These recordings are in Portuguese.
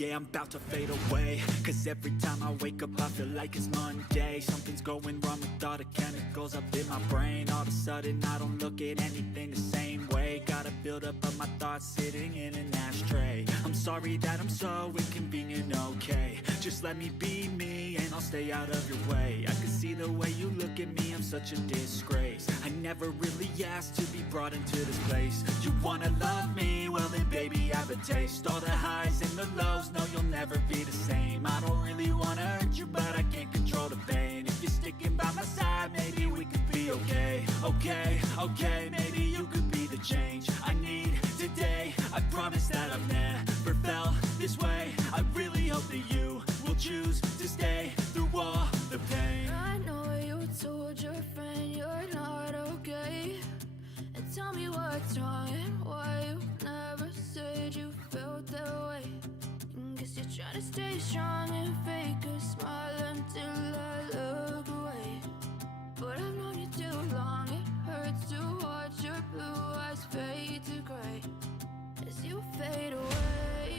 Yeah, I'm about to fade away. Cause every time I wake up I feel like it's Monday. Something's going wrong with all the chemicals up in my brain. All of a sudden I don't look at anything the same way. Gotta build up of my thoughts sitting in an ashtray. I'm sorry that I'm so inconvenient, okay. Just let me be me and I'll stay out of your way. I can see the way you look at me, I'm such a disgrace. I never really asked to be brought into this place. You wanna love me? Well then baby have a taste. All the highs and the lows, no you'll never be the same. I don't really wanna hurt you but I can't control the pain. If you're sticking by my side, maybe we could be okay. Okay, maybe you could be the change I need today. I promise that I've never felt this way. I really hope that you will choose to stay through all the pain. I know you told your friend you're not okay, and tell me what's wrong and why you never said you felt that way. Guess you're trying to stay strong and fake a smile until I look away. But I've known you too long, it hurts to watch your blue eyes fade to gray as you fade away.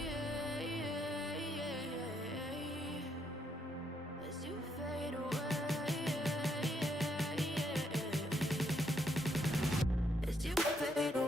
As you fade away. As you fade away.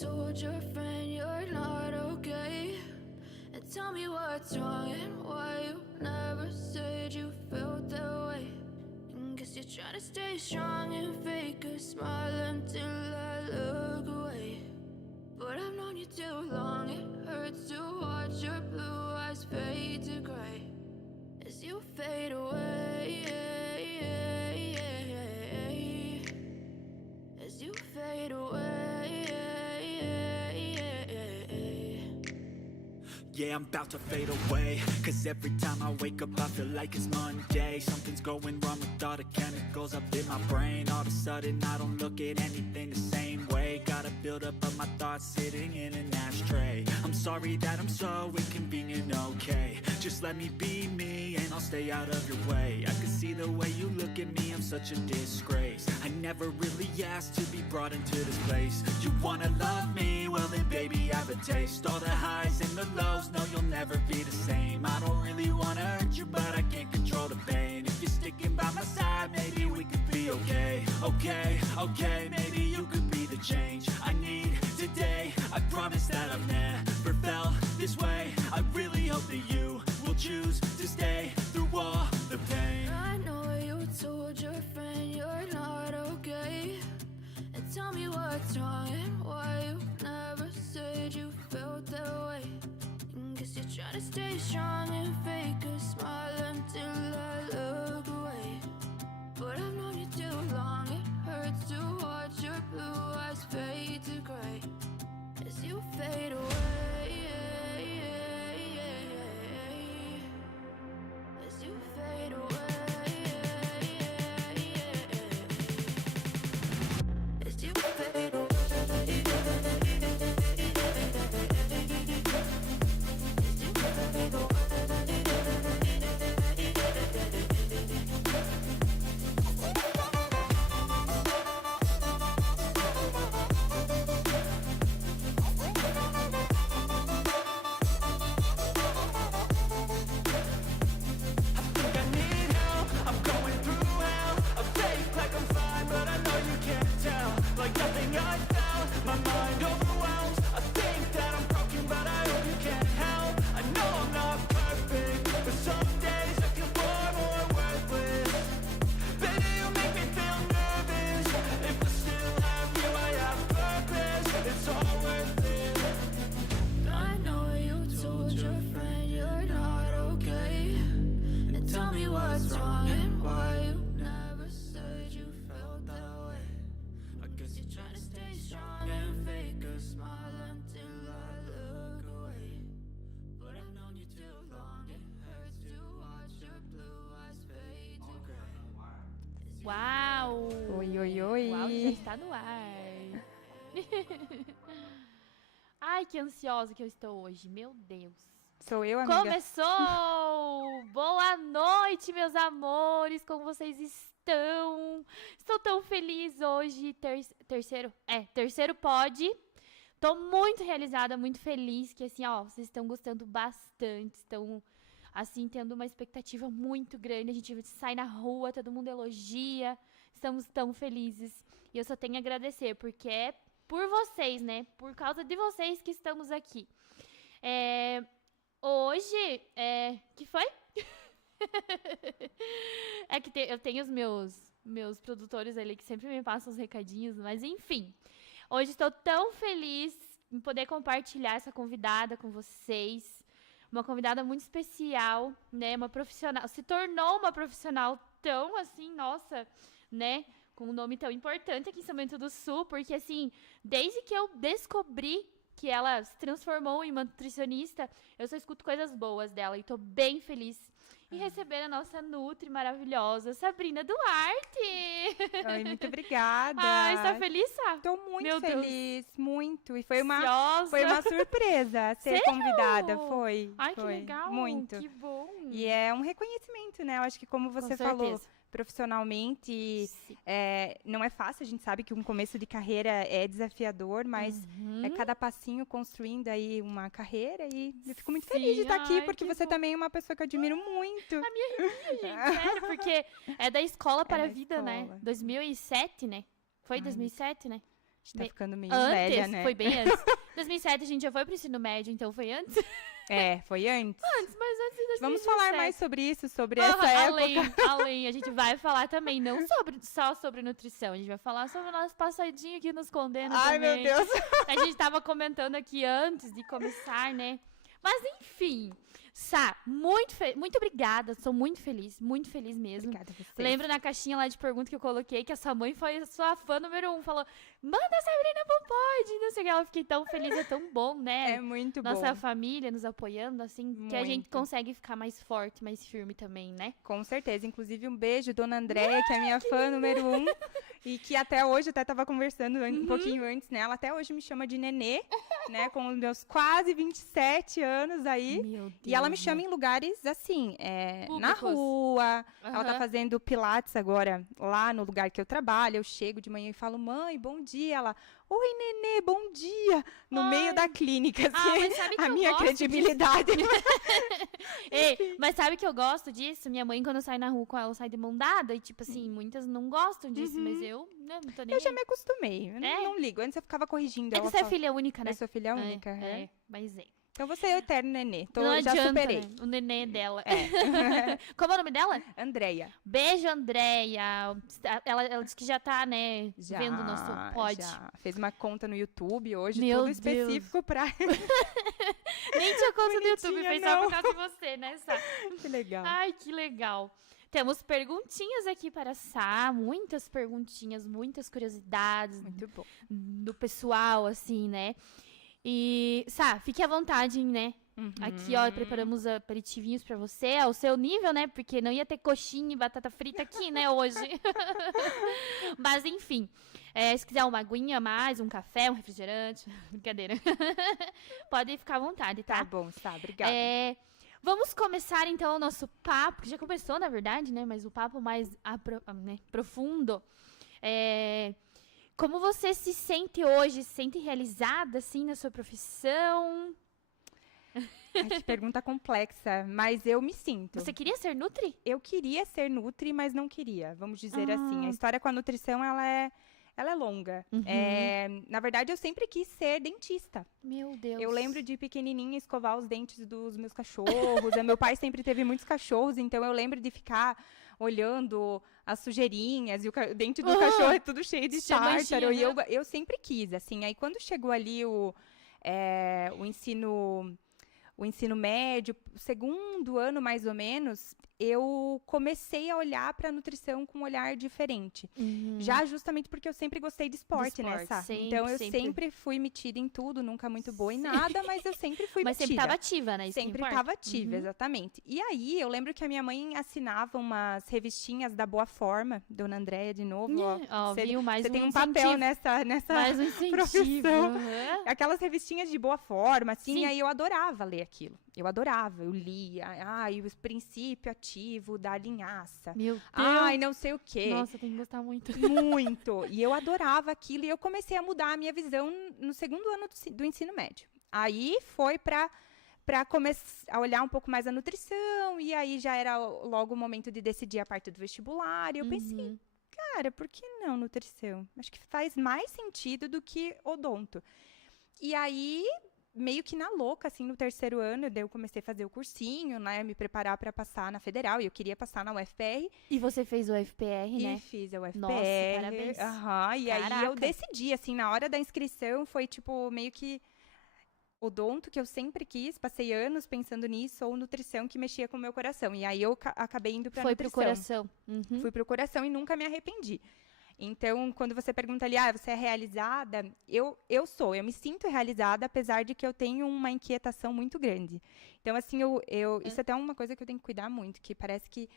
Told your friend you're not okay, and tell me what's wrong and why you never said you felt that way. Guess you're trying to stay strong and fake a smile until I look away. But I've known you too long, it hurts to watch your blue eyes fade to gray as you fade away. As you fade away. Yeah, I'm about to fade away. Cause every time I wake up I feel like it's Monday. Something's going wrong with all the chemicals up in my brain. All of a sudden I don't look at anything the same way. Gotta build up of my thoughts sitting in an ashtray. I'm sorry that I'm so inconvenient, okay. Just let me be me and I'll stay out of your way. I can see the way you look at me, I'm such a disgrace. I never really asked to be brought into this place. You wanna love me? Well then baby have a taste. All the highs and the lows, no you'll never be the same. I don't really wanna hurt you but I can't control the pain. If you're sticking by my side, maybe we could be okay. Okay, maybe you could be the change I need today. I promise that I've never felt this way. I really hope that you will choose to stay through all the pain. I know you told your friend you're not okay, and tell me what's wrong and why you never said you felt that way. Guess you're trying to stay strong and fake a smile until I look away. But I've known you too long, it hurts to watch your blue eyes fade to gray as you fade away. As you fade away. As you fade away. Uau! Oi, oi, oi! O áudio já está no ar. Ai, que ansiosa que eu estou hoje, meu Deus. Sou eu, amiga. Começou! Boa noite, meus amores, como vocês estão? Estou tão feliz hoje, terceiro pod. Tô muito realizada, muito feliz, que assim, ó, vocês estão gostando bastante, estão, assim, tendo uma expectativa muito grande, a gente sai na rua, todo mundo elogia, estamos tão felizes. E eu só tenho a agradecer, porque é por vocês, né, por causa de vocês que estamos aqui. Hoje, que foi? É que eu tenho os meus produtores ali que sempre me passam os recadinhos, mas enfim. Hoje estou tão feliz em poder compartilhar essa convidada com vocês. Uma convidada muito especial, né? Uma profissional, se tornou uma profissional tão assim, nossa, né? Com um nome tão importante aqui em São Bento do Sul, porque assim, desde que eu descobri que ela se transformou em uma nutricionista, eu só escuto coisas boas dela e tô bem feliz em receber a nossa Nutri maravilhosa, Sabrina Duarte. Oi, muito obrigada. Ai, está feliz, Sá? Tô muito Meu feliz, Deus. muito. E foi uma surpresa ser Sério? convidada, foi. Ai, que foi. legal. Muito. Que bom. E é um reconhecimento, né? Eu acho que como você falou, profissionalmente, não é fácil, a gente sabe que um começo de carreira é desafiador, mas é cada passinho construindo aí uma carreira e eu fico muito feliz de estar aqui, porque você também é uma pessoa que eu admiro muito. A minha irmã, gente, sério, porque é da escola para a vida, escola. Né? 2007, né? Foi 2007, né? A gente tá ficando meio antes, velha, né? Foi bem antes. 2007 a gente já foi pro ensino médio, então foi antes? Foi antes. Mas antes de 2017. Vamos falar mais sobre isso, sobre essa época. Além, a gente vai falar também, não só sobre nutrição, a gente vai falar sobre o nosso passadinho aqui nos condena também. Ai, meu Deus. A gente tava comentando aqui antes de começar, né? Mas enfim, Sá, muito obrigada, sou muito feliz mesmo. Obrigada a você. Lembro na caixinha lá de pergunta que eu coloquei que a sua mãe foi a sua fã número 1, falou, manda a Sabrina pro pod, não sei o que, eu fiquei tão feliz, é tão bom, né? É muito bom. Nossa família nos apoiando, assim, muito. Que a gente consegue ficar mais forte, mais firme também, né? Com certeza, inclusive um beijo, dona Andréia, que é minha fã número 1, e que até hoje, até tava conversando um pouquinho antes, né? Ela até hoje me chama de Nenê, né? Com os meus quase 27 anos aí. Meu Deus. E ela me chama em lugares, assim, na Públicos. rua. Ela tá Aham. fazendo pilates agora, lá no lugar que eu trabalho. Eu chego de manhã e falo, mãe, bom dia. Ela, oi, Nenê, bom dia. No meio da clínica, assim, mas sabe que a eu minha gosto credibilidade. Ei, mas sabe que eu gosto disso? Minha mãe, quando eu saio na rua com ela, sai de mão dada. E, tipo assim, muitas não gostam disso, mas eu não tô nem Eu já aí. me acostumei, eu não ligo. Antes eu ficava corrigindo É ela. que você é filha única, né? Eu sou filha única. É, mas é. Então você é o eterno Nenê. Não Já adianta, superei. né? O nenê dela. É. Como é o nome dela? Andréia. Beijo, Andréia. Ela disse que já tá, né, Já, vendo o nosso pod. já. Fez uma conta no YouTube hoje, Meu tudo específico pra... Nem tinha conta no YouTube, Bonitinha, fez só não. por causa de você, né, Sá? Que legal. Ai, que legal. Temos perguntinhas aqui para a Sá, muitas perguntinhas, muitas curiosidades Muito bom. do pessoal, assim, né? E, Sá, fique à vontade, né? Aqui, ó, preparamos aperitivinhos pra você, ao seu nível, né? Porque não ia ter coxinha e batata frita aqui, né, hoje. Mas, enfim, se quiser uma aguinha a mais, um café, um refrigerante, brincadeira. Pode ficar à vontade, Tá tá? bom, tá, obrigada. Vamos começar, então, o nosso papo, que já começou, na verdade, né? Mas o papo mais profundo. Como você se sente hoje? Se sente realizada, assim, na sua profissão? Ai, que pergunta complexa, mas eu me sinto. Você queria ser nutri? Eu queria ser nutri, mas não queria, vamos dizer assim. A história com a nutrição, ela é longa. Na verdade, eu sempre quis ser dentista. Meu Deus. Eu lembro de pequenininha escovar os dentes dos meus cachorros. Meu pai sempre teve muitos cachorros, então eu lembro de ficar olhando as sujeirinhas e o dente do cachorro é tudo cheio de tártaro. E eu sempre quis, assim. Aí quando chegou ali o ensino médio, segundo ano mais ou menos, eu comecei a olhar para a nutrição com um olhar diferente. Já justamente porque eu sempre gostei de esporte, né, Sá? Então eu sempre fui metida em tudo, nunca muito boa em nada, mas eu sempre fui Mas metida. sempre estava ativa, né? Isso que Sempre importa. estava ativa, exatamente. E aí, eu lembro que a minha mãe assinava umas revistinhas da Boa Forma, Dona Andréia, de novo. Ó, Viu? Mais você um tem um incentivo. papel nessa Mais um incentivo. profissão. Aham. Aquelas revistinhas de Boa Forma, assim, Sim. aí eu adorava ler aquilo. Eu adorava, eu lia. Ai, o princípio ativo da linhaça. Meu Deus. Ai, não sei o quê. Nossa, tem que gostar muito. Muito. E eu adorava aquilo e eu comecei a mudar a minha visão no segundo ano do ensino médio. Aí foi para começar a olhar um pouco mais a nutrição, e aí já era logo o momento de decidir a parte do vestibular, e eu pensei, cara, por que não nutrição? Acho que faz mais sentido do que odonto. E aí, meio que na louca, assim, no terceiro ano, daí eu comecei a fazer o cursinho, né, me preparar para passar na Federal, e eu queria passar na UFPR. E você fez o FPR, E né? fiz a UFPR. Nossa, parabéns. E aí eu Caraca. decidi, assim, na hora da inscrição, foi tipo, meio que odonto, que eu sempre quis, passei anos pensando nisso, ou nutrição, que mexia com o meu coração. E aí eu acabei indo pra Foi nutrição. pro coração. Uhum. Fui pro coração e nunca me arrependi. Então, quando você pergunta ali, você é realizada? Eu me sinto realizada, apesar de que eu tenho uma inquietação muito grande. Então, assim, isso é até uma coisa que eu tenho que cuidar muito, que parece que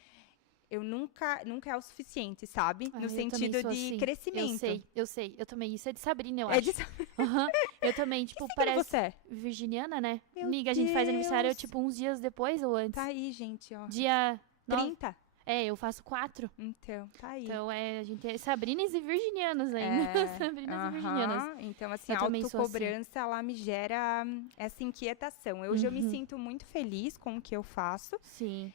eu nunca é o suficiente, sabe? Ai, No eu também sentido sou de assim. crescimento. Eu sei. Eu também. Isso é de Sabrina, eu É acho. de... Aham. Eu também, tipo, Que signo parece... você é? Virginiana, né? Meu Amiga, a gente faz aniversário, Deus. tipo, uns dias depois ou antes. Tá aí, gente, ó. Dia... 30? Eu faço 4. Então, tá aí. Então, a gente é Sabrinas e Virginianas ainda. Sabrinas e Virginianas. Então, assim, Eu a também sou autocobrança, ela me gera essa inquietação. Hoje eu me sinto muito feliz com o que eu faço, Sim.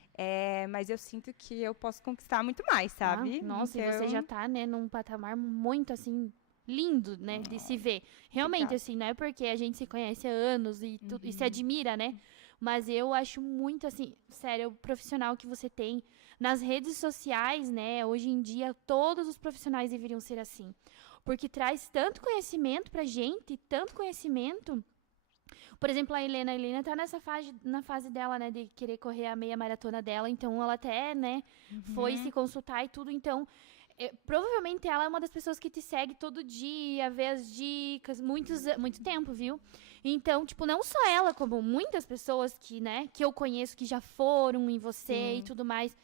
mas eu sinto que eu posso conquistar muito mais, sabe? Nossa, e Então, você já tá, né, num patamar muito, assim, lindo, né, de se ver. Realmente, obrigada. assim, não é porque a gente se conhece há anos e se admira, né? Mas eu acho muito, assim, sério, o profissional que você tem nas redes sociais, né? Hoje em dia, todos os profissionais deveriam ser assim. Porque traz tanto conhecimento pra gente, tanto conhecimento. Por exemplo, a Helena tá na fase dela, né, de querer correr a meia maratona dela. Então, ela até, né, foi se consultar e tudo. Então, provavelmente ela é uma das pessoas que te segue todo dia, vê as dicas, muito tempo, viu? Então, tipo, não só ela, como muitas pessoas que, né, que eu conheço que já foram em você e tudo mais.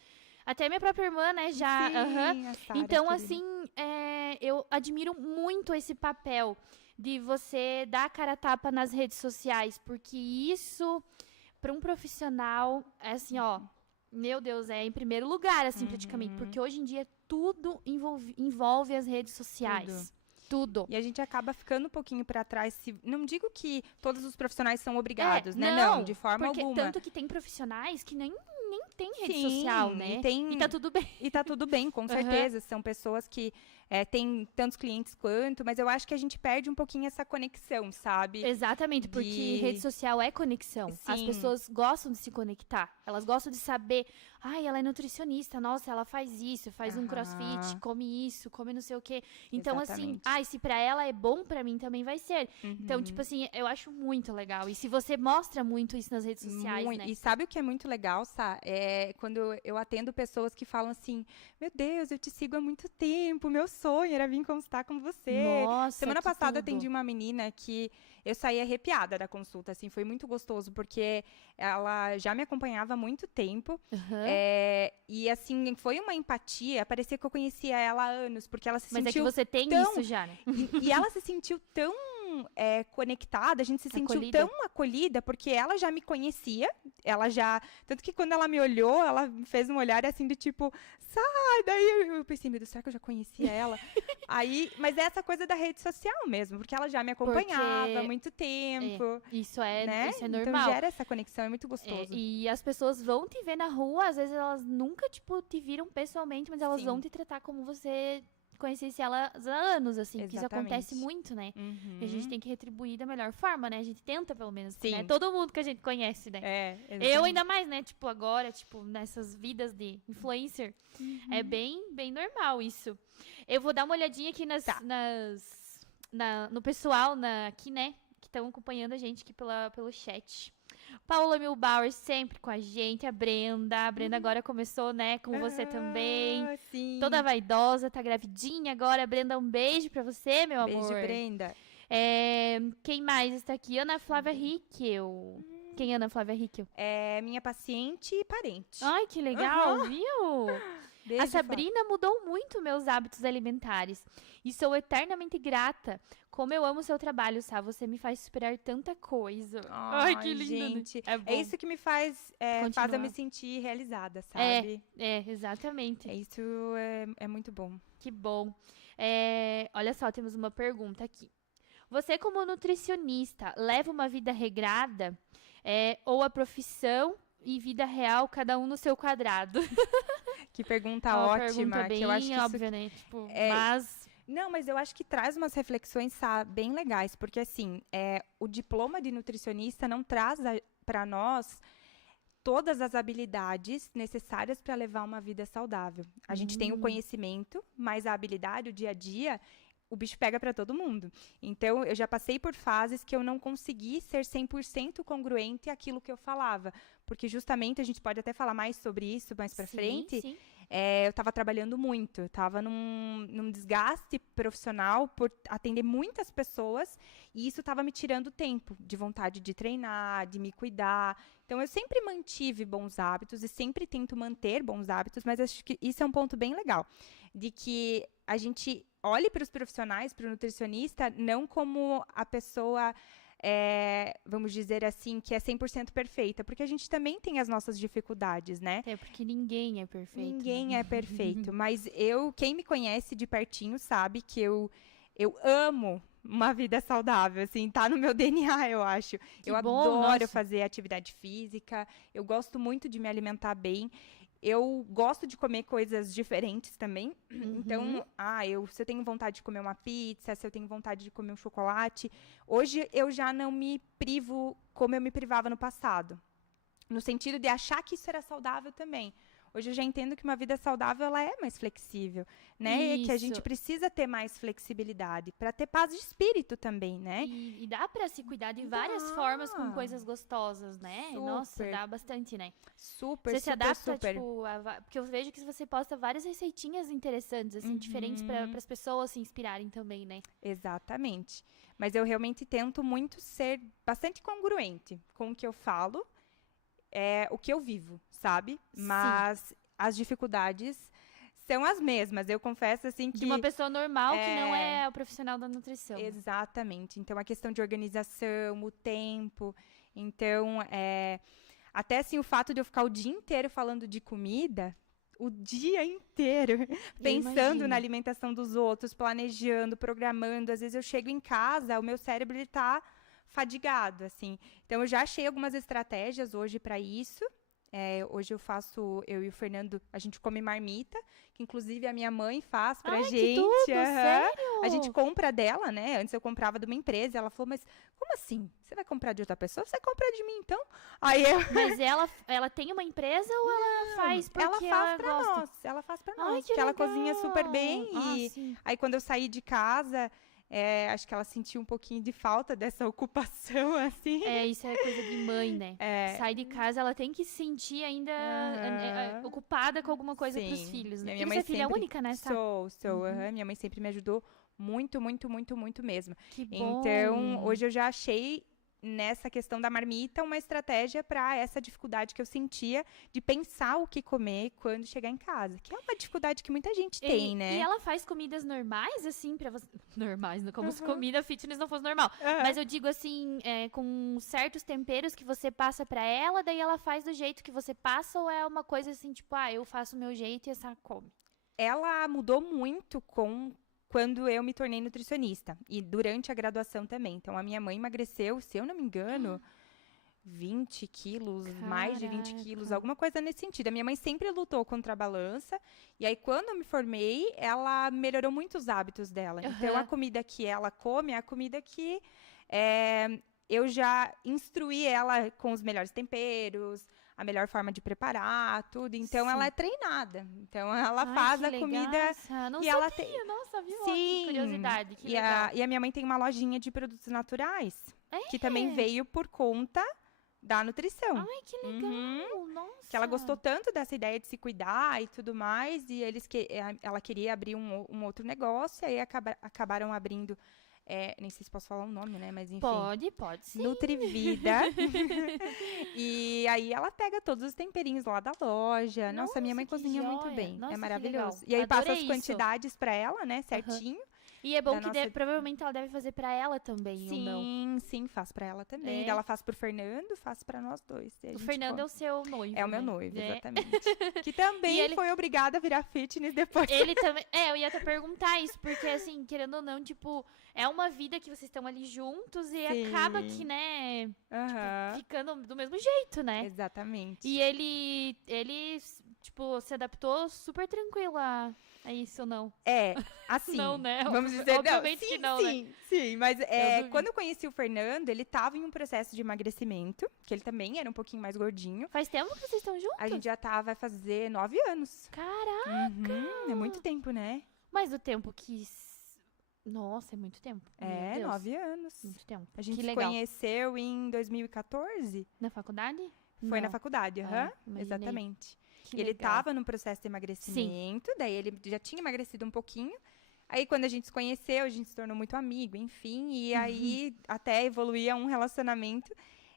Até minha própria irmã, né, já. Sim, a Sara, Então, querida. assim, eu admiro muito esse papel de você dar a cara a tapa nas redes sociais, porque isso, para um profissional, é assim, ó, meu Deus, é em primeiro lugar, assim, praticamente. Porque hoje em dia tudo envolve as redes sociais. Tudo. E a gente acaba ficando um pouquinho para trás. Não digo que todos os profissionais são obrigados, né? Não, de forma porque alguma. Tanto que tem profissionais que nem tem rede social, né? E tá tudo bem. E tá tudo bem, com certeza. São pessoas que têm tantos clientes quanto, mas eu acho que a gente perde um pouquinho essa conexão, sabe? Exatamente, porque rede social é conexão. Sim. As pessoas gostam de se conectar. Elas gostam de saber, ela é nutricionista, nossa, ela faz isso, faz um crossfit, come isso, come não sei o quê. Então, Exatamente. assim, se pra ela é bom, pra mim também vai ser. Então, tipo assim, eu acho muito legal. E se você mostra muito isso nas redes sociais, né? E sabe o que é muito legal, Sá? É quando eu atendo pessoas que falam assim, meu Deus, eu te sigo há muito tempo, meu sonho era vir consultar com você. Nossa, Semana passada eu tudo. atendi uma menina que eu saí arrepiada da consulta, assim, foi muito gostoso, porque ela já me acompanhava há muito tempo, e assim, foi uma empatia, parecia que eu conhecia ela há anos, porque ela se sentiu Mas é que você tem isso já, né? E ela se sentiu tão conectada, a gente se sentiu tão acolhida, porque ela já me conhecia, tanto que quando ela me olhou, ela fez um olhar assim de tipo, sai, daí eu pensei, meu Deus, será que eu já conhecia ela? Mas é essa coisa da rede social mesmo, porque ela já me acompanhava há muito tempo. Isso é normal. Então gera essa conexão, é muito gostoso. E as pessoas vão te ver na rua, às vezes elas nunca, tipo, te viram pessoalmente, mas elas vão te tratar como você conhecesse ela há anos, assim. Exatamente. Que isso acontece muito, né? E a gente tem que retribuir da melhor forma, né? A gente tenta, pelo menos, né? Todo mundo que a gente conhece, né? Eu ainda mais, né? Tipo, agora, tipo, nessas vidas de influencer, é bem, bem normal isso. Eu vou dar uma olhadinha aqui no pessoal aqui, né? Que estão acompanhando a gente aqui pelo chat. Paula Milbauer sempre com a gente, a Brenda agora começou, né, com você também, sim. Toda vaidosa, tá gravidinha agora. Brenda, um beijo pra você, meu amor. Beijo, Brenda. Quem mais está aqui? Ana Flávia Rickel. Quem é Ana Flávia Rickel? É minha paciente e parente. Ai, que legal, viu? Beijo, a Sabrina mudou muito meus hábitos alimentares e sou eternamente grata. Como eu amo o seu trabalho, Sá. Você me faz superar tanta coisa. Ai, que lindo. Gente, é isso que me faz eu me sentir realizada, sabe? Exatamente. Isso é muito bom. Que bom. Olha só, temos uma pergunta aqui. Você, como nutricionista, leva uma vida regrada? Ou a profissão e vida real, cada um no seu quadrado? Que pergunta ótima. Pergunta bem que eu acho que óbvia, né? Tipo, mas... Não, mas eu acho que traz umas reflexões bem legais, porque assim, o diploma de nutricionista não traz para nós todas as habilidades necessárias para levar uma vida saudável. A gente tem o conhecimento, mas a habilidade, o dia a dia, o bicho pega para todo mundo. Então, eu já passei por fases que eu não consegui ser 100% congruente àquilo que eu falava, porque justamente, a gente pode até falar mais sobre isso mais para frente, sim. Eu estava trabalhando muito, estava num desgaste profissional por atender muitas pessoas, e isso estava me tirando tempo de vontade de treinar, de me cuidar. Então, eu sempre mantive bons hábitos e sempre tento manter bons hábitos, mas acho que isso é um ponto bem legal, de que a gente olhe para os profissionais, para o nutricionista, não como a pessoa... vamos dizer assim, que é 100% perfeita, porque a gente também tem as nossas dificuldades, né? Porque ninguém é perfeito. Ninguém é perfeito, mas quem me conhece de pertinho sabe que eu amo uma vida saudável, assim, tá no meu DNA, eu acho. Eu adoro fazer atividade física, eu gosto muito de me alimentar bem. Eu gosto de comer coisas diferentes também. Então, se eu tenho vontade de comer uma pizza, se eu tenho vontade de comer um chocolate, hoje eu já não me privo como eu me privava no passado. No sentido de achar que isso era saudável também. Hoje eu já entendo que uma vida saudável, ela é mais flexível, né? E que a gente precisa ter mais flexibilidade para ter paz de espírito também, né? E dá para se cuidar de várias formas com coisas gostosas, né? Super. Nossa, dá bastante, né? Super, se adapta, tipo, porque eu vejo que você posta várias receitinhas interessantes, assim, diferentes para as pessoas se inspirarem também, né? Exatamente. Mas eu realmente tento muito ser bastante congruente com o que eu falo, o que eu vivo, sabe? Mas as dificuldades são as mesmas. Eu confesso, assim, que... De uma pessoa normal que não é o profissional da nutrição. Exatamente. Então, a questão de organização, o tempo. Então, Até, assim, o fato de eu ficar o dia inteiro falando de comida, o dia inteiro, pensando na alimentação dos outros, planejando, programando. Às vezes eu chego em casa, o meu cérebro, ele tá fadigado, assim. Então, eu já achei algumas estratégias hoje para isso. Hoje eu e o Fernando, a gente come marmita, que inclusive a minha mãe faz pra gente. Que tudo, sério? A gente compra dela, né? Antes eu comprava de uma empresa. Ela falou, mas como assim? Você vai comprar de outra pessoa? Você compra de mim, então? Mas ela tem uma empresa ou ela faz porque ela faz pra gosta? nós. Ela faz pra Ai, nós. que Porque ela legal. cozinha super bem. E sim. aí, quando eu saí de casa, acho que ela sentiu um pouquinho de falta dessa ocupação, assim. Isso é coisa de mãe, né? Sai de casa, ela tem que se sentir ainda ocupada com alguma coisa pros filhos, né? E E minha você mãe é filha sempre- única, né? Sou. Minha mãe sempre me ajudou muito, muito, muito, muito mesmo. Que bom. Então, hoje eu já achei nessa questão da marmita uma estratégia para essa dificuldade que eu sentia de pensar o que comer quando chegar em casa. Que é uma dificuldade que muita gente tem, né? E ela faz comidas normais, assim, pra você... Normais, como se comida fitness não fosse normal. Mas eu digo assim, com certos temperos que você passa pra ela, daí ela faz do jeito que você passa, ou é uma coisa assim, tipo, eu faço o meu jeito e essa come? Ela mudou muito quando eu me tornei nutricionista. E durante a graduação também. Então, a minha mãe emagreceu, se eu não me engano, 20 quilos, mais de 20 quilos, alguma coisa nesse sentido. A minha mãe sempre lutou contra a balança. E aí, quando eu me formei, ela melhorou muito os hábitos dela. Então, a comida que ela come é a comida que eu já instruí ela com os melhores temperos, a melhor forma de preparar, tudo. Então, ela é treinada. Então, ela faz a comida Não que sabia, ela tem. Nossa, viu? Sim. Que curiosidade, que E legal. a minha mãe tem uma lojinha de produtos naturais, que também veio por conta da nutrição. Ai, que legal, nossa. Que ela gostou tanto dessa ideia de se cuidar e tudo mais, e ela queria abrir um outro negócio, e aí acabaram abrindo, nem sei se posso falar o nome, né, mas enfim. Pode sim. Nutrivida. E aí ela pega todos os temperinhos lá da loja. Nossa, minha mãe que cozinha muito joia. bem. Nossa, É que maravilhoso. legal. E aí passa Adorei as isso. quantidades pra ela, né, certinho. E é bom da que nossa- provavelmente ela deve fazer pra ela também, ou não? Sim, faz pra ela também. É. Daí ela faz pro Fernando, faz pra nós dois. E a O gente Fernando come. é o seu noivo, É o meu né? noivo, É. exatamente. Que também E ele- foi obrigado a virar fitness depois. Ele também... eu ia até perguntar isso, porque assim, querendo ou não, tipo, é uma vida que vocês estão ali juntos e Sim. acaba que, né, Aham, ficando do mesmo jeito, né? exatamente. E ele, tipo, se adaptou super tranquilo a isso ou não? Assim, Não, né? vamos dizer, Obviamente sim, que não, né? sim, mas duvido. quando eu conheci o Fernando, ele tava em um processo de emagrecimento, que ele também era um pouquinho mais gordinho. Faz tempo que vocês estão juntos? A gente já vai fazer 9 anos. Caraca! É muito tempo, né? Mas o tempo que... Nossa, é muito tempo. Meu Deus. 9 anos. Muito tempo. A gente que se legal. conheceu em 2014. Na faculdade? Foi na Não. faculdade, aham. imaginei. Exatamente. Que Ele legal. estava no processo de emagrecimento, daí ele já tinha emagrecido um pouquinho. Aí, quando a gente se conheceu, a gente se tornou muito amigo, enfim. E aí, até evoluía um relacionamento.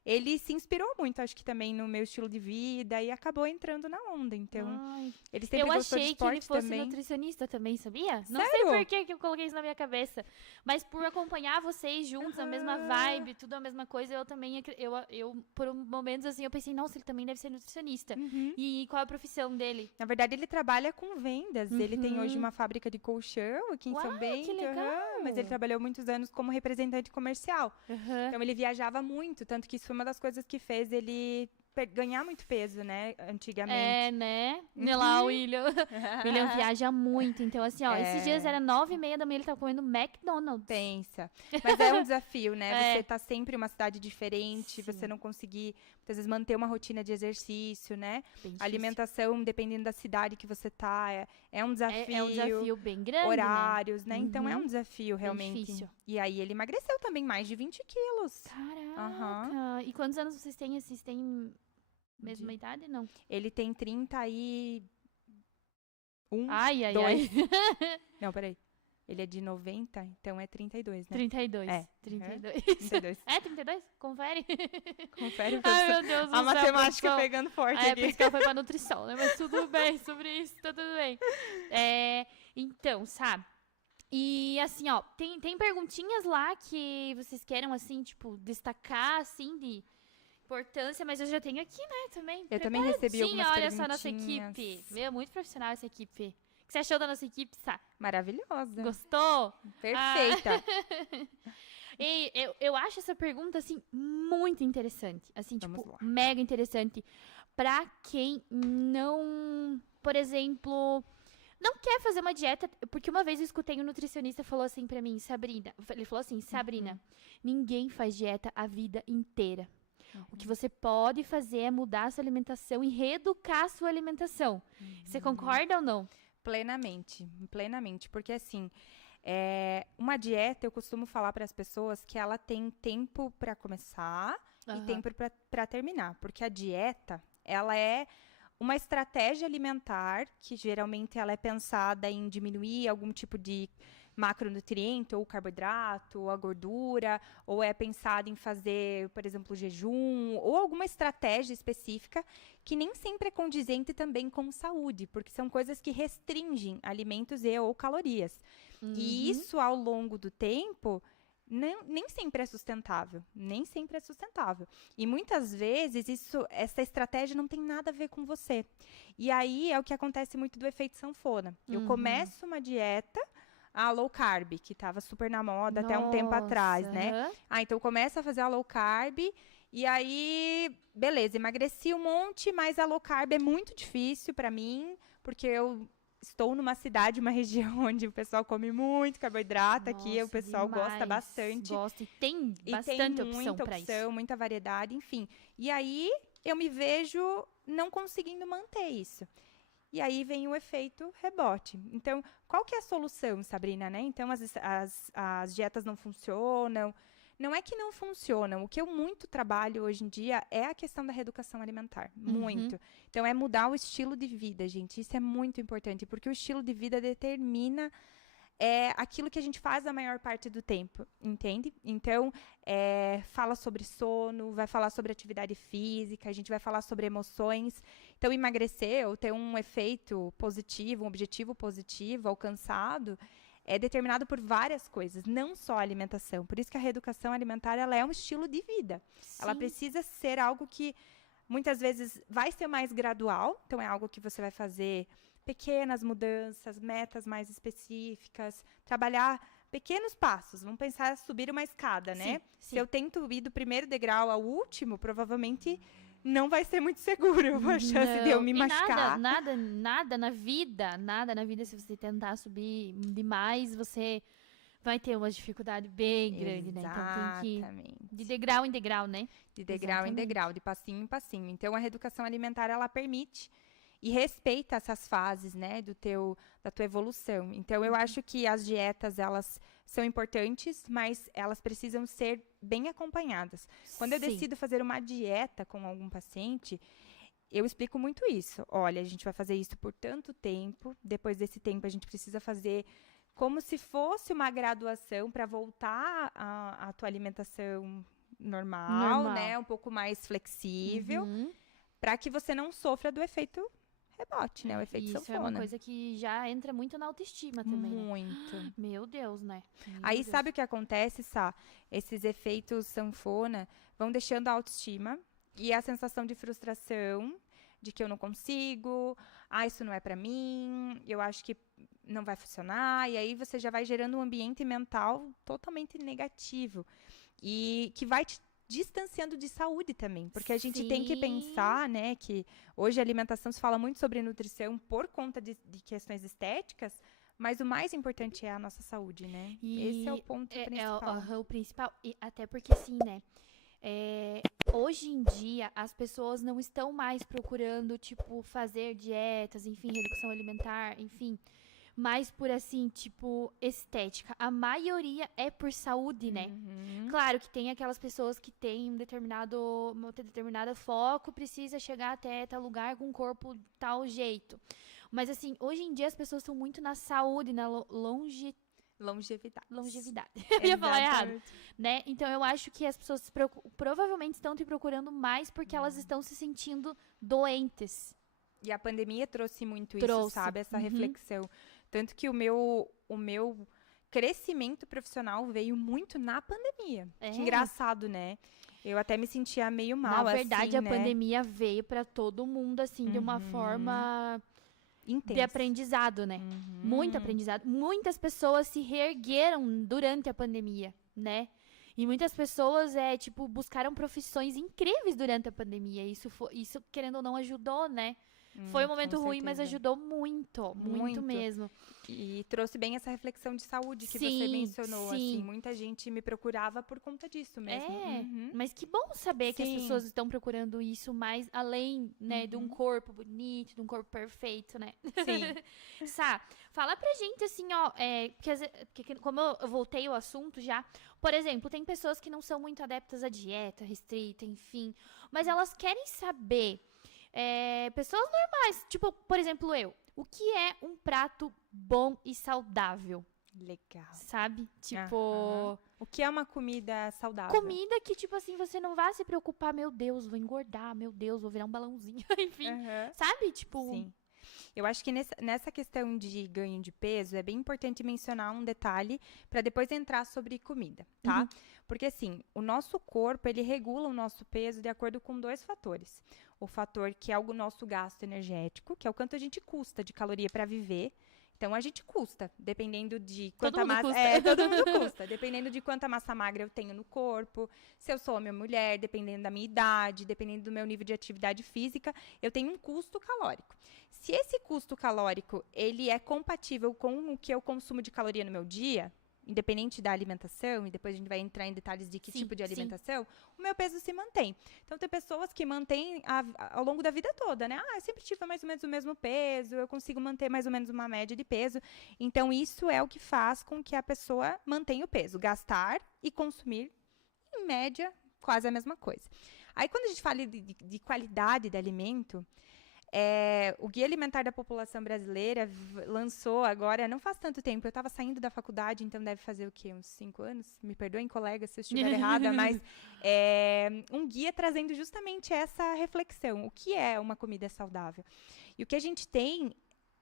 Ele se inspirou muito, acho que também, no meu estilo de vida e acabou entrando na onda. Então, Ai, ele sempre eu gostou de achei que esporte ele fosse também. nutricionista também, sabia? Não sei Sério? por que eu coloquei isso na minha cabeça. Mas por acompanhar vocês juntos, a mesma vibe, tudo a mesma coisa, eu também, por momentos assim, eu pensei, nossa, ele também deve ser nutricionista. Uhum. E qual a profissão dele? Na verdade, ele trabalha com vendas. Ele tem hoje uma fábrica de colchão aqui em Uau, São Bento. que legal! Mas ele trabalhou muitos anos como representante comercial. Então, ele viajava muito. Tanto que isso foi uma das coisas que fez ele ganhar muito peso, né? Antigamente. Né? Olha lá, o William. O William viaja muito. Então, assim, ó, esses dias era 9h30 da manhã, ele tava comendo McDonald's. Pensa. Mas é um desafio, né? É. Você tá sempre em uma cidade diferente, você não conseguir, muitas vezes, manter uma rotina de exercício, né? Bem A alimentação, dependendo da cidade que você tá, é um desafio. É um desafio bem grande, Horários, né? Uhum. Então é um desafio, realmente. difícil. E aí ele emagreceu também mais de 20 quilos. Caraca! E quantos anos vocês têm? Vocês têm mesma idade, não? Ele tem 31. Ai, ai, dois. ai. Não, peraí. Ele é de 90, então é 32, né? 32. É. 32. 32. É 32? Confere. Confere, Ai, professor. meu Deus do A céu, matemática produção. pegando forte Por aqui. isso que ela foi pra nutrição, né? Mas tudo bem, sobre isso, tá tudo bem. Então, sabe? E assim, ó, tem perguntinhas lá que vocês queiram, assim, tipo, destacar, assim, importância, mas eu já tenho aqui, né, também. Eu também recebi algumas olha só a nossa perguntinhas. equipe. Meu, muito profissional essa equipe. O que você achou da nossa equipe, Sá? Maravilhosa. Gostou? Perfeita. E eu acho essa pergunta, assim, muito interessante. Assim, Vamos tipo, lá. mega interessante. Pra quem não, por exemplo, não quer fazer uma dieta. Porque uma vez eu escutei um nutricionista falou assim pra mim, Sabrina. Ele falou assim, Sabrina, ninguém faz dieta a vida inteira. O que você pode fazer é mudar a sua alimentação e reeducar a sua alimentação. Você concorda ou não? Plenamente, plenamente. Porque assim, uma dieta, eu costumo falar para as pessoas que ela tem tempo para começar e tempo para terminar. Porque a dieta, ela é uma estratégia alimentar que geralmente ela é pensada em diminuir algum tipo de macronutriente, ou carboidrato, ou a gordura, ou é pensada em fazer, por exemplo, jejum, ou alguma estratégia específica que nem sempre é condizente também com saúde, porque são coisas que restringem alimentos e ou calorias. E isso, ao longo do tempo, nem sempre é sustentável. Nem sempre é sustentável. E muitas vezes, essa estratégia não tem nada a ver com você. E aí é o que acontece muito do efeito sanfona. Eu começo uma dieta, a low carb, que estava super na moda até um tempo atrás, né? Então começa a fazer a low carb e aí, beleza, emagreci um monte, mas a low carb é muito difícil para mim, porque eu estou numa cidade, uma região onde o pessoal come muito carboidrato. Aqui o pessoal gosta bastante. Gosta, e tem bastante opção para isso. Muita variedade, enfim. E aí eu me vejo não conseguindo manter isso. E aí vem o efeito rebote. Então, qual que é a solução, Sabrina, né? Então, as dietas não funcionam. Não é que não funcionam. O que eu muito trabalho hoje em dia é a questão da reeducação alimentar. Muito. Então, é mudar o estilo de vida, gente. Isso é muito importante, porque o estilo de vida determina aquilo que a gente faz a maior parte do tempo, entende? Então, fala sobre sono, vai falar sobre atividade física, a gente vai falar sobre emoções. Então, emagrecer ou ter um efeito positivo, um objetivo positivo alcançado, é determinado por várias coisas, não só a alimentação. Por isso que a reeducação alimentar, ela é um estilo de vida. Sim. Ela precisa ser algo que, muitas vezes, vai ser mais gradual. Então, é algo que você vai fazer pequenas mudanças, metas mais específicas, trabalhar pequenos passos. Vamos pensar em subir uma escada, né? Sim. Se eu tento ir do primeiro degrau ao último, provavelmente não vai ser muito seguro a chance de eu me machucar. Nada na vida, se você tentar subir demais, você vai ter uma dificuldade bem grande, né? Então tem que ir de degrau em degrau, né? De degrau em degrau, de passinho em passinho. Então, a reeducação alimentar, ela permite e respeita essas fases, né, da tua evolução. Então, eu acho que as dietas, elas são importantes, mas elas precisam ser bem acompanhadas. Quando eu decido fazer uma dieta com algum paciente, eu explico muito isso. Olha, a gente vai fazer isso por tanto tempo, depois desse tempo a gente precisa fazer como se fosse uma graduação para voltar à tua alimentação normal, né, um pouco mais flexível, para que você não sofra do efeito rebote, né? O efeito sanfona. Isso é uma coisa que já entra muito na autoestima também. Muito. Né? Meu Deus, né? Aí sabe o que acontece, Sá? Esses efeitos sanfona vão deixando a autoestima e a sensação de frustração, de que eu não consigo, isso não é pra mim, eu acho que não vai funcionar, e aí você já vai gerando um ambiente mental totalmente negativo e que vai te distanciando de saúde também, porque a gente tem que pensar, né, que hoje a alimentação se fala muito sobre nutrição por conta de questões estéticas, mas o mais importante é a nossa saúde, né? Esse é o ponto principal. O principal, e até porque assim, né, hoje em dia as pessoas não estão mais procurando, tipo, fazer dietas, enfim, redução alimentar, enfim, mais por, assim, tipo, estética. A maioria é por saúde, né? Claro que tem aquelas pessoas que têm um determinado foco, precisa chegar até tal lugar com o corpo tal jeito. Mas, assim, hoje em dia as pessoas estão muito na saúde, na longevidade. Eu ia falar errado, né? Então, eu acho que as pessoas provavelmente estão te procurando mais porque elas estão se sentindo doentes. E a pandemia trouxe muito isso, sabe? Essa reflexão. Tanto que o meu crescimento profissional veio muito na pandemia. Que engraçado, né? Eu até me sentia meio mal, Na verdade, assim, a pandemia veio pra todo mundo, assim, de uma forma de intensa. aprendizado, né? Muito aprendizado. Muitas pessoas se reergueram durante a pandemia, né? E muitas pessoas, buscaram profissões incríveis durante a pandemia. Isso, querendo ou não, ajudou, né? Foi um momento com ruim, mas certeza. ajudou muito, muito mesmo. E trouxe bem essa reflexão de saúde que você Sim, mencionou, sim. assim. Muita gente me procurava por conta disso mesmo. Mas que bom saber que as Sim. pessoas estão procurando isso mais além, né, de um corpo bonito, de um corpo perfeito, né? Sim. Sá, fala pra gente assim, ó, porque como eu voltei ao assunto já, por exemplo, tem pessoas que não são muito adeptas à dieta restrita, enfim, mas elas querem saber, pessoas normais, tipo, por exemplo, o que é um prato bom e saudável? Legal. Sabe? Tipo... O que é uma comida saudável? Comida que, tipo assim, você não vai se preocupar, meu Deus, vou engordar, meu Deus, vou virar um balãozinho, enfim. Sabe? Tipo... Sim. Eu acho que nessa questão de ganho de peso, é bem importante mencionar um detalhe para depois entrar sobre comida, tá? Porque, assim, o nosso corpo, ele regula o nosso peso de acordo com 2 fatores. O fator que é o nosso gasto energético, que é o quanto a gente custa de caloria para viver. Então, a gente custa, dependendo de quanta massa... todo mundo custa. Dependendo de quanta massa magra eu tenho no corpo, se eu sou homem ou mulher, dependendo da minha idade, dependendo do meu nível de atividade física, eu tenho um custo calórico. Se esse custo calórico, ele é compatível com o que eu consumo de caloria no meu dia, independente da alimentação, e depois a gente vai entrar em detalhes de que tipo de alimentação, o meu peso se mantém. Então, tem pessoas que mantêm ao longo da vida toda, né? Eu sempre tive mais ou menos o mesmo peso, eu consigo manter mais ou menos uma média de peso. Então, isso é o que faz com que a pessoa mantenha o peso. Gastar e consumir, em média, quase a mesma coisa. Aí, quando a gente fala de qualidade de alimento... o Guia Alimentar da População Brasileira lançou agora, não faz tanto tempo, eu estava saindo da faculdade, então deve fazer o quê? Uns 5 anos? Me perdoem, colega, se eu estiver errada, mas um guia trazendo justamente essa reflexão. O que é uma comida saudável? E o que a gente tem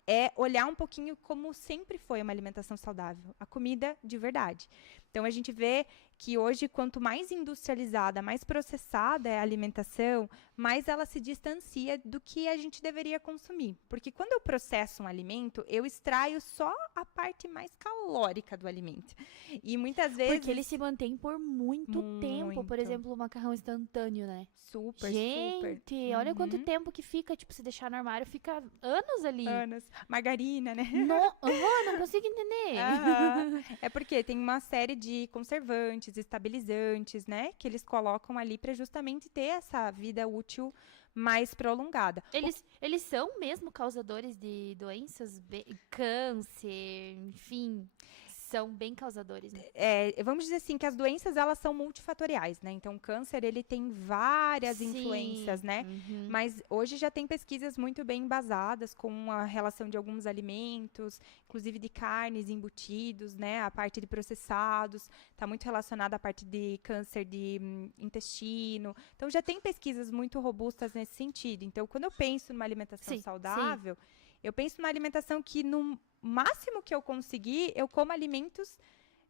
é olhar um pouquinho como sempre foi uma alimentação saudável, a comida de verdade. Então, a gente vê que hoje, quanto mais industrializada, mais processada é a alimentação, mais ela se distancia do que a gente deveria consumir. Porque quando eu processo um alimento, eu extraio só a parte mais calórica do alimento. E muitas vezes... Porque ele se mantém por muito tempo. Por exemplo, o macarrão instantâneo, né? Super, Gente, olha quanto tempo que fica, tipo, se deixar no armário, fica anos ali. Anos. Margarina, né? Não consigo entender. É porque tem uma série de conservantes, estabilizantes, né? Que eles colocam ali para justamente ter essa vida útil mais prolongada. Eles são mesmo causadores de doenças, câncer, enfim... São bem causadores, né? Vamos dizer assim, que as doenças, elas são multifatoriais, né? Então, o câncer, ele tem várias influências, né? Mas hoje já tem pesquisas muito bem embasadas com a relação de alguns alimentos, inclusive de carnes, embutidos, né? A parte de processados, está muito relacionada à parte de câncer de intestino. Então, já tem pesquisas muito robustas nesse sentido. Então, quando eu penso numa alimentação saudável, eu penso numa alimentação que, no máximo que eu conseguir, eu como alimentos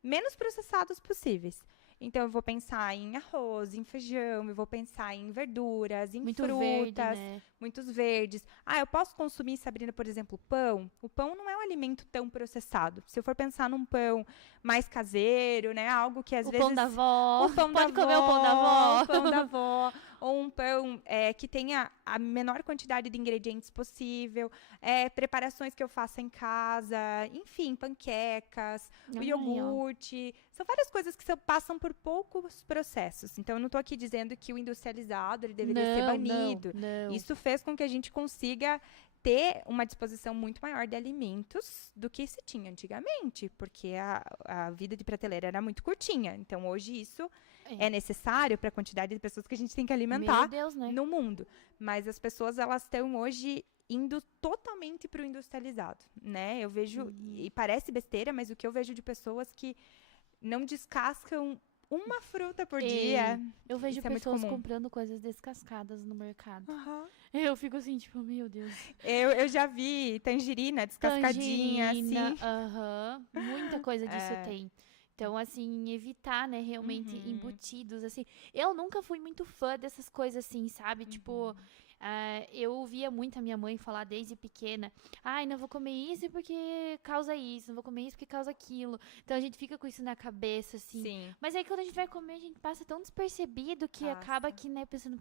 menos processados possíveis. Então, eu vou pensar em arroz, em feijão, eu vou pensar em verduras, em frutas, verde, né? Muitos verdes. Eu posso consumir, Sabrina, por exemplo, pão. O pão não é um alimento tão processado. Se eu for pensar num pão mais caseiro, né? Algo que às vezes... O pão da avó. Pode comer o pão da avó. O pão da avó. Ou um pão que tenha a menor quantidade de ingredientes possível. Preparações que eu faço em casa. Enfim, panquecas, o iogurte. São várias coisas que passam por poucos processos. Então, eu não estou aqui dizendo que o industrializado ele deveria ser banido. Não. Isso fez com que a gente consiga ter uma disposição muito maior de alimentos do que se tinha antigamente, porque a vida de prateleira era muito curtinha. Então, hoje isso é necessário para a quantidade de pessoas que a gente tem que alimentar no mundo. Mas as pessoas, elas estão hoje indo totalmente para o industrializado, né? Eu vejo, e parece besteira, mas o que eu vejo de pessoas que não descascam uma fruta por dia. Eu vejo pessoas comprando coisas descascadas no mercado. Eu fico assim, tipo, meu Deus. Eu já vi tangerina descascadinha, assim. Muita coisa disso tem. Então, assim, evitar, né, realmente embutidos, assim. Eu nunca fui muito fã dessas coisas assim, sabe? Tipo, eu ouvia muito a minha mãe falar desde pequena, ai, não vou comer isso porque causa isso, não vou comer isso porque causa aquilo. Então a gente fica com isso na cabeça, assim. Sim. Mas aí quando a gente vai comer, a gente passa tão despercebido que acaba que, né, pensando,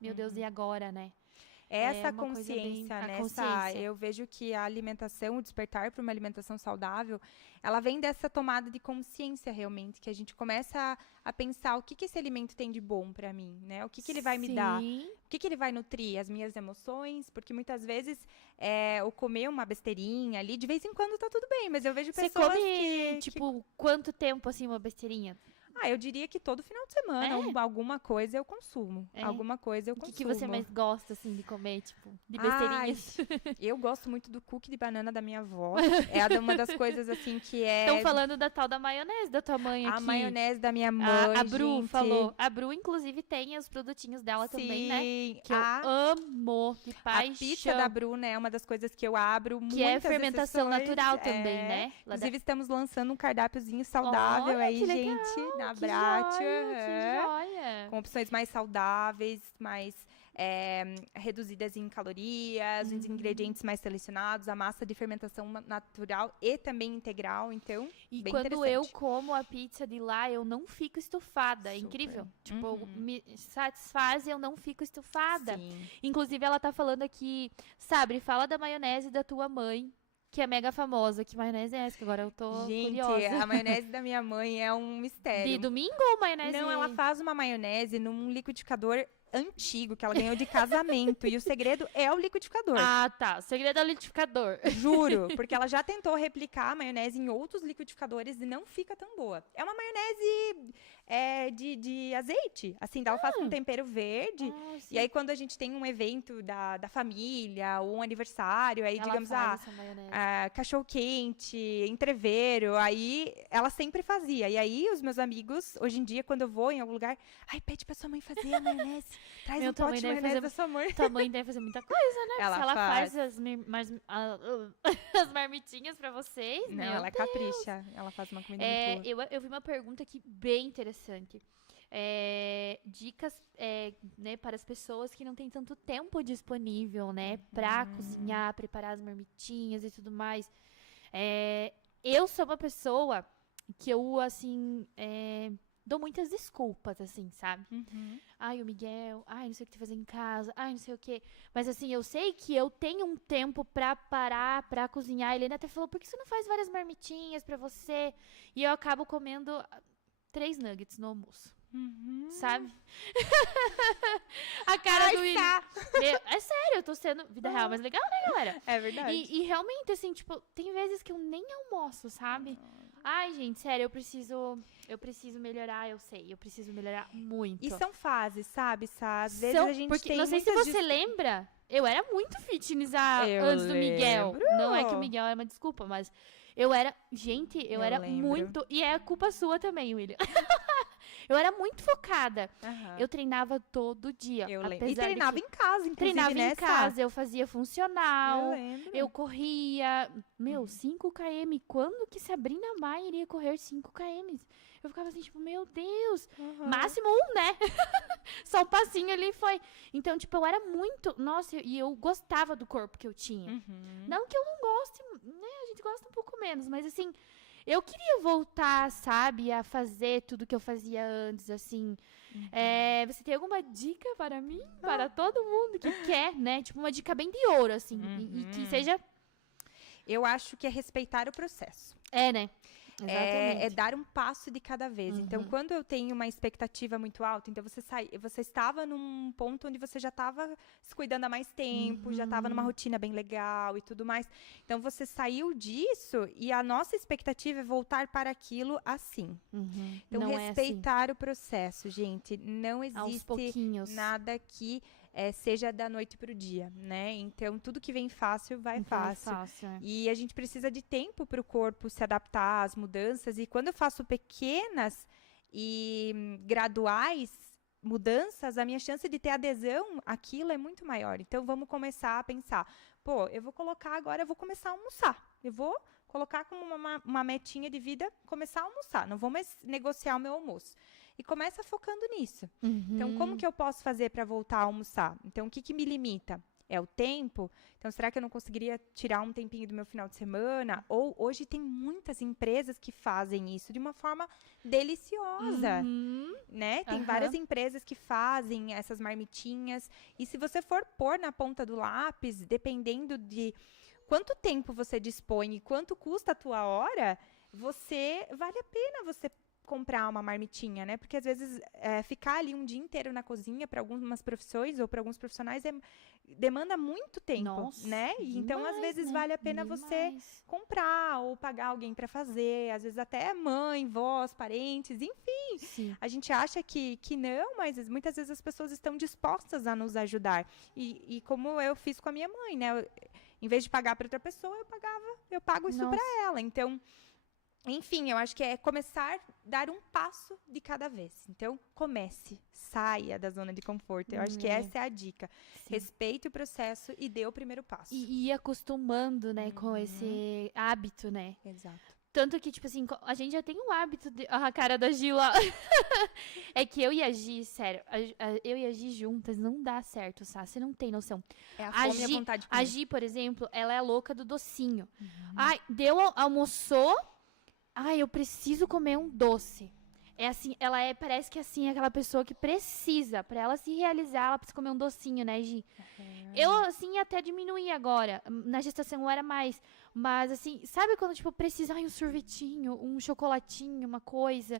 meu Deus, e agora, né? Essa uma coisa bem- consciência, a né? consciência. Eu vejo que a alimentação, o despertar para uma alimentação saudável, ela vem dessa tomada de consciência realmente, que a gente começa a pensar o que esse alimento tem de bom para mim, né? O que ele vai me dar? Sim. O que ele vai nutrir? As minhas emoções? Porque muitas vezes eu comer uma besteirinha ali, de vez em quando tá tudo bem, mas eu vejo Você pessoas come, tipo, quanto tempo, assim, uma besteirinha? eu diria que todo final de semana alguma coisa eu consumo. Alguma coisa eu O consumo. que você mais gosta, assim, de comer, tipo, de besteirinhas? Eu gosto muito do cookie de banana da minha avó. É uma das coisas, assim, que é... Estão falando da tal da maionese da tua mãe aqui. A maionese da minha mãe, A Bru gente. falou. A Bru, inclusive, tem os produtinhos dela também, né? Sim, Que eu amo, de paixão. a pizza da Bru, né, é uma das coisas que eu abro Que é muitas fermentação exceções. natural também, né? Lá Inclusive, estamos lançando um cardápiozinho saudável Olha, aí, que legal, gente, na que Bratio. joia, que joia. Com opções mais saudáveis, mais reduzidas em calorias, os ingredientes mais selecionados, a massa de fermentação natural e também integral, então, E bem quando eu interessante. como a pizza de lá, eu não fico estufada. É Super. incrível. Tipo, me satisfaz e eu não fico estufada. Sim. Inclusive, ela tá falando aqui, Sabre, fala da maionese da tua mãe, que é mega famosa. Que maionese é essa? Que agora eu tô Gente, curiosa. a maionese da minha mãe é um mistério. De domingo ou maionese? Não, ela faz uma maionese num liquidificador antigo que ela ganhou de casamento. E o segredo é o liquidificador. Ah, tá. O segredo é o liquidificador. Juro, porque ela já tentou replicar a maionese em outros liquidificadores e não fica tão boa. É uma maionese de azeite, assim, ela faz com tempero verde. Ah, sim. E aí, quando a gente tem um evento da família, ou um aniversário, aí, Ela digamos, faz essa maionese. cachorro-quente, entrevero, aí ela sempre fazia. E aí, os meus amigos, hoje em dia, quando eu vou em algum lugar, ai, pede pra sua mãe fazer a maionese. Traz Meu, um tua pote mãe de deve maionese fazer- da sua mãe. Tua mãe deve fazer muita coisa, né? Ela Se ela faz. faz as marmitinhas pra vocês, Não, meu ela Deus. capricha. Ela faz uma comida muito boa. Eu vi uma pergunta aqui bem interessante. Dicas né, para as pessoas que não têm tanto tempo disponível, né? Pra cozinhar, preparar as marmitinhas e tudo mais. Eu sou uma pessoa que eu, assim, dou muitas desculpas, assim, sabe? Ai, o Miguel, ai, não sei o que tu fazer em casa, ai, não sei o que. Mas, assim, eu sei que eu tenho um tempo pra parar, pra cozinhar. A Helena até falou, por que você não faz várias marmitinhas pra você? E eu acabo comendo 3 nuggets no almoço. Sabe? A cara do William. É sério, eu tô sendo vida real, mas legal, né, galera? É verdade. E realmente, assim, tipo, tem vezes que eu nem almoço, sabe? Ai, gente, sério, eu preciso melhorar, eu sei, eu preciso melhorar muito. E são fases, sabe, Sá? Às vezes São- a gente porque, tem não sei se muitas você lembra, eu era muito fitness Eu antes do Miguel. lembro. Não é que o Miguel é uma desculpa, mas eu era, gente, eu era lembro. muito, e é culpa sua também, William. Eu era muito focada. Aham. Eu treinava todo dia. Eu lembro. apesar E de treinava que- em casa, inclusive, Treinava né, em Sá? casa, eu fazia funcional. Eu lembro. Eu corria, 5 km. Quando que Sabrina Maia iria correr 5 km? Eu ficava assim, tipo, meu Deus. Uhum. Máximo 1, né? Só um passinho ali foi. Então, tipo, eu era muito... Nossa, e eu gostava do corpo que eu tinha. Uhum. Não que eu não goste, né? A gente gosta um pouco menos, mas assim... Eu queria voltar, sabe, a fazer tudo que eu fazia antes, assim. Você tem alguma dica para mim? Para todo mundo que quer, né? Tipo, uma dica bem de ouro, assim. E que seja... Eu acho que é respeitar o processo. né? Exatamente. É dar um passo de cada vez. Então, quando eu tenho uma expectativa muito alta, então você estava num ponto onde você já estava se cuidando há mais tempo, já estava numa rotina bem legal e tudo mais. Então, você saiu disso e a nossa expectativa é voltar para aquilo assim. Então, Não respeitar o processo, gente. Não é assim. Aos existe pouquinhos. nada que seja da noite pro dia, né? Então, tudo que vem fácil, vai fácil. É. E a gente precisa de tempo para o corpo se adaptar às mudanças. E quando eu faço pequenas e graduais mudanças, a minha chance de ter adesão àquilo é muito maior. Então, vamos começar a pensar, eu vou colocar agora, eu vou começar a almoçar. Eu vou colocar como uma metinha de vida, começar a almoçar. Não vou mais negociar o meu almoço. E começa focando nisso. Então, como que eu posso fazer para voltar a almoçar? Então, o que me limita? É o tempo? Então, será que eu não conseguiria tirar um tempinho do meu final de semana? Ou hoje tem muitas empresas que fazem isso de uma forma deliciosa, né? Tem várias empresas que fazem essas marmitinhas. E se você for pôr na ponta do lápis, dependendo de quanto tempo você dispõe e quanto custa a tua hora, vale a pena você comprar uma marmitinha, né? Porque às vezes ficar ali um dia inteiro na cozinha para algumas profissões ou para alguns profissionais demanda muito tempo, Nossa, né? E então às vezes vale a pena você comprar ou pagar alguém para fazer, às vezes até mãe, vós, parentes, enfim. Sim. A gente acha que não, mas muitas vezes as pessoas estão dispostas a nos ajudar. E como eu fiz com a minha mãe, né? Em vez de pagar para outra pessoa, eu pago isso para ela. Então, enfim, eu acho que é começar a dar um passo de cada vez. Então, saia da zona de conforto. Eu acho que essa é a dica. Sim. Respeite o processo e dê o primeiro passo. E ir acostumando, né, com esse hábito, né? Exato. Tanto que, tipo assim, a gente já tem um hábito a cara da Gi lá. É que eu e a Gi, sério, eu e a Gi juntas não dá certo, sabe? Você não tem noção. É a fome e a vontade de comer. A Gi, por exemplo, ela é louca do docinho. Ai, almoçou... Ai, eu preciso comer um doce. É assim, parece que assim, é aquela pessoa que precisa, pra ela se realizar, ela precisa comer um docinho, né, Gi? Eu, assim, até diminuí agora. Na gestação eu era mais. Mas, assim, sabe quando, tipo, precisa, um sorvetinho, um chocolatinho, uma coisa?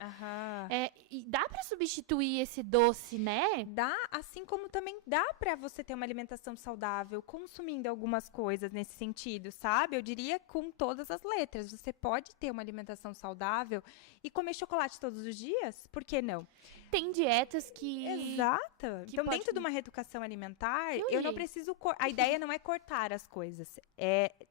E dá pra substituir esse doce, né? Dá, assim como também dá pra você ter uma alimentação saudável, consumindo algumas coisas nesse sentido, sabe? Eu diria com todas as letras. Você pode ter uma alimentação saudável e comer chocolate todos os dias? Por que não? Tem dietas que... Exato. Então, dentro de uma reeducação alimentar, eu não preciso... A ideia não é cortar as coisas.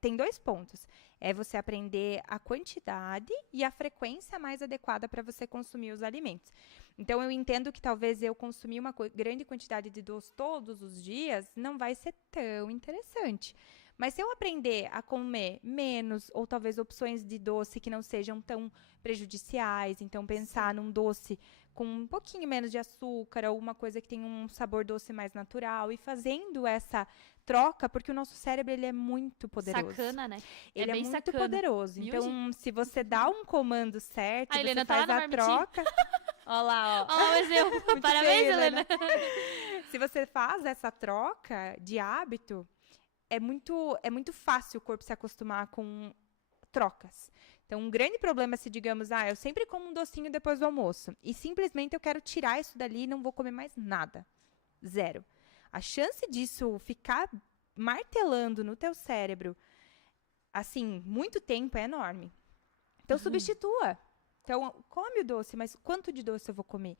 Tem 2 pontos. É você aprender a quantidade e a frequência mais adequada para você consumir os alimentos. Então, eu entendo que talvez eu consumir uma grande quantidade de doce todos os dias não vai ser tão interessante. Mas se eu aprender a comer menos, ou talvez opções de doce que não sejam tão prejudiciais, então pensar num doce com um pouquinho menos de açúcar, ou uma coisa que tem um sabor doce mais natural, e fazendo essa troca, porque o nosso cérebro, ele é muito poderoso. Sacana, né? Ele é muito poderoso. Então, se você dá um comando certo, você faz a troca... Olha lá, ó. Ó, exemplo. Parabéns, Helena. Se você faz essa troca de hábito, é muito fácil o corpo se acostumar com trocas. Então, um grande problema se, digamos, eu sempre como um docinho depois do almoço e simplesmente eu quero tirar isso dali e não vou comer mais nada. 0. A chance disso ficar martelando no teu cérebro, assim, muito tempo é enorme. Então, substitua. Então, come o doce, mas quanto de doce eu vou comer?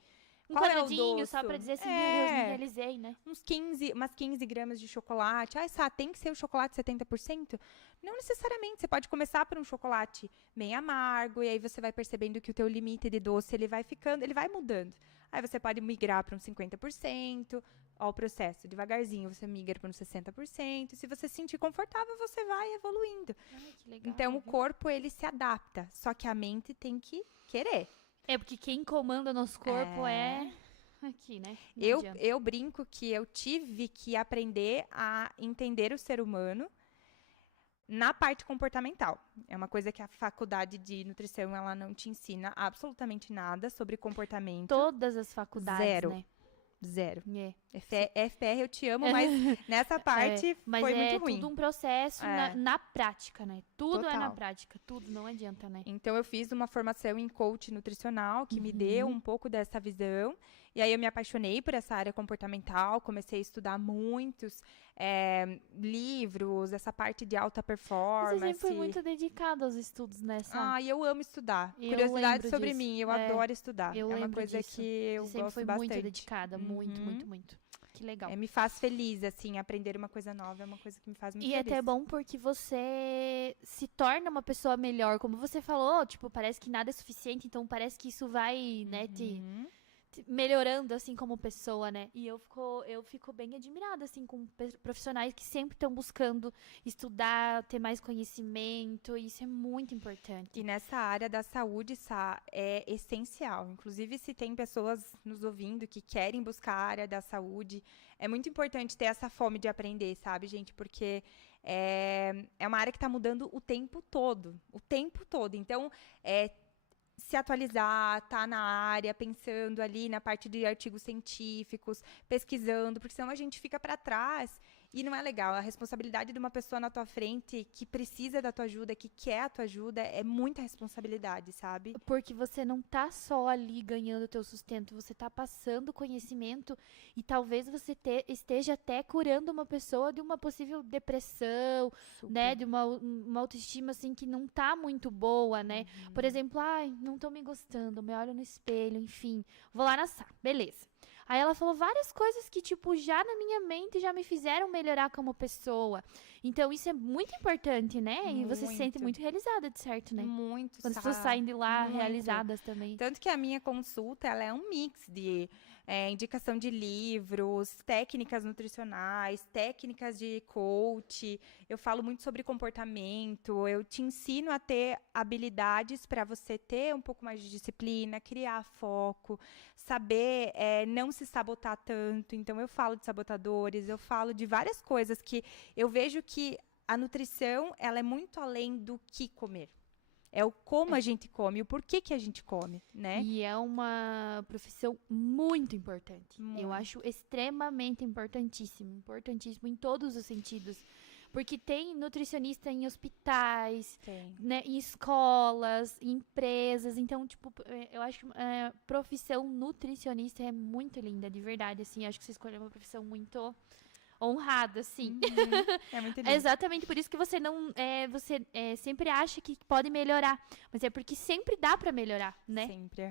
Um quadradinho, só pra dizer assim, meu Deus, me realizei, né? Umas 15 gramas de chocolate. Tem que ser o chocolate 70%? Não necessariamente. Você pode começar por um chocolate bem amargo, e aí você vai percebendo que o teu limite de doce, ele vai mudando. Aí você pode migrar para um 50%, ó, o processo. Devagarzinho, você migra para um 60%. Se você se sentir confortável, você vai evoluindo. Ai, que legal. Então, o corpo, ele se adapta. Só que a mente tem que querer. Porque quem comanda o nosso corpo é aqui, né? Eu brinco que eu tive que aprender a entender o ser humano na parte comportamental. É uma coisa que a faculdade de nutrição, ela não te ensina absolutamente nada sobre comportamento. Todas as faculdades, né? Zero. FPR, eu te amo, mas nessa parte foi muito ruim. Mas é tudo um processo na prática, né? Tudo é na prática, tudo, não adianta, né? Então, eu fiz uma formação em coach nutricional, que me deu um pouco dessa visão. E aí, eu me apaixonei por essa área comportamental, comecei a estudar muitos livros, essa parte de alta performance. Você sempre foi muito dedicada aos estudos nessa... E eu amo estudar. Curiosidade sobre mim, eu adoro estudar. É uma coisa que eu gosto bastante. Sempre foi muito dedicada, muito, muito, muito. Que legal. Me faz feliz, assim, aprender uma coisa nova é uma coisa que me faz muito feliz. E é até bom porque você se torna uma pessoa melhor. Como você falou, tipo, parece que nada é suficiente, então parece que isso vai, né, melhorando, assim, como pessoa, né? E eu fico bem admirada, assim, com profissionais que sempre estão buscando estudar, ter mais conhecimento. Isso é muito importante. E nessa área da saúde, Sá, é essencial. Inclusive, se tem pessoas nos ouvindo que querem buscar a área da saúde, é muito importante ter essa fome de aprender, sabe, gente? Porque é uma área que está mudando o tempo todo. O tempo todo. Então, se atualizar, tá na área, pensando ali na parte de artigos científicos, pesquisando, porque senão a gente fica para trás e não é legal. A responsabilidade de uma pessoa na tua frente que precisa da tua ajuda, que quer a tua ajuda, é muita responsabilidade, sabe? Porque você não tá só ali ganhando o teu sustento, você tá passando conhecimento e talvez você esteja até curando uma pessoa de uma possível depressão, né? De uma autoestima, assim, que não tá muito boa, né? Por exemplo, ai, não tô me gostando, me olho no espelho, enfim. Vou lá na sala, beleza. Aí ela falou várias coisas que, tipo, já na minha mente já me fizeram melhorar como pessoa. Então, isso é muito importante, né? E você se sente muito realizada, de certo, né? Muito, quando as pessoas saem de lá muito realizadas também. Tanto que a minha consulta, ela é um mix de indicação de livros, técnicas nutricionais, técnicas de coach. Eu falo muito sobre comportamento. Eu te ensino a ter habilidades para você ter um pouco mais de disciplina, criar foco, saber não se sabotar tanto. Então, eu falo de sabotadores, eu falo de várias coisas que eu vejo que a nutrição, ela é muito além do que comer. É o como a gente come, o porquê que a gente come, né? E é uma profissão muito importante. Eu acho extremamente importantíssimo em todos os sentidos. Porque tem nutricionista em hospitais, né, em escolas, em empresas. Então, tipo, eu acho que a profissão nutricionista é muito linda, de verdade, assim. Acho que você escolheu uma profissão muito honrada, assim. É muito lindo. É exatamente por isso que você não... você sempre acha que pode melhorar. Mas é porque sempre dá pra melhorar, né? Sempre,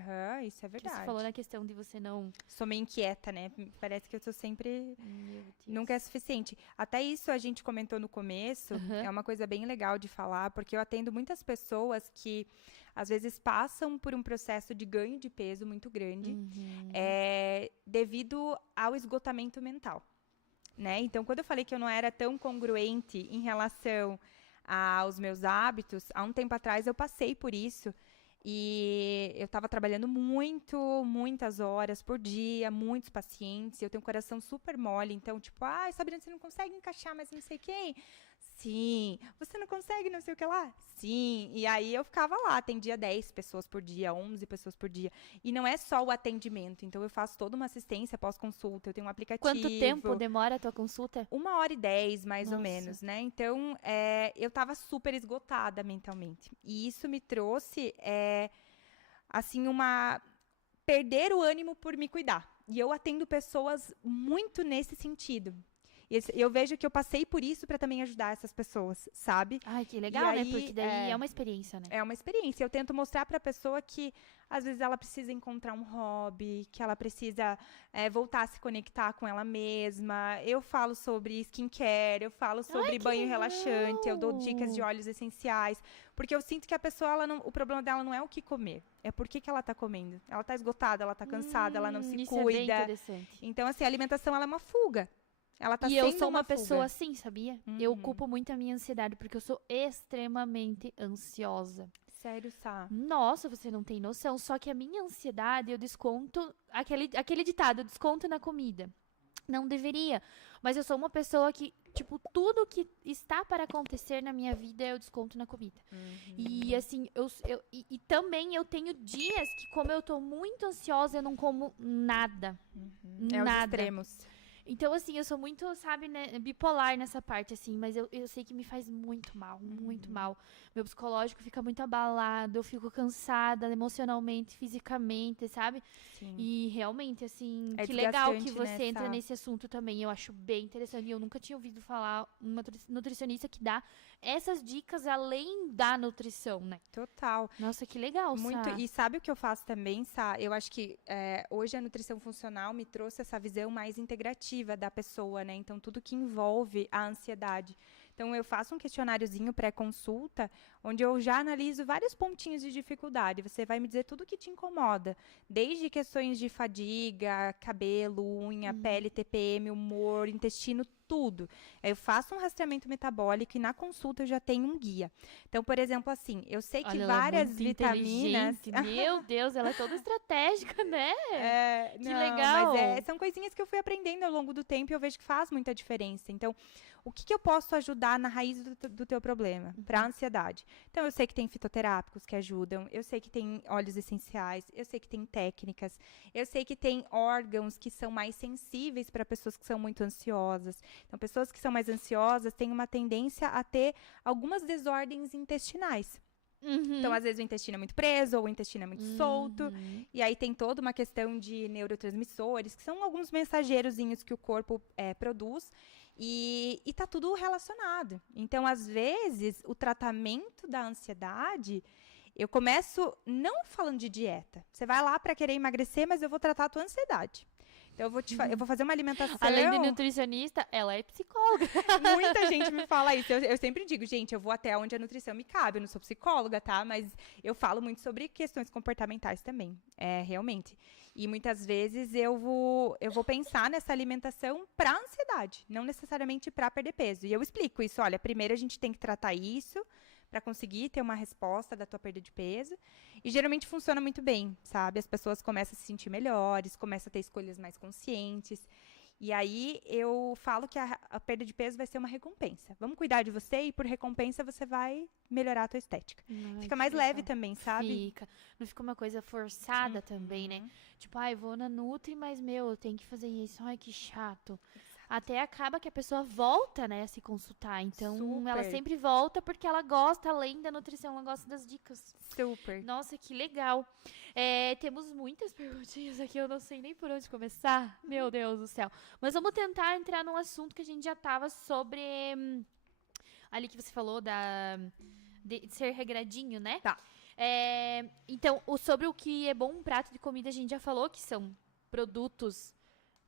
isso é verdade. Você falou na questão de você não... Sou meio inquieta, né? Parece que eu tô sempre... Nunca é suficiente. Até isso a gente comentou no começo. É uma coisa bem legal de falar, porque eu atendo muitas pessoas que, às vezes, passam por um processo de ganho de peso muito grande, devido ao esgotamento mental. Né? Então, quando eu falei que eu não era tão congruente em relação aos meus hábitos, há um tempo atrás eu passei por isso e eu estava trabalhando muitas horas por dia, muitos pacientes, eu tenho um coração super mole, então, tipo, Sabrina, você não consegue encaixar mais não sei quem? Sim. Você não consegue não sei o que lá? Sim. E aí eu ficava lá, atendia 10 pessoas por dia, 11 pessoas por dia. E não é só o atendimento, então eu faço toda uma assistência pós-consulta, eu tenho um aplicativo. Quanto tempo demora a tua consulta? 1h10, mais ou menos, né? Então, eu tava super esgotada mentalmente. E isso me trouxe, assim, perder o ânimo por me cuidar. E eu atendo pessoas muito nesse sentido. Eu vejo que eu passei por isso para também ajudar essas pessoas, sabe? Ai, que legal, né? Porque daí é uma experiência, né? É uma experiência. Eu tento mostrar para a pessoa que, às vezes, ela precisa encontrar um hobby, que ela precisa voltar a se conectar com ela mesma. Eu falo sobre skincare, eu falo sobre banho relaxante, eu dou dicas de óleos essenciais. Porque eu sinto que a pessoa, o problema dela não é o que comer, é por que ela tá comendo. Ela tá esgotada, ela tá cansada, ela não se isso cuida. É bem interessante. Então, assim, a alimentação, ela é uma fuga. Ela tá e sendo eu sou uma pessoa fuga. assim, sabia? Eu culpo muito a minha ansiedade, porque eu sou extremamente ansiosa. Sério, Sá? Nossa, você não tem noção. Só que a minha ansiedade, eu desconto... Aquele ditado, eu desconto na comida. Não deveria. Mas eu sou uma pessoa que, tipo, tudo que está para acontecer na minha vida, eu desconto na comida. E, assim, e também eu tenho dias que, como eu tô muito ansiosa, eu não como nada. É os Nada. extremos. Então, assim, eu sou muito, sabe, né, bipolar nessa parte, assim, mas eu sei que me faz muito mal, muito mal. Meu psicológico fica muito abalado, eu fico cansada emocionalmente, fisicamente, sabe? Sim. E realmente, assim, É que legal que desgastante, você entra né, nesse assunto também. Eu acho bem interessante. E eu nunca tinha ouvido falar uma nutricionista que dá essas dicas além da nutrição, né? Total. Nossa, que legal, Muito. Sá. E sabe o que eu faço também, Sá? Eu acho que hoje a nutrição funcional me trouxe essa visão mais integrativa da pessoa, né? Então, tudo que envolve a ansiedade. Então, eu faço um questionáriozinho pré-consulta, onde eu já analiso vários pontinhos de dificuldade. Você vai me dizer tudo o que te incomoda, desde questões de fadiga, cabelo, unha, pele, TPM, humor, intestino, tudo. Eu faço um rastreamento metabólico e na consulta eu já tenho um guia. Então, por exemplo, assim, eu sei que Olha, várias ela é muito vitaminas... inteligente. Meu Deus, ela é toda estratégica, né? Que Não, legal. Mas são coisinhas que eu fui aprendendo ao longo do tempo e eu vejo que faz muita diferença. Então, o que eu posso ajudar na raiz do teu problema? Para a ansiedade. Então, eu sei que tem fitoterápicos que ajudam, eu sei que tem óleos essenciais, eu sei que tem técnicas, eu sei que tem órgãos que são mais sensíveis para pessoas que são muito ansiosas. Então, pessoas que são mais ansiosas têm uma tendência a ter algumas desordens intestinais. Então, às vezes, o intestino é muito preso ou o intestino é muito solto. E aí tem toda uma questão de neurotransmissores, que são alguns mensageirozinhos que o corpo produz. E tá tudo relacionado. Então, às vezes, o tratamento da ansiedade, eu começo não falando de dieta. Você vai lá para querer emagrecer, mas eu vou tratar a tua ansiedade. Então, eu vou fazer uma alimentação... Além de nutricionista, ela é psicóloga. Muita gente me fala isso. Eu sempre digo, gente, eu vou até onde a nutrição me cabe. Eu não sou psicóloga, tá? Mas eu falo muito sobre questões comportamentais também. Realmente. E muitas vezes eu vou pensar nessa alimentação para ansiedade, não necessariamente para perder peso. E eu explico isso. Olha, primeiro a gente tem que tratar isso para conseguir ter uma resposta da tua perda de peso. E geralmente funciona muito bem, sabe? As pessoas começam a se sentir melhores, começam a ter escolhas mais conscientes. E aí eu falo que a perda de peso vai ser uma recompensa. Vamos cuidar de você e por recompensa você vai melhorar a tua estética. Fica mais leve também, sabe? Fica. Não fica uma coisa forçada também, né? Tipo, eu vou na Nutri, mas, eu tenho que fazer isso. Ai, que chato. Até acaba que a pessoa volta, né, a se consultar. Então, ela sempre volta porque ela gosta, além da nutrição, ela gosta das dicas. Super. Nossa, que legal. Temos muitas perguntinhas aqui, eu não sei nem por onde começar. Meu Deus do céu. Mas vamos tentar entrar num assunto que a gente já tava sobre... ali que você falou de ser regradinho, né? Tá. Então, sobre o que é bom um prato de comida, a gente já falou que são produtos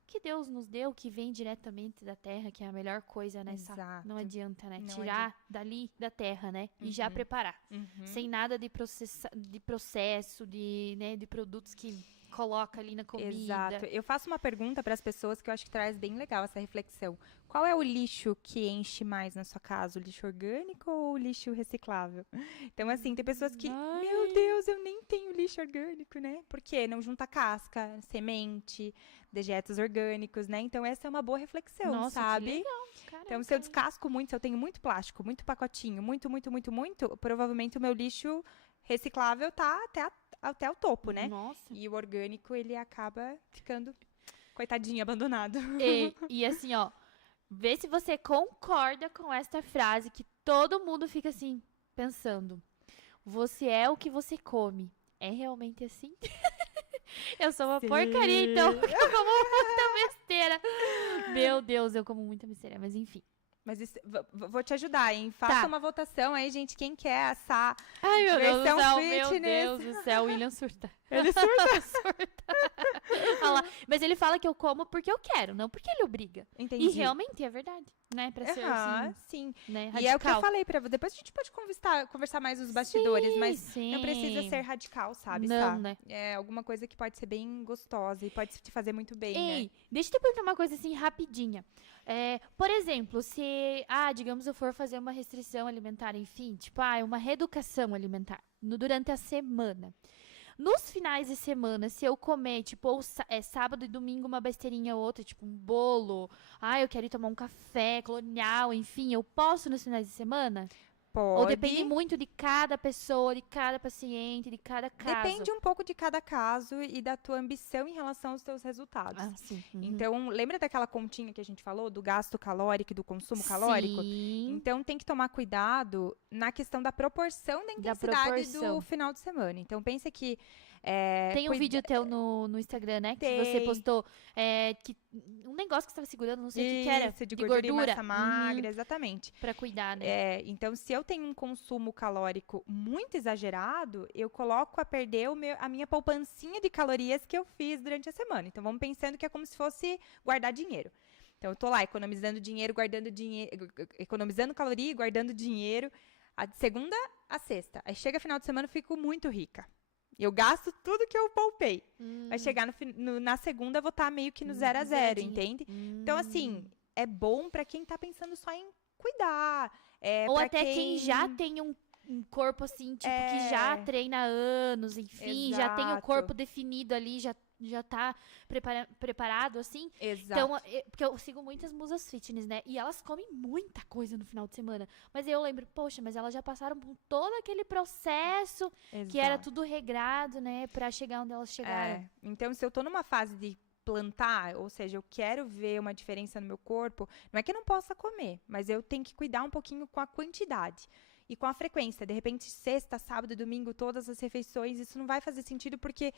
que Deus nos deu, que vem diretamente da terra, que é a melhor coisa, né? Exato. Não adianta, né? Não Tirar dali da terra, né? E já preparar. Sem nada de processo, de produtos que coloca ali na comida. Exato. Eu faço uma pergunta para as pessoas que eu acho que traz bem legal essa reflexão. Qual é o lixo que enche mais na sua casa? O lixo orgânico ou o lixo reciclável? Então, assim, tem pessoas que, meu Deus, eu nem tenho lixo orgânico, né? Por quê? Não junta casca, semente, dejetos orgânicos, né? Então, essa é uma boa reflexão, Nossa, sabe? que legal. Caraca. Então, se eu descasco muito, se eu tenho muito plástico, muito pacotinho, muito, provavelmente o meu lixo reciclável tá até o topo, né? Nossa. E o orgânico, ele acaba ficando, coitadinho, abandonado. E assim, ó, vê se você concorda com esta frase que todo mundo fica assim, pensando. Você é o que você come. É realmente assim? Eu sou uma porcaria, então, eu como muita besteira. Meu Deus, eu como muita besteira, mas enfim. Mas isso, vou te ajudar, hein? Faça uma votação aí, gente. Quem quer assar Ai, meu Deus do céu, fitness? meu Deus do céu, o William surta. Ele surta? Surta. Olha lá. Mas ele fala que eu como porque eu quero, não porque ele obriga. Entendi. E realmente é verdade, né? Pra ser assim, sim. né, radical. E é o que eu falei pra você. Depois a gente pode conversar mais nos bastidores, Sim, mas sim. não precisa ser radical, sabe? Não, né? É alguma coisa que pode ser bem gostosa e pode te fazer muito bem, Ei, né? deixa eu te perguntar uma coisa assim, rapidinha. Por exemplo, se, digamos, eu for fazer uma restrição alimentar, enfim, tipo, uma reeducação alimentar durante a semana. Nos finais de semana, se eu comer, tipo, sábado e domingo uma besteirinha ou outra, tipo um bolo, eu quero ir tomar um café colonial, enfim, eu posso nos finais de semana? Pode. Ou depende muito de cada pessoa, de cada paciente, de cada caso? Depende um pouco de cada caso e da tua ambição em relação aos teus resultados. Sim. Então, lembra daquela continha que a gente falou, do gasto calórico e do consumo calórico? Sim. Então, tem que tomar cuidado na questão da proporção da intensidade do final de semana. Então, pensa que... Tem um vídeo teu no Instagram, né? Que você postou um negócio que você estava segurando, não sei o que era. De gordura e massa magra, exatamente. Pra cuidar, né? Então, se eu tenho um consumo calórico muito exagerado, eu coloco a perder a minha poupancinha de calorias que eu fiz durante a semana. Então, vamos pensando que é como se fosse guardar dinheiro. Então, eu tô lá economizando dinheiro, guardando dinheiro, economizando caloria e guardando dinheiro, de segunda a sexta. Aí chega final de semana, eu fico muito rica. Eu gasto tudo que eu poupei. Vai chegar na segunda, eu vou estar meio que no 0 a 0, entende? Então, assim, é bom pra quem tá pensando só em cuidar. Ou até quem já tem um corpo, assim, tipo, que já treina há anos, enfim, já tem o corpo definido ali, já tá preparado, assim. Exato. Então, porque eu sigo muitas musas fitness, né? E elas comem muita coisa no final de semana. Mas eu lembro, poxa, mas elas já passaram por todo aquele processo que era tudo regrado, né? Pra chegar onde elas chegaram. Então, se eu tô numa fase de plantar, ou seja, eu quero ver uma diferença no meu corpo, não é que eu não possa comer, mas eu tenho que cuidar um pouquinho com a quantidade. E com a frequência, de repente, sexta, sábado e domingo, todas as refeições, isso não vai fazer sentido porque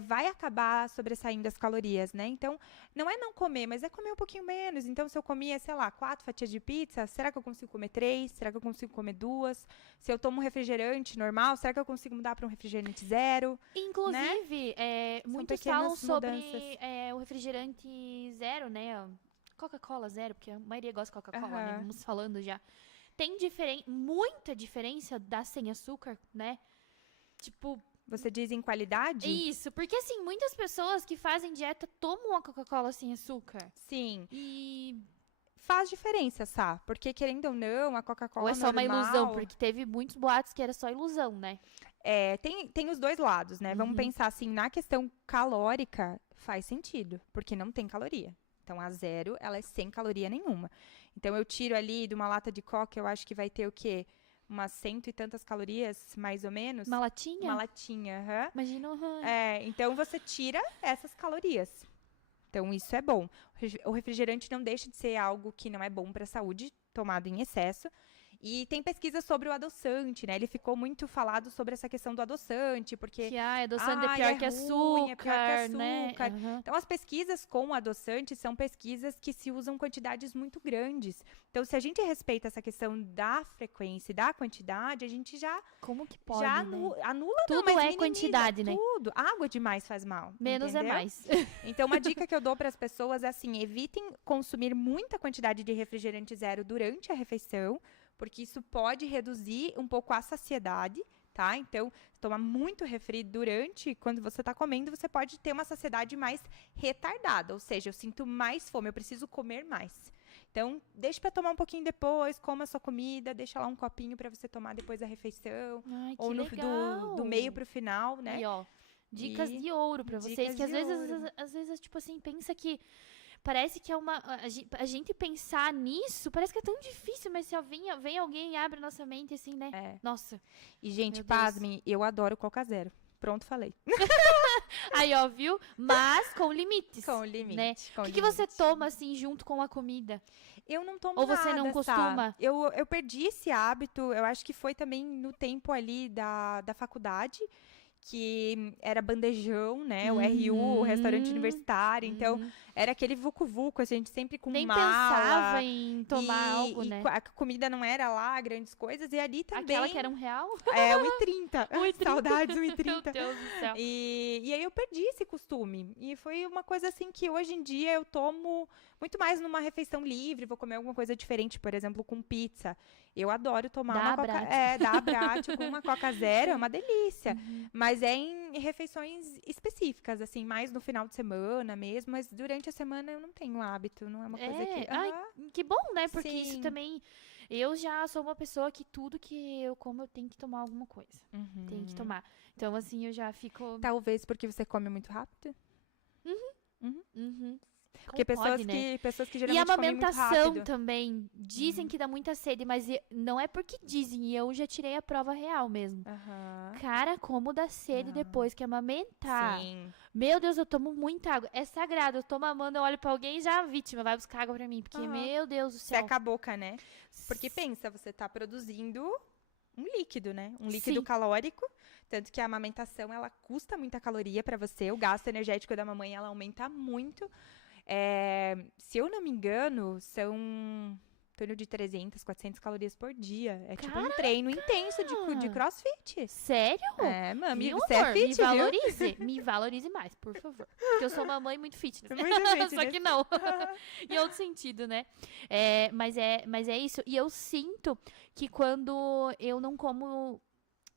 vai acabar sobressaindo as calorias, né? Então, não é não comer, mas é comer um pouquinho menos. Então, se eu comia, sei lá, 4 fatias de pizza, será que eu consigo comer 3? Será que eu consigo comer 2? Se eu tomo um refrigerante normal, será que eu consigo mudar para um refrigerante 0? Inclusive, né? muitos falam sobre o refrigerante 0, né? Coca-Cola 0, porque a maioria gosta de Coca-Cola, né? Vamos falando já. Tem muita diferença da sem açúcar, né? Tipo... Você diz em qualidade? Isso, porque assim, muitas pessoas que fazem dieta tomam a Coca-Cola sem açúcar. Sim. E... faz diferença, Sá. Porque, querendo ou não, a Coca-Cola ou é só uma ilusão, porque teve muitos boatos que era só ilusão, né? Tem os dois lados, né? Vamos pensar assim, na questão calórica, faz sentido, porque não tem caloria. Então, a 0, ela é sem caloria nenhuma. Então, eu tiro ali de uma lata de Coca, eu acho que vai ter o quê? Umas 100 e tantas calorias, mais ou menos. Uma latinha? Uma latinha, Imagina. Então, você tira essas calorias. Então, isso é bom. O refrigerante não deixa de ser algo que não é bom para a saúde, tomado em excesso. E tem pesquisa sobre o adoçante, né? Ele ficou muito falado sobre essa questão do adoçante, porque... que adoçante é pior que açúcar, é pior que né? Então, as pesquisas com adoçante são pesquisas que se usam quantidades muito grandes. Então, se a gente respeita essa questão da frequência e da quantidade, a gente já... como que pode, já né? anula, tudo não, mas é quantidade, né? Tudo. Água demais faz mal. Menos entendeu? é mais. Então, uma dica que eu dou para as pessoas é assim, evitem consumir muita quantidade de refrigerante 0 durante a refeição, porque isso pode reduzir um pouco a saciedade, tá? Então, tomar muito refri quando você tá comendo, você pode ter uma saciedade mais retardada, ou seja, eu sinto mais fome, eu preciso comer mais. Então, deixa para tomar um pouquinho depois, coma a sua comida, deixa lá um copinho para você tomar depois da refeição, ou do meio pro final, né? Aí, ó, dicas de ouro para vocês, que às vezes, tipo assim, pensa que parece que é a gente pensar nisso, parece que é tão difícil, mas se vem alguém e abre nossa mente, assim, né? Nossa. E, gente, pasmem, eu adoro Coca Zero. Pronto, falei. Aí, ó, viu? Mas com limites. Com limite. Né? O que você toma, assim, junto com a comida? Eu não tomo nada. Ou você não costuma? Eu perdi esse hábito, eu acho que foi também no tempo ali da faculdade, que era bandejão, né? O RU, o restaurante universitário. Então, era aquele vucu-vucu, a gente sempre com nem mala. Pensava em tomar algo, né? A comida não era lá, grandes coisas. E ali também... aquela que era R$1? R$1,30. 1,30. Saudades, R$1,30. Meu Deus do céu. E aí eu perdi esse costume. E foi uma coisa assim que hoje em dia eu tomo muito mais numa refeição livre. Vou comer alguma coisa diferente, por exemplo, com pizza. Eu adoro tomar uma Coca... da Abbrate com uma Coca Zero, é uma delícia. Mas é em refeições específicas, assim, mais no final de semana mesmo. Mas durante a semana eu não tenho hábito, não é uma coisa que... Ai, que bom, né? Porque Sim. isso também... Eu já sou uma pessoa que tudo que eu como, eu tenho que tomar alguma coisa. Tem que tomar. Então, assim, eu já fico... Talvez porque você come muito rápido? Porque pode, pessoas que e geralmente a comem muito amamentação rápido. também. Dizem que dá muita sede, mas não é porque dizem. E eu já tirei a prova real mesmo. Cara, como dá sede depois que amamentar. Sim. Meu Deus, eu tomo muita água. É sagrado. Eu tô mamando, eu olho pra alguém e já a vítima vai buscar água pra mim. Porque, meu Deus do céu. Seca a boca, né? Porque pensa, você tá produzindo um líquido, né? Um líquido calórico. Tanto que a amamentação, ela custa muita caloria pra você. O gasto energético da mamãe, ela aumenta muito. Se eu não me engano, são torno de 300, 400 calorias por dia. É tipo Caraca! um treino intenso de crossfit. Sério? Mami, Viu, você amor? é fit, Me viu? valorize. Me valorize mais, por favor. Porque eu sou uma mãe muito fitness. Muito fitness. Só que não. Em outro sentido, né? Mas é isso. E eu sinto que quando eu não como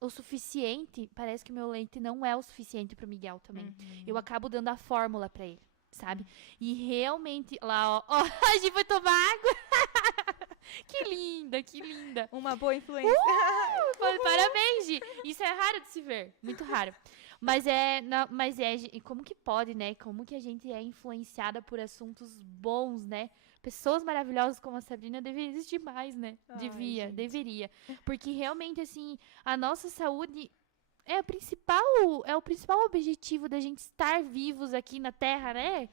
o suficiente, parece que o meu leite não é o suficiente pro Miguel também. Eu acabo dando a fórmula pra ele, sabe? E realmente, lá, ó, a gente foi tomar água. Que linda, que linda. Uma boa influência. Parabéns, Gi. Isso é raro de se ver, muito raro. Mas como que pode, né? Como que a gente é influenciada por assuntos bons, né? Pessoas maravilhosas como a Sabrina deveria existir mais, né? Ai, Deveria. Porque realmente, assim, a nossa saúde é o principal objetivo da gente estar vivos aqui na Terra, né?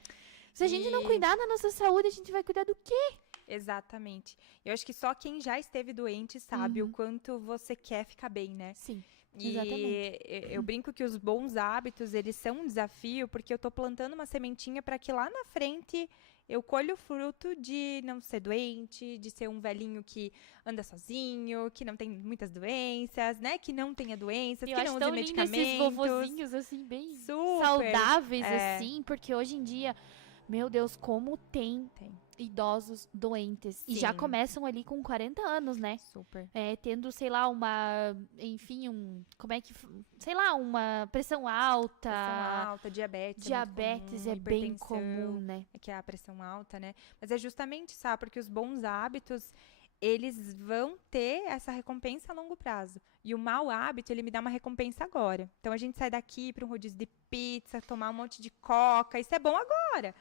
Se a gente não cuidar da nossa saúde, a gente vai cuidar do quê? Exatamente. Eu acho que só quem já esteve doente sabe o quanto você quer ficar bem, né? Sim. E Exatamente. eu brinco que os bons hábitos, eles são um desafio, porque eu tô plantando uma sementinha para que lá na frente eu colho o fruto de não ser doente, de ser um velhinho que anda sozinho, que não tem muitas doenças, né? Que não tenha doenças, Eu que acho não tão use lindo esses medicamentos. vovozinhos, assim, bem Super. saudáveis, assim, porque hoje em dia, meu Deus, como tem idosos doentes. E já Sim. começam ali com 40 anos, né? Super. Tendo, sei lá, sei lá, uma pressão alta. Pressão alta, diabetes. Diabetes é é muito bem comum, comum, né? que é a pressão alta, né? Mas é justamente, sabe, porque os bons hábitos, eles vão ter essa recompensa a longo prazo. E o mau hábito, ele me dá uma recompensa agora. Então, a gente sai daqui para um rodízio de pizza, tomar um monte de coca, isso é bom agora.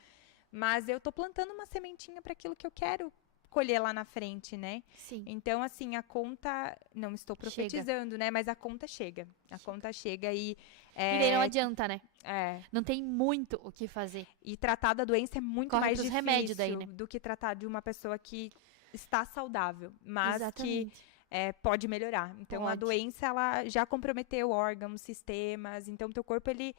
Mas eu tô plantando uma sementinha para aquilo que eu quero colher lá na frente, né? Sim. Então, assim, a conta, não estou profetizando, né? Mas a conta chega. A conta chega e... E daí não adianta, né? É. Não tem muito o que fazer. E tratar da doença é muito Corre mais pros difícil remédios daí, né? do que tratar de uma pessoa que está saudável, mas Exatamente. que pode melhorar. Então, a Pode. doença, ela já comprometeu órgãos, sistemas. Então, teu corpo, ele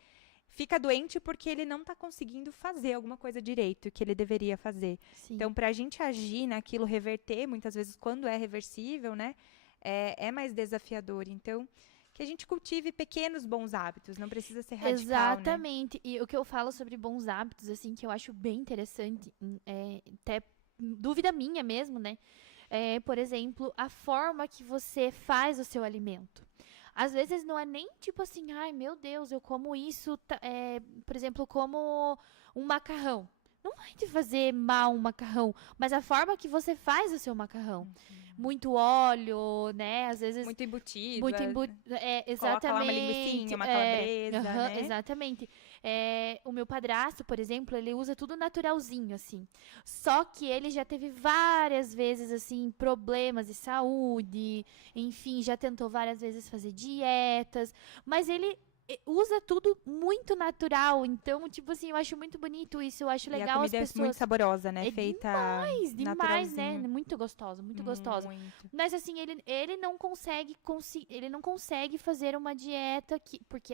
fica doente porque ele não está conseguindo fazer alguma coisa direito que ele deveria fazer. Sim. Então, para a gente agir naquilo, reverter, muitas vezes, quando é reversível, né? É mais desafiador. Então, que a gente cultive pequenos bons hábitos, não precisa ser radical, Exatamente. E o que eu falo sobre bons hábitos, assim, que eu acho bem interessante, até dúvida minha mesmo, né? Por exemplo, a forma que você faz o seu alimento. Às vezes não é nem tipo assim, ai meu Deus, eu como isso, por exemplo, como um macarrão. Não vai te fazer mal um macarrão, mas a forma que você faz o seu macarrão. Muito óleo, né? Às vezes... Muito embutido. Muito exatamente. Coloca lá uma linguicinha, uma calabresa, né? Exatamente. O meu padrasto, por exemplo, ele usa tudo naturalzinho, assim. Só que ele já teve várias vezes, assim, problemas de saúde. Enfim, já tentou várias vezes fazer dietas. Mas ele usa tudo muito natural. Então, tipo assim, eu acho muito bonito isso. Eu acho legal as E a comida pessoas... é muito saborosa, né? Feita demais, né? naturalzinho. Muito gostosa, muito gostosa. Muito. Mas assim, ele não consegue fazer uma dieta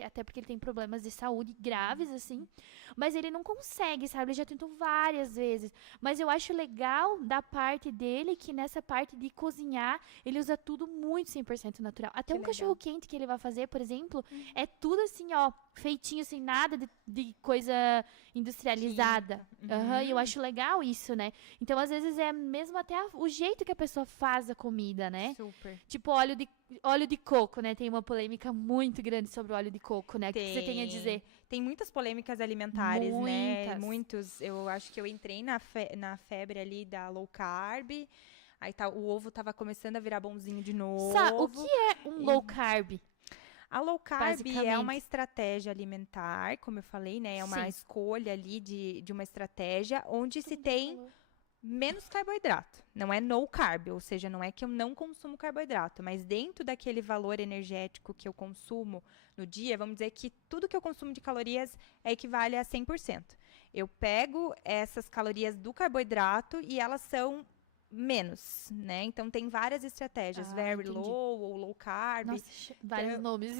até porque ele tem problemas de saúde graves, assim. Mas ele não consegue, sabe? Ele já tentou várias vezes. Mas eu acho legal da parte dele que nessa parte de cozinhar, ele usa tudo muito 100% natural. Até Que um legal. cachorro quente que ele vai fazer, por exemplo, é tudo assim, ó, feitinho, sem nada de coisa industrializada. Química. E eu acho legal isso, né? Então, às vezes, é mesmo até o jeito que a pessoa faz a comida, né? Super. Tipo, óleo de coco, né? Tem uma polêmica muito grande sobre o óleo de coco, né? O que você tem a dizer? Tem muitas polêmicas alimentares, né? Muitas. Muitos. Eu acho que eu entrei na febre ali da low carb. Aí o ovo tava começando a virar bonzinho de novo. O que é um low carb? A low carb é Basicamente. uma estratégia alimentar, como eu falei, né? É uma Sim. escolha ali de uma estratégia onde se tem menos carboidrato. Não é no carb, ou seja, não é que eu não consumo carboidrato, mas dentro daquele valor energético que eu consumo no dia, vamos dizer que tudo que eu consumo de calorias equivale a 100%. Eu pego essas calorias do carboidrato e elas são menos, né? Então tem várias estratégias, very entendi. low ou low carb. Nossa, vários nomes.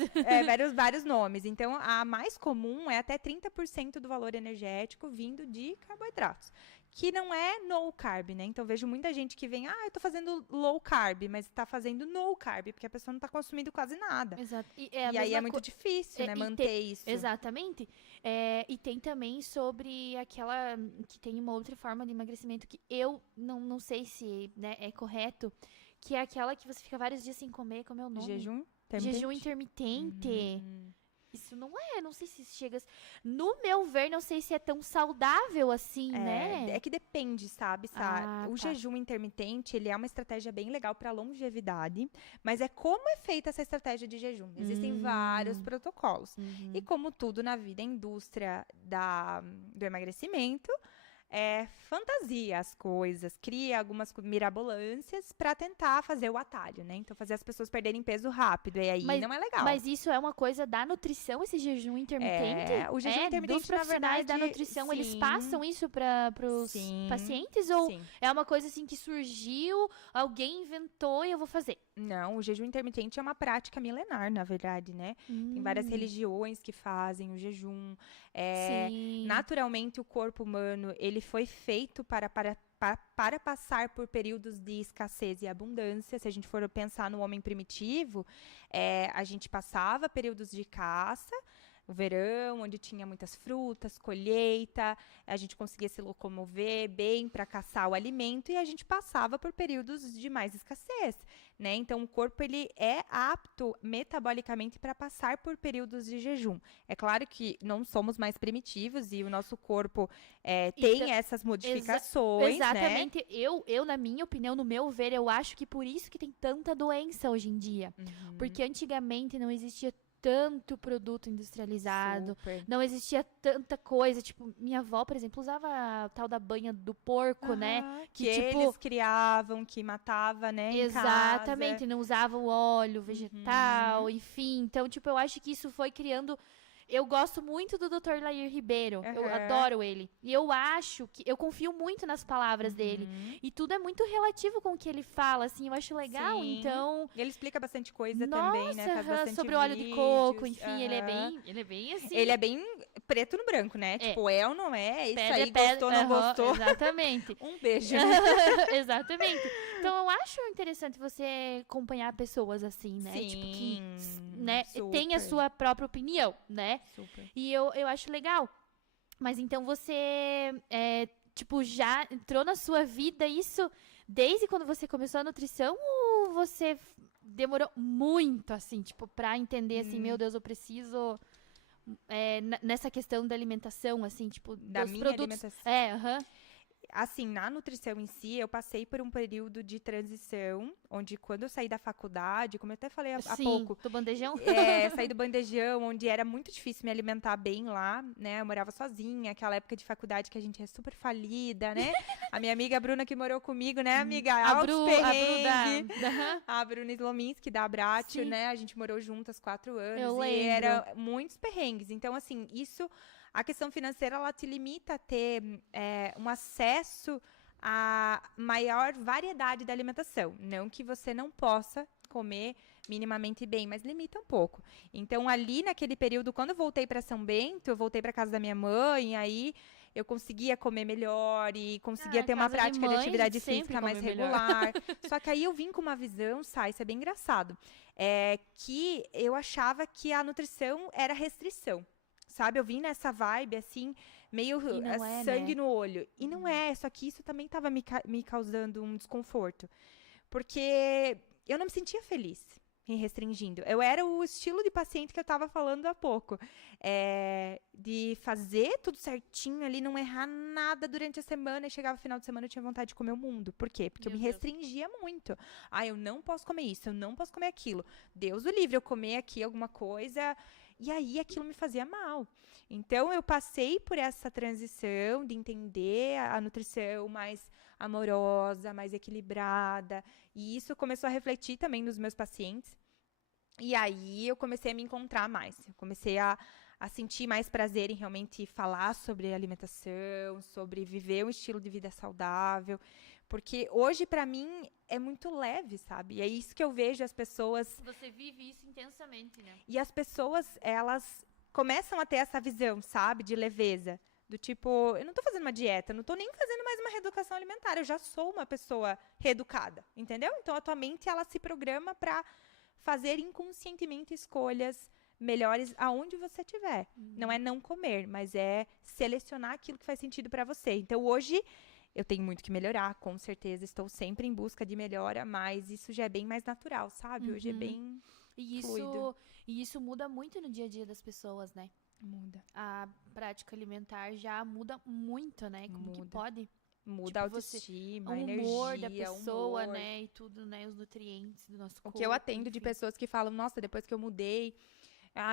Vários nomes. Então, a mais comum é até 30% do valor energético vindo de carboidratos, que não é no carb, né? Então, vejo muita gente que vem, eu tô fazendo low carb, mas tá fazendo no carb, porque a pessoa não tá consumindo quase nada. Exato. E aí é muito difícil, né, manter isso. Exatamente. E tem também sobre aquela, que tem uma outra forma de emagrecimento que eu não sei se, né, é correto, que é aquela que você fica vários dias sem comer, como é o nome? Jejum intermitente. Jejum intermitente. Isso não sei se chega... No meu ver, não sei se é tão saudável assim, né? É que depende, sabe? O jejum intermitente, ele é uma estratégia bem legal para longevidade, mas é como é feita essa estratégia de jejum. Existem vários protocolos. E como tudo na vida, a indústria do emagrecimento fantasia as coisas, cria algumas mirabolâncias para tentar fazer o atalho, né? Então, fazer as pessoas perderem peso rápido, e aí não é legal. Mas isso é uma coisa da nutrição, esse jejum intermitente? O jejum intermitente, dos profissionais da nutrição, sim. eles passam isso para os pacientes? Ou é uma coisa assim que surgiu, alguém inventou e eu vou fazer? Não, o jejum intermitente é uma prática milenar, na verdade, né? Tem várias religiões que fazem o jejum. Naturalmente, o corpo humano, ele foi feito para passar por períodos de escassez e abundância. Se a gente for pensar no homem primitivo, a gente passava períodos de caça, o verão, onde tinha muitas frutas, colheita, a gente conseguia se locomover bem para caçar o alimento e a gente passava por períodos de mais escassez, né? Então, o corpo ele é apto metabolicamente para passar por períodos de jejum. É claro que não somos mais primitivos e o nosso corpo tem essas modificações, exatamente. Né? Eu, na minha opinião, no meu ver, eu acho que por isso que tem tanta doença hoje em dia. Porque antigamente não existia tanto produto industrializado, não existia tanta coisa, tipo, minha avó, por exemplo, usava a tal da banha do porco, né? Que tipo, eles criavam, que matava, né, exatamente, não usava o óleo vegetal, enfim, então, tipo, eu acho que isso foi criando... Eu gosto muito do Dr. Lair Ribeiro, eu adoro ele. E eu acho que, eu confio muito nas palavras dele. E tudo é muito relativo com o que ele fala, assim, eu acho legal, então... E ele explica bastante coisa também, né? Faz bastante sobre o óleo de coco, enfim, ele é bem assim... Ele é bem preto no branco, né? Tipo, ou não é, isso pedra, aí, gostou, não gostou. Exatamente. Um beijo. Exatamente. Então, eu acho interessante você acompanhar pessoas assim, né? Sim, tipo, que né, tem a sua própria opinião, né? Super. E eu acho legal. Mas então você, tipo, já entrou na sua vida isso desde quando você começou a nutrição ou você demorou muito, assim, tipo, pra entender, assim, meu Deus, eu preciso... nessa questão da alimentação, assim, tipo, da dos minha produtos. Alimentação. Assim, na nutrição em si, eu passei por um período de transição, onde quando eu saí da faculdade, como eu até falei há pouco... do bandejão? Saí do bandejão, onde era muito difícil me alimentar bem lá, né? Eu morava sozinha, aquela época de faculdade que a gente é super falida, né? A minha amiga Bruna, que morou comigo, né, amiga? A Bruna Slominski, da Abratio, né? A gente morou juntas 4 anos. Eu lembro. E era muitos perrengues. Então, assim, isso... A questão financeira, ela te limita a ter um acesso a maior variedade da alimentação. Não que você não possa comer minimamente bem, mas limita um pouco. Então, ali naquele período, quando eu voltei para São Bento, eu voltei para casa da minha mãe, aí eu conseguia comer melhor e conseguia ter uma prática de atividade física mais regular. Só que aí eu vim com uma visão, isso é bem engraçado, que eu achava que a nutrição era restrição. Sabe, eu vim nessa vibe, assim, meio sangue no olho. E não é, só que isso também estava me causando um desconforto. Porque eu não me sentia feliz em restringindo. Eu era o estilo de paciente que eu estava falando há pouco. De fazer tudo certinho ali, não errar nada durante a semana. E chegava no final de semana, eu tinha vontade de comer o mundo. Por quê? Porque eu me restringia muito. Eu não posso comer isso, eu não posso comer aquilo. Deus o livre, eu comer aqui alguma coisa... E aí, aquilo me fazia mal. Então, eu passei por essa transição de entender a nutrição mais amorosa, mais equilibrada. E isso começou a refletir também nos meus pacientes. E aí, eu comecei a me encontrar mais. Eu comecei a sentir mais prazer em realmente falar sobre alimentação, sobre viver um estilo de vida saudável. Porque hoje, pra mim, é muito leve, sabe? E é isso que eu vejo as pessoas... Você vive isso intensamente, né? E as pessoas, elas começam a ter essa visão, sabe? De leveza. Do tipo, eu não tô fazendo uma dieta, não tô nem fazendo mais uma reeducação alimentar, eu já sou uma pessoa reeducada, entendeu? Então, a tua mente, ela se programa pra fazer inconscientemente escolhas melhores aonde você estiver. Não é não comer, mas é selecionar aquilo que faz sentido pra você. Então, hoje, eu tenho muito que melhorar, com certeza, estou sempre em busca de melhora, mas isso já é bem mais natural, sabe? Hoje é bem fluido. E isso muda muito no dia a dia das pessoas, né? Muda. A prática alimentar já muda muito, né? Como que pode? Muda a Tipo, autoestima, o a humor energia, da pessoa, humor. né? E tudo, né? Os nutrientes do nosso O corpo. que eu atendo de enfim. pessoas que falam, nossa, depois que eu mudei,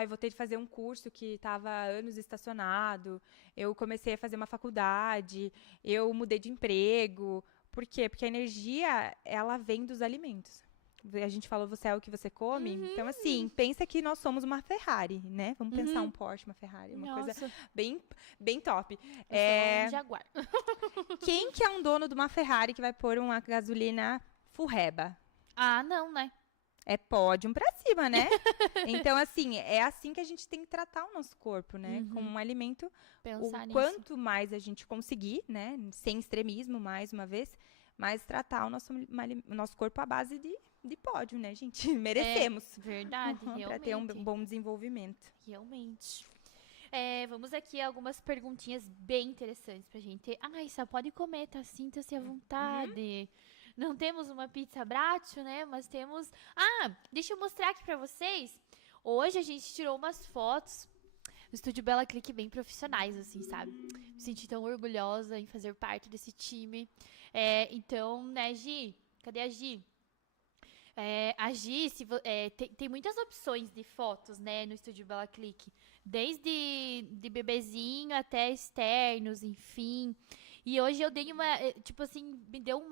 eu vou ter de fazer um curso que estava há anos estacionado, eu comecei a fazer uma faculdade, eu mudei de emprego. Por quê? Porque a energia, ela vem dos alimentos. A gente falou, você é o que você come. Então, assim, pensa que nós somos uma Ferrari, né? Vamos pensar um Porsche, uma Ferrari, uma coisa Nossa, bem, bem top. eu sou um Jaguar. Quem que é um dono de uma Ferrari que vai pôr uma gasolina furreba? Ah, não, né? É pódio pra cima, né? Então, assim, é assim que a gente tem que tratar o nosso corpo, né? Com um alimento. Pensar nisso. Quanto mais a gente conseguir, né? Sem extremismo, mais uma vez, mais tratar o nosso corpo à base de pódio, né, gente? Merecemos. Verdade, realmente. Pra ter um bom desenvolvimento. Realmente. Vamos aqui a algumas perguntinhas bem interessantes pra gente. Ai, só pode comer, tá? Sinta-se à vontade. Não temos uma pizza Bracho, né? Mas temos... deixa eu mostrar aqui pra vocês. Hoje a gente tirou umas fotos do Estúdio Bela Clique bem profissionais, assim, sabe? Me senti tão orgulhosa em fazer parte desse time. Então, né, Gi? Cadê a Gi? A Gi, tem muitas opções de fotos, né, no Estúdio Bela Clique. Desde de bebezinho até externos, enfim. E hoje eu dei tipo assim, me deu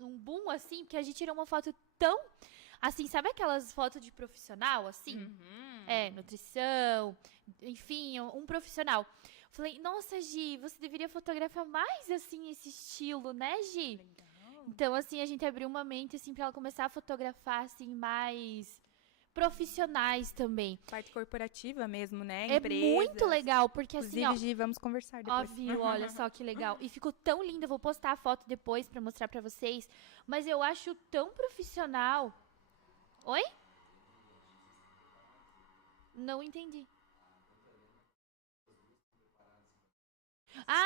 um boom, assim, porque a gente tirou uma foto tão... Assim, sabe aquelas fotos de profissional, assim? Nutrição, enfim, um profissional. Falei, nossa, Gi, você deveria fotografar mais, assim, esse estilo, né, Gi? Então, assim, a gente abriu uma mente, assim, pra ela começar a fotografar, assim, mais profissionais também. Parte corporativa mesmo, né? É Empresas. muito legal, porque Inclusive, assim, ó... Gi, vamos conversar depois. Óbvio, olha só que legal. E ficou tão linda, eu vou postar a foto depois pra mostrar pra vocês. Mas eu acho tão profissional. Oi? Não entendi.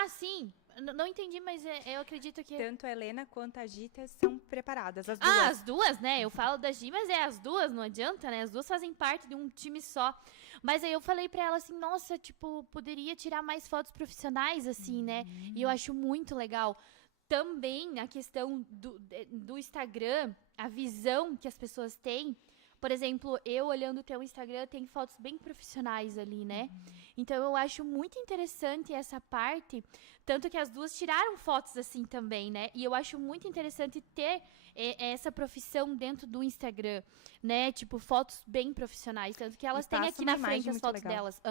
Sim. Não entendi, mas eu acredito que... Tanto a Helena quanto a Gita são preparadas, as duas. As duas, né? Eu falo da Gi, mas as duas, não adianta, né? As duas fazem parte de um time só. Mas aí eu falei pra ela assim, nossa, tipo, poderia tirar mais fotos profissionais, assim, né? E eu acho muito legal. Também a questão do Instagram, a visão que as pessoas têm. Por exemplo, eu olhando o teu Instagram, tem fotos bem profissionais ali, né? Então, eu acho muito interessante essa parte, tanto que as duas tiraram fotos assim também, né? E eu acho muito interessante ter essa profissão dentro do Instagram, né? Tipo, fotos bem profissionais, tanto que elas têm aqui na frente as fotos delas.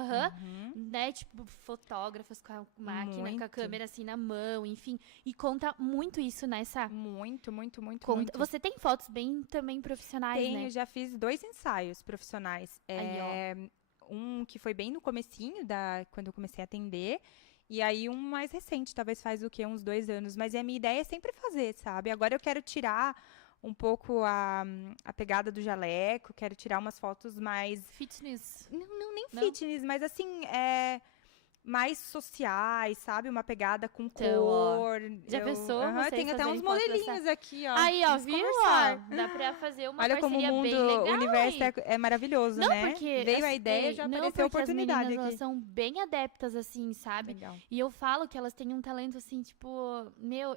Né? Tipo, fotógrafas com a máquina, com a câmera assim na mão, enfim. E conta muito isso nessa... Muito. Você tem fotos bem também profissionais, né? Eu já fiz 2 ensaios profissionais. Um que foi bem no comecinho, quando eu comecei a atender. E aí um mais recente, talvez faz uns 2 anos. Mas a minha ideia é sempre fazer, sabe? Agora eu quero tirar um pouco a pegada do jaleco. Quero tirar umas fotos mais... Fitness. Nem fitness, mas assim... mais sociais, sabe? Uma pegada com Então, cor. Já pensou? Tem até uns modelinhos aqui, ó. Aí, ó, Vamos viu? conversar. Dá pra fazer uma Olha como o parceria mundo, bem legal. o universo é maravilhoso, Não, né? porque... Veio a ideia, já apareceu a oportunidade as meninas, aqui. elas são bem adeptas, assim, sabe? Legal. E eu falo que elas têm um talento, assim, tipo...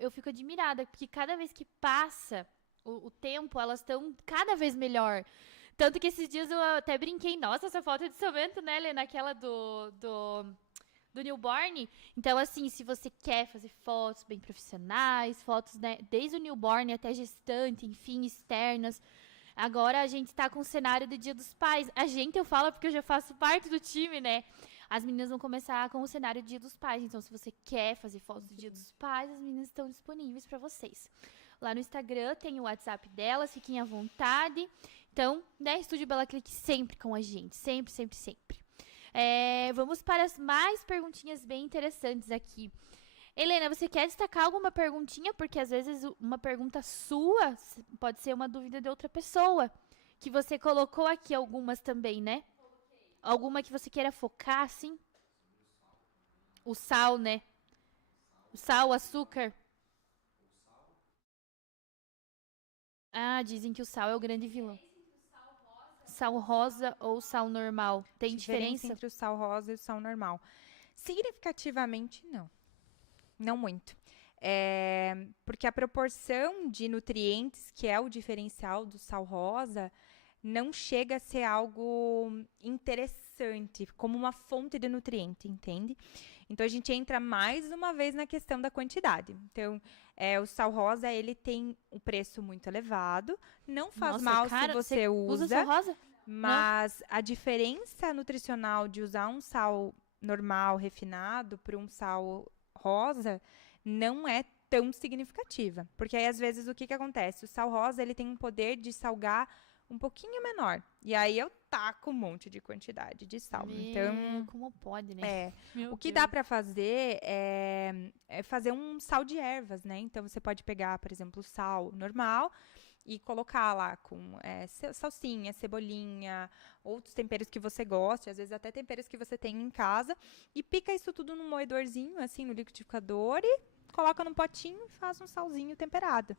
eu fico admirada, porque cada vez que passa o tempo, elas estão cada vez melhor. Tanto que esses dias eu até brinquei, nossa, essa foto é de Samento, né, Helena? Aquela do newborn. Então, assim, se você quer fazer fotos bem profissionais, fotos, né, desde o newborn até gestante, enfim, externas. Agora a gente tá com o cenário do Dia dos Pais. Eu falo porque eu já faço parte do time, né? As meninas vão começar com o cenário do Dia dos Pais. Então, se você quer fazer fotos do Dia dos Pais, as meninas estão disponíveis para vocês. Lá no Instagram tem o WhatsApp delas, fiquem à vontade. Então, né, Estúdio Bela Clique sempre com a gente. Sempre. Vamos para as mais perguntinhas bem interessantes aqui. Helena, você quer destacar alguma perguntinha? Porque às vezes uma pergunta sua pode ser uma dúvida de outra pessoa. Que você colocou aqui algumas também, né? Alguma que você queira focar, assim? O sal, né? O sal, o açúcar. Ah, dizem que o sal é o grande vilão. Sal rosa ou sal normal? Tem diferença? Entre o sal rosa e o sal normal? Significativamente, não. Não muito. Porque a proporção de nutrientes, que é o diferencial do sal rosa, não chega a ser algo interessante, como uma fonte de nutriente, entende? Então, a gente entra mais uma vez na questão da quantidade. Então, o sal rosa, ele tem um preço muito elevado. Não faz mal se você usa sal rosa? Mas a diferença nutricional de usar um sal normal, refinado, para um sal rosa, não é tão significativa. Porque aí, às vezes, o que acontece? O sal rosa, ele tem um poder de salgar um pouquinho menor. E aí, eu taco um monte de quantidade de sal. Então, como pode, né? O que dá para fazer é fazer um sal de ervas, né? Então, você pode pegar, por exemplo, o sal normal e colocar lá com salsinha, cebolinha, outros temperos que você goste, às vezes até temperos que você tem em casa, e pica isso tudo num moedorzinho, assim, no liquidificador, e coloca num potinho e faz um salzinho temperado.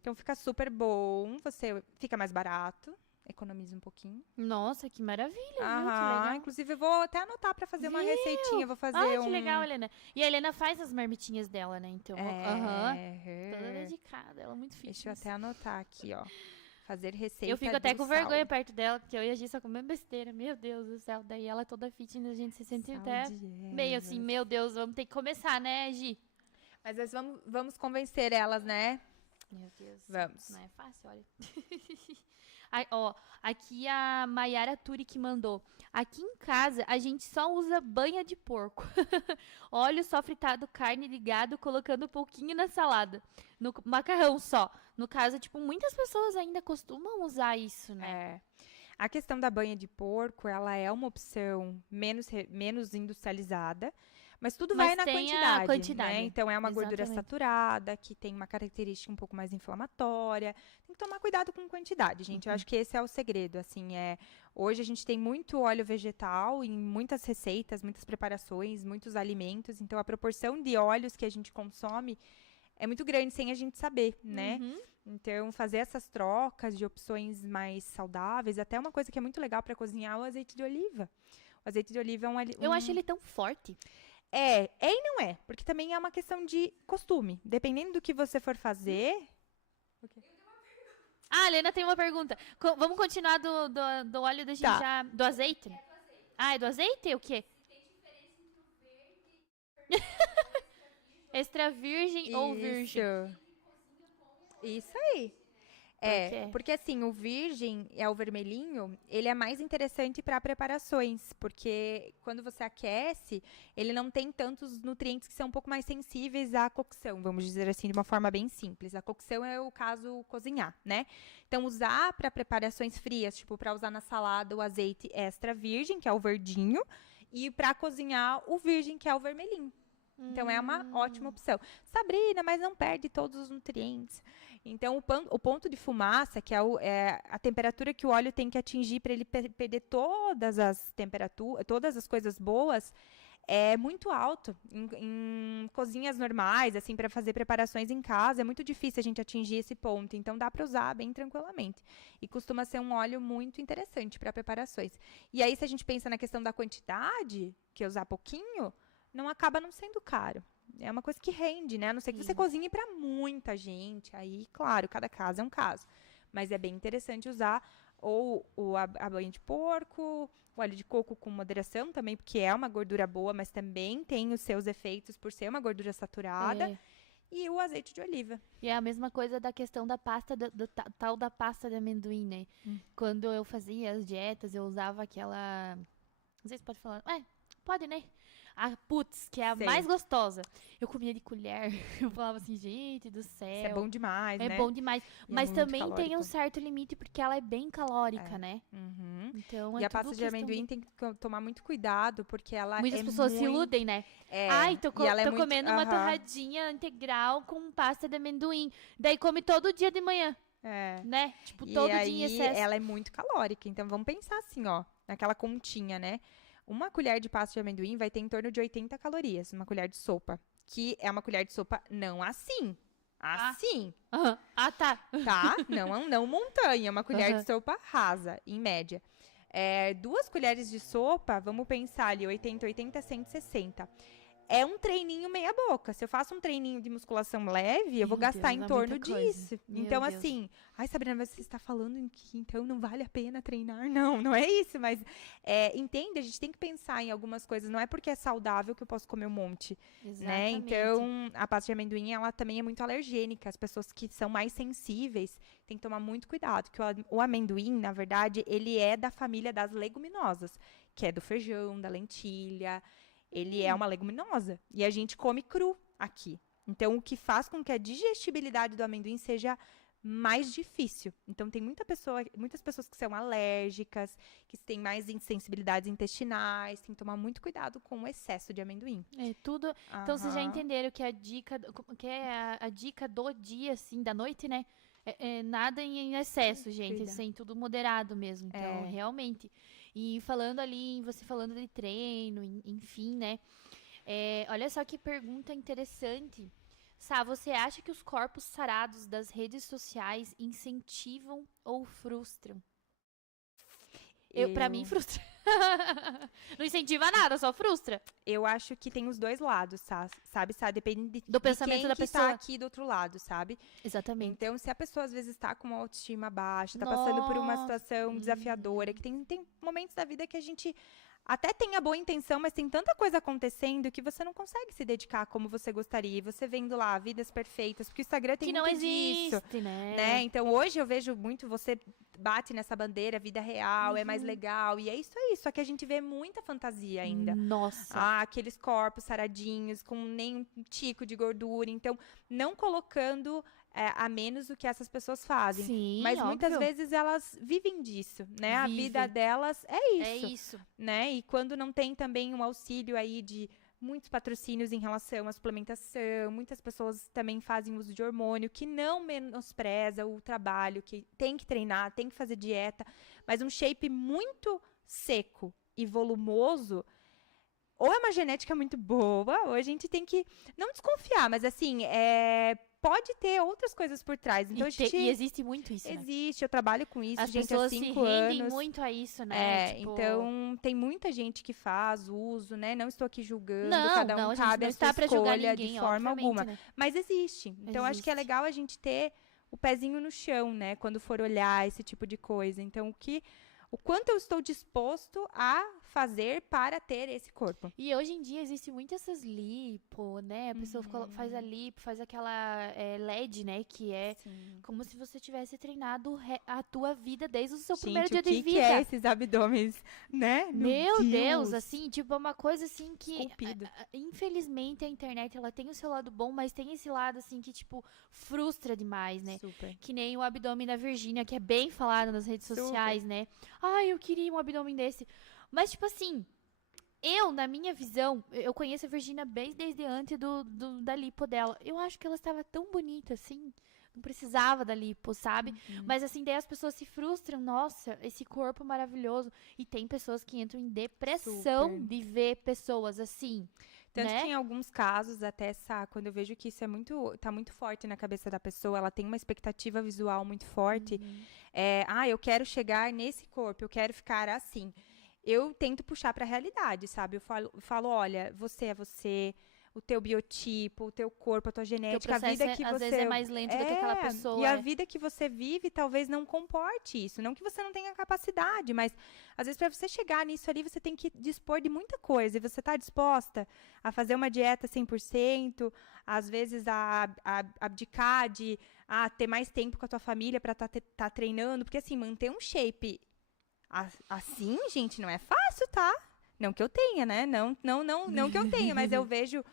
Então, fica super bom, você fica mais barato, economiza um pouquinho. Nossa, que maravilha, viu? Que legal. Inclusive, eu vou até anotar para fazer uma receitinha, vou fazer que legal, Helena. E a Helena faz as marmitinhas dela, né? Então, toda dedicada, ela é muito fitness. Deixa eu até anotar aqui, ó. Fazer receita. Eu fico até com vergonha perto dela, porque eu e a Gi só comendo besteira. Meu Deus do céu. Daí ela toda fitness, a gente se sente até meio assim, meu Deus, vamos ter que começar, né, Gi? Mas nós vamos convencer elas, né? Meu Deus. Vamos. Não é fácil, olha. Aqui a Maiara Turi que mandou. Aqui em casa, a gente só usa banha de porco. Óleo só fritado, carne de gado, colocando um pouquinho na salada. No macarrão só. No caso, tipo, muitas pessoas ainda costumam usar isso, né? A questão da banha de porco, ela é uma opção menos industrializada. Mas tudo vai na quantidade, né? Então, é uma gordura saturada, que tem uma característica um pouco mais inflamatória. Tem que tomar cuidado com quantidade, gente. Eu acho que esse é o segredo, assim. Hoje, a gente tem muito óleo vegetal em muitas receitas, muitas preparações, muitos alimentos. Então, a proporção de óleos que a gente consome é muito grande, sem a gente saber, né? Então, fazer essas trocas de opções mais saudáveis, até uma coisa que é muito legal para cozinhar é o azeite de oliva. O azeite de oliva é Eu acho ele tão forte. E não é, porque também é uma questão de costume. Dependendo do que você for fazer... A Helena tem uma pergunta. Vamos continuar do óleo da gente já... Do azeite? É do azeite. É do azeite? O quê? Tem diferença entre o verde extra virgem ou virgem? Isso aí. Porque assim, o virgem, o vermelhinho, ele é mais interessante para preparações, porque quando você aquece, ele não tem tantos nutrientes que são um pouco mais sensíveis à cocção, vamos dizer assim, de uma forma bem simples. A cocção é o caso cozinhar, né? Então, usar para preparações frias, tipo, para usar na salada o azeite extra virgem, que é o verdinho, e para cozinhar o virgem, que é o vermelhinho. Então, é uma ótima opção. Sabrina, mas não perde todos os nutrientes. Então, o ponto de fumaça, que é a temperatura que o óleo tem que atingir para ele perder todas as temperaturas, todas as coisas boas, é muito alto. Em cozinhas normais, assim, para fazer preparações em casa, é muito difícil a gente atingir esse ponto. Então, dá para usar bem tranquilamente. E costuma ser um óleo muito interessante para preparações. E aí, se a gente pensa na questão da quantidade, que usar pouquinho, acaba não sendo caro. É uma coisa que rende, né? A não ser que você cozinhe para muita gente. Aí, claro, cada caso é um caso. Mas é bem interessante usar ou a banha de porco, o óleo de coco com moderação também, porque é uma gordura boa, mas também tem os seus efeitos por ser uma gordura saturada. E o azeite de oliva. E é a mesma coisa da questão da pasta, tal da pasta de amendoim, né? Quando eu fazia as dietas, eu usava aquela... Não sei se pode falar. Pode, né? a putz, que é a Sei. mais gostosa. Eu comia de colher. Eu falava assim, gente do céu. Isso é bom demais, né? É bom demais. E Mas muito também tem calórico. um certo limite, porque ela é bem calórica, né? Uhum. Então, E é a tudo pasta de questão amendoim tem que tomar muito cuidado, porque ela Muitas é pessoas se muito... iludem, né? É, Ai, tô e ela é muito- comendo uma aham. torradinha integral com pasta de amendoim. Daí come todo dia de manhã, É. né? Tipo, E todo aí, dia em excesso. ela é muito calórica. Então, vamos pensar assim, ó, naquela continha, né? Uma colher de pasta de amendoim vai ter em torno de 80 calorias, uma colher de sopa. Que é uma colher de sopa não assim. Assim, Aham. Ah, tá. tá? Não montanha, uma colher Aham. de sopa rasa, em média. 2 colheres de sopa, vamos pensar ali, 80, 160. É um treininho meia boca. Se eu faço um treininho de musculação leve, eu vou Meu gastar Deus, em é torno muita coisa. disso. Meu Então, Deus. assim, ai, Sabrina, mas você está falando em que então não vale a pena treinar? Não é isso, mas entende? A gente tem que pensar em algumas coisas. Não é porque é saudável que eu posso comer um monte, né? Exatamente. Então, a pasta de amendoim, ela também é muito alergênica. As pessoas que são mais sensíveis têm que tomar muito cuidado, que o amendoim, na verdade, ele é da família das leguminosas, que é do feijão, da lentilha. Ele é uma leguminosa e a gente come cru aqui. Então, o que faz com que a digestibilidade do amendoim seja mais difícil. Então, tem muitas pessoas que são alérgicas, que têm mais insensibilidades intestinais, tem que tomar muito cuidado com o excesso de amendoim. É tudo. Então, vocês já Aham. entenderam que a dica, que é a dica do dia, assim, da noite, né? Nada em excesso, gente. Cuida. Assim, tudo moderado mesmo. Então, É. realmente. E falando ali, você falando de treino, enfim, né? Olha só que pergunta interessante. Sá, você acha que os corpos sarados das redes sociais incentivam ou frustram? Pra mim, frustra. Não incentiva nada, só frustra. Eu acho que tem os dois lados, sabe? Depende Do pensamento quem da que pessoa. tá aqui do outro lado, sabe? Exatamente. Então, se a pessoa às vezes está com uma autoestima baixa, tá passando por uma Nossa. situação desafiadora, que tem momentos da vida que a gente até tem a boa intenção, mas tem tanta coisa acontecendo que você não consegue se dedicar como você gostaria. E você vendo lá vidas perfeitas, porque o Instagram tem Que não muito disso, existe, né? Então, hoje eu vejo muito você bate nessa bandeira, vida real, é mais legal, e é isso aí. Só que a gente vê muita fantasia ainda. Nossa. Aqueles corpos saradinhos, com nenhum tico de gordura. Então, não colocando a menos o que essas pessoas fazem. Sim, Mas muitas óbvio. vezes elas vivem disso, né? A vida Vivem. delas é É isso, isso. né? E quando não tem também um auxílio aí de muitos patrocínios em relação à suplementação, muitas pessoas também fazem uso de hormônio, que não menospreza o trabalho, que tem que treinar, tem que fazer dieta, mas um shape muito seco e volumoso, ou é uma genética muito boa, ou a gente tem que não desconfiar, mas assim, pode ter outras coisas por trás. Então, E existe muito isso, né? existe, eu trabalho com isso, As gente, há pessoas se 5 rendem anos. muito a isso, né? Tipo, Então tem muita gente que faz uso, né? Não estou aqui julgando, não, cada um não, a gente cabe não a sua está pra julgar escolha ninguém, de forma obviamente, alguma. né? Mas existe. Então acho que é Existe. legal a gente ter o pezinho no chão, né? Quando for olhar esse tipo de coisa. Então o quanto eu estou disposto a fazer para ter esse corpo. E hoje em dia existe muito essas lipo, né? A pessoa faz a lipo, faz aquela LED, né? Que é como se você tivesse treinado a tua vida desde o seu primeiro dia Gente, o de que vida. é esses abdômenes, né? Meu Deus, assim, tipo, é uma coisa assim que, Esculpido. infelizmente, a internet, ela tem o seu lado bom, mas tem esse lado, assim, que, tipo, frustra demais, né? Super. Que nem o abdômen da Virgínia, que é bem falado nas redes Super. sociais, né? Ai, eu queria um abdômen desse. Mas, tipo assim, na minha visão, eu conheço a Virgínia desde antes da lipo dela. Eu acho que ela estava tão bonita, assim, não precisava da lipo, sabe? Mas, assim, daí as pessoas se frustram. Nossa, esse corpo maravilhoso. E tem pessoas que entram em depressão Super. de ver pessoas assim, Tanto né? que em alguns casos, até quando eu vejo que isso tá muito forte na cabeça da pessoa, ela tem uma expectativa visual muito forte. Eu quero chegar nesse corpo, eu quero ficar assim. Eu tento puxar para a realidade, sabe? Eu falo, olha, você é você, o teu biotipo, o teu corpo, a tua genética, a vida que às você vezes é mais lento do que aquela pessoa. E a vida que você vive talvez não comporte isso. Não que você não tenha capacidade, mas às vezes para você chegar nisso ali, você tem que dispor de muita coisa. E você está disposta a fazer uma dieta 100%, às vezes a abdicar de ter mais tempo com a tua família para tá treinando. Porque assim, manter um shape assim, gente, não é fácil, tá? Não que eu tenha, né? Não que eu tenha, mas eu vejo...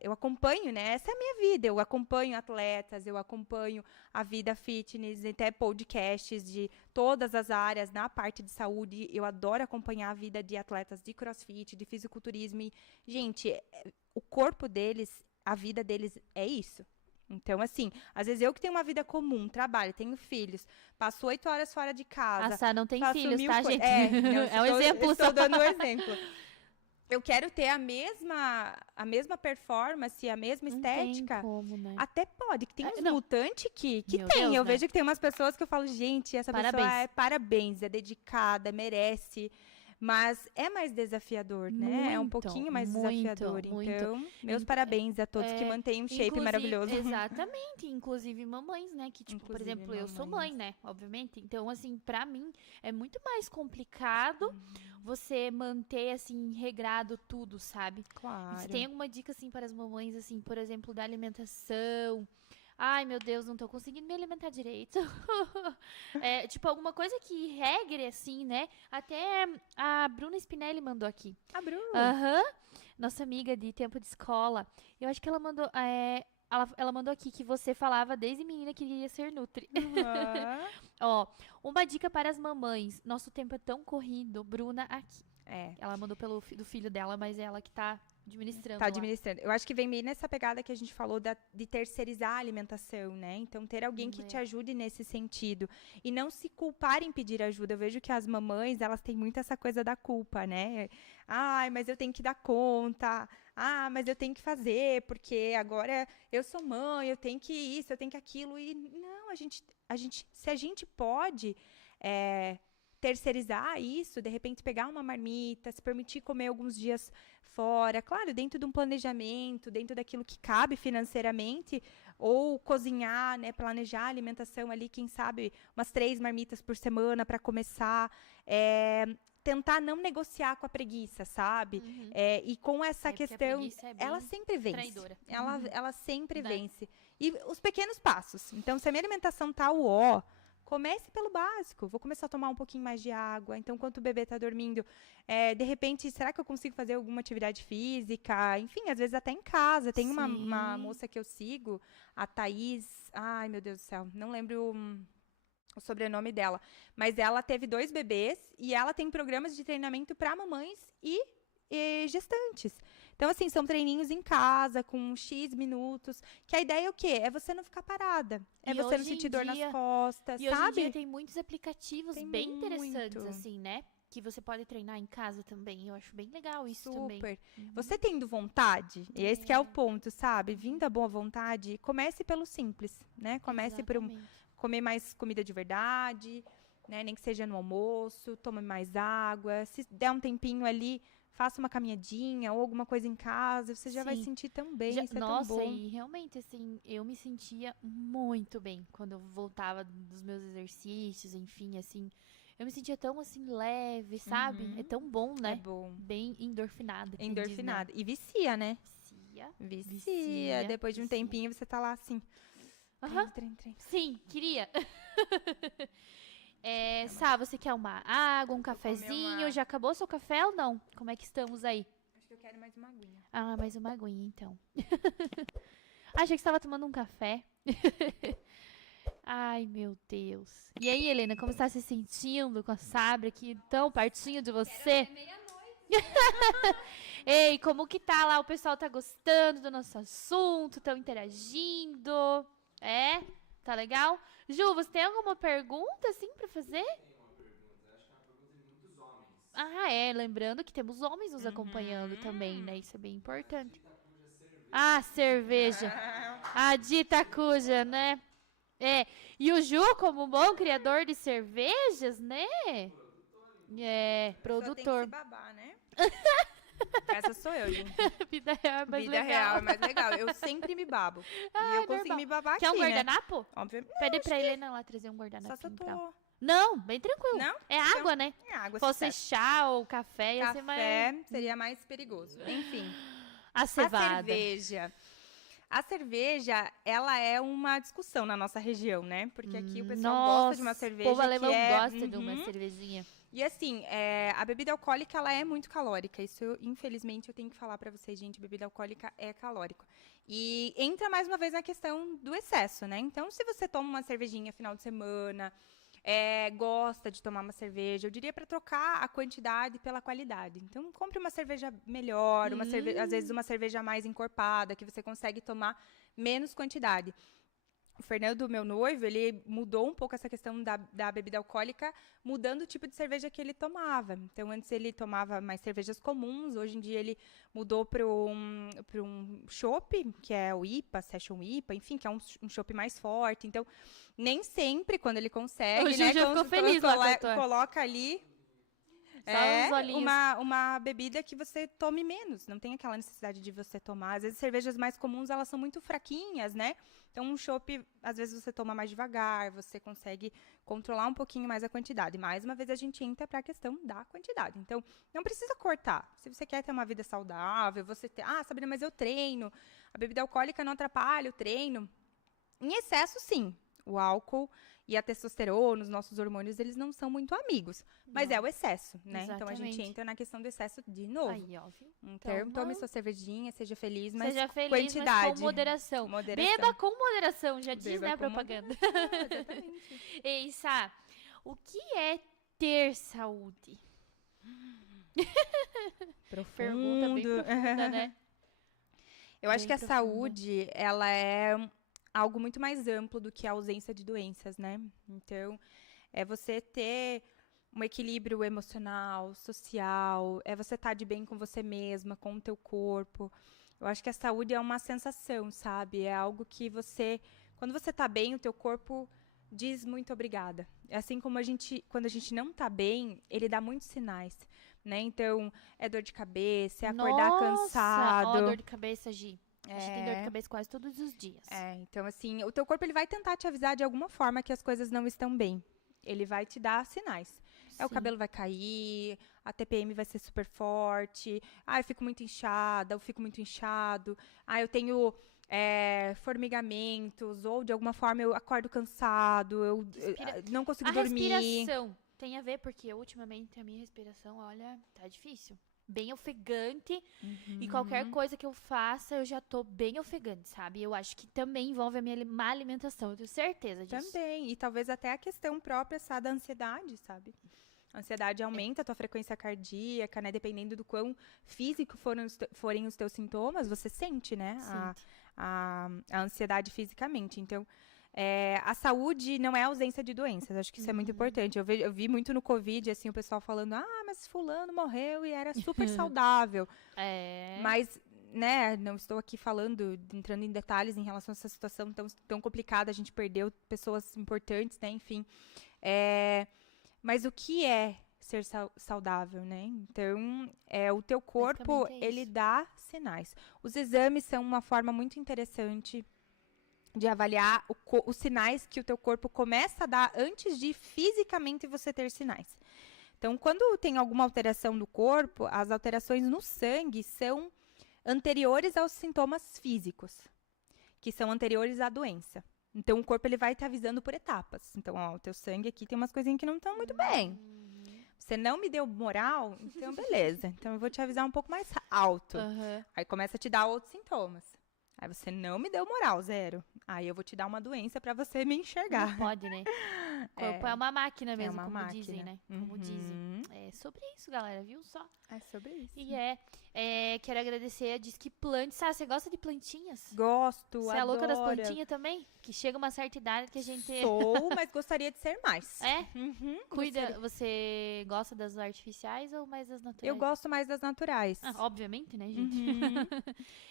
eu acompanho, né? Essa é a minha vida. Eu acompanho atletas, eu acompanho a vida fitness, até podcasts de todas as áreas na parte de saúde. Eu adoro acompanhar a vida de atletas de crossfit, de fisiculturismo. E, gente, o corpo deles, a vida deles é isso. Então, assim, às vezes eu que tenho uma vida comum, trabalho, tenho filhos, passo 8 horas fora de casa. A Sá não tem faço filhos, 1000 tá, coisas. gente? Não, É um exemplo estou só. dando um exemplo. Eu quero ter a mesma performance, a mesma estética. Não tem como, né? Até pode, que tem uns não. mutantes que Meu tem. Deus, Eu né? vejo que tem umas pessoas que eu falo, gente, essa pessoa Parabéns. parabéns, é dedicada, merece. Mas é mais desafiador, né? É um Muito, pouquinho mais muito, desafiador. muito. Então, meus parabéns a todos que mantêm um shape Inclusive- maravilhoso. Exatamente, inclusive mamães, né? Que, tipo, por Inclusive exemplo, eu sou mãe, mamães. né? Obviamente. Então, assim, pra mim é muito mais complicado você manter, assim, regrado tudo, sabe? Claro. Você tem alguma dica, assim, para as mamães, assim, por exemplo, da alimentação? Ai, meu Deus, não tô conseguindo me alimentar direito. Tipo, alguma coisa que regre, assim, né? Até a Bruna Spinelli mandou aqui. A Bru. Aham. Nossa amiga de tempo de escola. Eu acho que ela mandou. Ela mandou aqui que você falava desde menina que queria ser nutri. Aham. Ó, uma dica para as mamães. Nosso tempo é tão corrido. Bruna aqui. É. Ela mandou do filho dela, mas é ela que tá administrando. Tá lá. administrando. Eu acho que vem bem nessa pegada que a gente falou de terceirizar a alimentação, né? Então, ter alguém que te ajude nesse sentido. E não se culpar em pedir ajuda. Eu vejo que as mamães, elas têm muito essa coisa da culpa, né? Ai, mas eu tenho que dar conta. Ah, mas eu tenho que fazer, porque agora eu sou mãe, eu tenho que isso, eu tenho que aquilo. E não, se a gente pode... terceirizar isso, de repente pegar uma marmita, se permitir comer alguns dias fora, claro, dentro de um planejamento, dentro daquilo que cabe financeiramente, ou cozinhar, né, planejar a alimentação ali, quem sabe, umas 3 marmitas por semana para começar, tentar não negociar com a preguiça, sabe? Uhum. E com essa Porque a questão, preguiça é bem ela sempre vence. traidora. Ela sempre Né? vence. E os pequenos passos. Então, se a minha alimentação tá uó, comece pelo básico. Vou começar a tomar um pouquinho mais de água. Então, enquanto o bebê está dormindo, de repente, será que eu consigo fazer alguma atividade física? Enfim, às vezes até em casa. Tem uma Sim. moça que eu sigo, a Thaís. Ai, meu Deus do céu. Não lembro o sobrenome dela. Mas ela teve 2 bebês e ela tem programas de treinamento para mamães e gestantes. Então, assim, são treininhos em casa, com X minutos, que a ideia é o quê? É você não ficar parada. É E você não hoje em sentir dor dia- nas costas, E hoje em sabe? dia tem muitos aplicativos Tem bem interessantes, muito. assim, né? Que você pode treinar em casa também. Eu acho bem legal isso também. Super. Você tendo vontade, e esse que é o ponto, sabe? Vindo a boa vontade, comece pelo simples, né? Comece por Exatamente. comer mais comida de verdade, né? Nem que seja no almoço, tome mais água. Se der um tempinho ali, faça uma caminhadinha ou alguma coisa em casa, você já vai Sim. sentir tão bem, Já- isso é Nossa, tão bom. e realmente, assim, eu me sentia muito bem quando eu voltava dos meus exercícios, enfim, assim. Eu me sentia tão, assim, leve, sabe? Uhum. É tão bom, né? É bom. Bem endorfinada. quem diz, né? Endorfinada. E vicia, né? Vicia. Vicia. Vicia, Depois de um vicia. tempinho, você tá lá assim. Aham. Trem. Sim, queria. Sá, você quer uma água, um comer cafezinho? uma- Já acabou seu café ou não? Como é que estamos aí? Acho que eu quero mais uma aguinha. Ah, mais uma aguinha, então. Achei que você estava tomando um café. Ai, meu Deus. E aí, Helena, como está se sentindo com a Sabre aqui tão pertinho de você? Ei, como que tá lá? O pessoal tá gostando do nosso assunto? Estão interagindo? É? Tá legal? Ju, você tem alguma pergunta, assim, pra fazer? Ah, lembrando que temos homens nos acompanhando também, né? Isso é bem importante. Ah, cerveja. A dita cuja, né? E o Ju, como bom criador de cervejas, né? Produtor. Só tem que se babar, né? Essa sou eu, gente. Vida real é mais Vida legal. real é mais legal. Eu sempre me babo. E eu consigo normal. me babar Quer aqui, um né? guardanapo? Obviamente. Pede pra Helena lá trazer um Só se eu guardanapinho pra ela. tô... Não, bem tranquilo. Não? É água, né? É água, Se fosse sucesso. chá ou café, ia ser mais... Café seria mais perigoso. Enfim. A A cevada. cerveja. A cerveja, ela é uma discussão na nossa região, né? Porque aqui o pessoal gosta de uma cerveja O povo alemão que é... gosta de uma Uhum. cervejinha. E assim, a bebida alcoólica, ela é muito calórica. Isso, infelizmente, eu tenho que falar pra vocês, gente, bebida alcoólica é calórica. E entra mais uma vez na questão do excesso, né? Então, se você toma uma cervejinha final de semana, gosta de tomar uma cerveja, eu diria pra trocar a quantidade pela qualidade. Então, compre uma cerveja melhor, às vezes uma cerveja mais encorpada, que você consegue tomar menos quantidade. O Fernando, meu noivo, ele mudou um pouco essa questão da bebida alcoólica, mudando o tipo de cerveja que ele tomava. Então, antes ele tomava mais cervejas comuns, hoje em dia ele mudou para um chopp, que é o IPA, Session IPA, enfim, que é um chopp mais forte. Então, nem sempre, quando ele consegue, O Ju já ficou feliz lá, coloca ali... uma bebida que você tome menos, não tem aquela necessidade de você tomar. Às vezes, cervejas mais comuns, elas são muito fraquinhas, né? Então, um chopp, às vezes, você toma mais devagar, você consegue controlar um pouquinho mais a quantidade. Mais uma vez, a gente entra para a questão da quantidade. Então, não precisa cortar. Se você quer ter uma vida saudável, Sabrina, mas eu treino. A bebida alcoólica não atrapalha o treino. Em excesso, sim. O álcool e a testosterona, os nossos hormônios, eles não são muito amigos. Mas é o excesso, né? Exatamente. Então, a gente entra na questão do excesso de novo. Aí, ó, viu? Então, tome sua cervejinha, seja feliz, mas quantidade. Mas com moderação. Beba com moderação, já diz, né, a propaganda. Exatamente. Ei, Sá, o que é ter saúde? Pergunta bem profunda, né? Eu acho que a saúde, ela é algo muito mais amplo do que a ausência de doenças, né? Então, é você ter um equilíbrio emocional, social, é você estar de bem com você mesma, com o teu corpo. Eu acho que a saúde é uma sensação, sabe? É algo que quando você tá bem, o teu corpo diz muito obrigada. É assim como quando a gente não tá bem, ele dá muitos sinais, né? Então, é dor de cabeça, é acordar cansado. Ó, dor de cabeça, Gi. A gente tem dor de cabeça quase todos os dias. Então assim, o teu corpo ele vai tentar te avisar de alguma forma que as coisas não estão bem. Ele vai te dar sinais. O cabelo vai cair, a TPM vai ser super forte, eu fico muito inchada, eu fico muito inchado, eu tenho formigamentos, ou de alguma forma eu acordo cansado, eu não consigo dormir. A respiração tem a ver, porque ultimamente a minha respiração, olha, tá difícil. Bem ofegante, e qualquer coisa que eu faça, eu já tô bem ofegante, sabe? Eu acho que também envolve a minha má alimentação, eu tenho certeza disso. Também, e talvez até a questão própria, da ansiedade, sabe? A ansiedade aumenta a tua frequência cardíaca, né? Dependendo do quão físico forem os teus sintomas, você sente, né? A ansiedade fisicamente. Então, a saúde não é ausência de doenças. Acho que isso é muito importante. Eu vi muito no Covid, assim, o pessoal falando, mas fulano morreu e era super saudável. Mas, né, não estou aqui entrando em detalhes em relação a essa situação tão complicada. A gente perdeu pessoas importantes, né? Enfim. Mas o que é ser saudável, né? Então, o teu corpo, ele dá sinais. Os exames são uma forma muito interessante de avaliar os sinais que o teu corpo começa a dar antes de fisicamente você ter sinais. Então, quando tem alguma alteração no corpo, as alterações no sangue são anteriores aos sintomas físicos, que são anteriores à doença. Então, o corpo ele vai te avisando por etapas. Então, o teu sangue aqui tem umas coisinhas que não estão muito bem. Você não me deu moral? Então, beleza. Então, eu vou te avisar um pouco mais alto. Aí, começa a te dar outros sintomas. Aí, você não me deu moral, 0. Aí, eu vou te dar uma doença pra você me enxergar. Não pode, né? O corpo é uma máquina mesmo, como máquina. Dizem, né? Como dizem. É sobre isso, galera, viu só? É sobre isso. E quero agradecer a Disque Plant. Sabe, você gosta de plantinhas? Gosto, Você é louca das plantinhas também? Que chega uma certa idade que a gente... Sou, mas gostaria de ser mais. Cuida, você gosta das artificiais ou mais das naturais? Eu gosto mais das naturais. Obviamente, né, gente?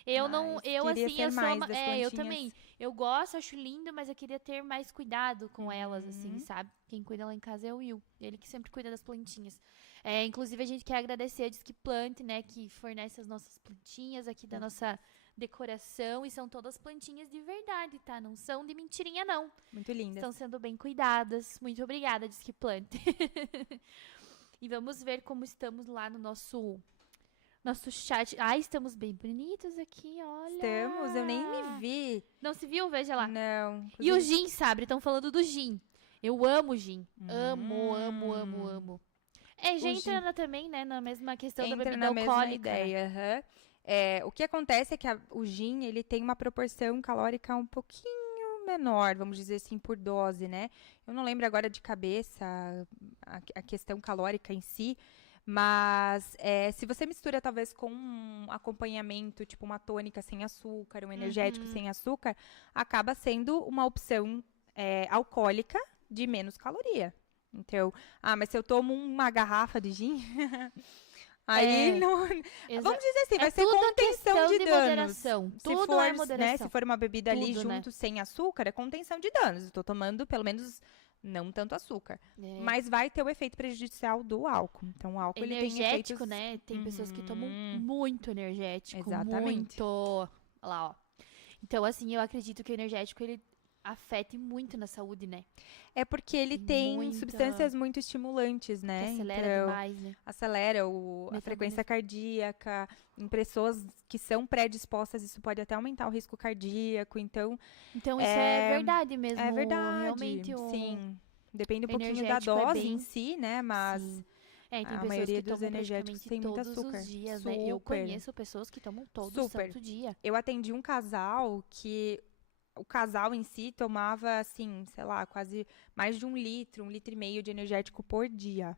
Eu também. Eu gosto, acho lindo, mas eu queria ter mais cuidado com elas, assim, sabe? Quem cuida lá em casa é o Will. Ele que sempre cuida das plantinhas. Inclusive, a gente quer agradecer a Disque Plant, né? Que fornece as nossas plantinhas aqui da nossa decoração. E são todas plantinhas de verdade, tá? Não são de mentirinha, não. Muito lindas. Estão sendo bem cuidadas. Muito obrigada, Disque Plant. E vamos ver como estamos lá no nosso chat. Estamos bem bonitos aqui, olha. Estamos, eu nem me vi. Não se viu? Veja lá. Não. E o gin, sabe? Estão falando do gin. Eu amo gin. Amo, amo, amo, amo. Já o entra também, né, na mesma questão da entra bebida na mesma alcoólica. Né? ideia. O que acontece é que o gin, ele tem uma proporção calórica um pouquinho menor, vamos dizer assim, por dose, né? Eu não lembro agora de cabeça a questão calórica em si, mas se você mistura talvez com um acompanhamento, tipo uma tônica sem açúcar, um energético sem açúcar, acaba sendo uma opção alcoólica de menos caloria. Então, mas se eu tomo uma garrafa de gin, aí não... Vamos dizer assim, vai ser contenção de danos. Moderação. Tudo é moderação. Né, se for uma bebida ali Tudo, junto, sem açúcar, é contenção de danos. Eu tô tomando, pelo menos, não tanto açúcar. Mas vai ter o efeito prejudicial do álcool. Então, o álcool, ele tem energético, efeitos... né? Tem pessoas que tomam muito energético. Exatamente. Muito. Olha lá, ó. Então, assim, eu acredito que o energético, ele afete muito na saúde, né? É porque ele tem substâncias muito estimulantes, né? Que acelera demais, né? Acelera a frequência cardíaca. Em pessoas que são predispostas, isso pode até aumentar o risco cardíaco. Então isso é verdade mesmo. É verdade. Realmente, sim. Depende um pouquinho da dose em si, né? Mas tem a maioria dos tomam energéticos tem muito açúcar. Todos os dias, né? Eu conheço pessoas que tomam todo santo dia. Eu atendi um casal que... O casal em si tomava, assim, sei lá, quase mais de 1 litro, 1,5 litro de energético por dia.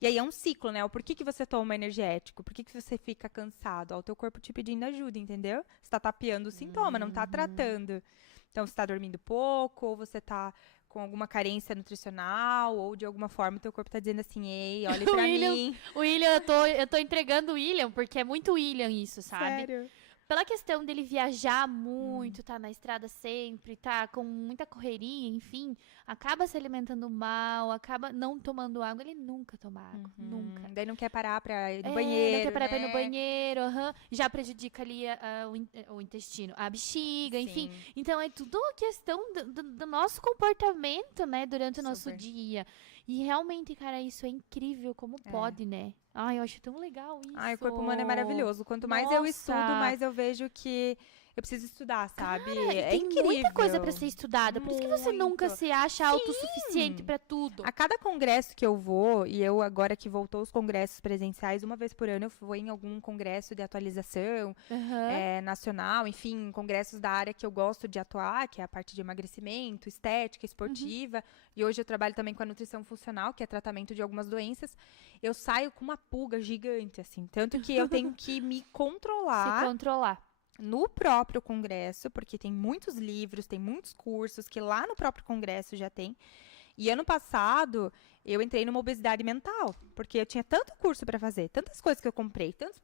E aí é um ciclo, né? Por que você toma energético? Por que você fica cansado? O teu corpo te pedindo ajuda, entendeu? Você tá tapeando o sintoma, não tá tratando. Então, você tá dormindo pouco, ou você tá com alguma carência nutricional, ou de alguma forma o teu corpo tá dizendo assim, ei, olha pra mim. O William, eu tô entregando o William, porque é muito William isso, sabe? Sério? Pela questão dele viajar muito, tá na estrada sempre, tá com muita correria, enfim, acaba se alimentando mal, acaba não tomando água, ele nunca toma água, nunca. Daí não quer parar pra ir no banheiro, não quer parar pra ir no né? banheiro, já prejudica ali o intestino, a bexiga, enfim. Então é tudo questão do nosso comportamento, né, durante o nosso dia. E realmente, cara, isso é incrível, como pode, né? Ai, eu acho tão legal isso. Ai, o corpo humano é maravilhoso. Quanto mais eu estudo, mais eu vejo que eu preciso estudar, sabe? Cara, é tem incrível. muita coisa pra ser estudada. Por isso que você nunca se acha autossuficiente pra tudo. A cada congresso que eu vou, e eu agora que voltou os congressos presenciais, uma vez por ano eu vou em algum congresso de atualização nacional, enfim, congressos da área que eu gosto de atuar, que é a parte de emagrecimento, estética, esportiva. E hoje eu trabalho também com a nutrição funcional, que é tratamento de algumas doenças. Eu saio com uma pulga gigante, assim. Tanto que eu tenho que me controlar. Se controlar. No próprio congresso, porque tem muitos livros, tem muitos cursos que lá no próprio congresso já tem. E ano passado, eu entrei numa obesidade mental, porque eu tinha tanto curso para fazer, tantas coisas que eu comprei, tantos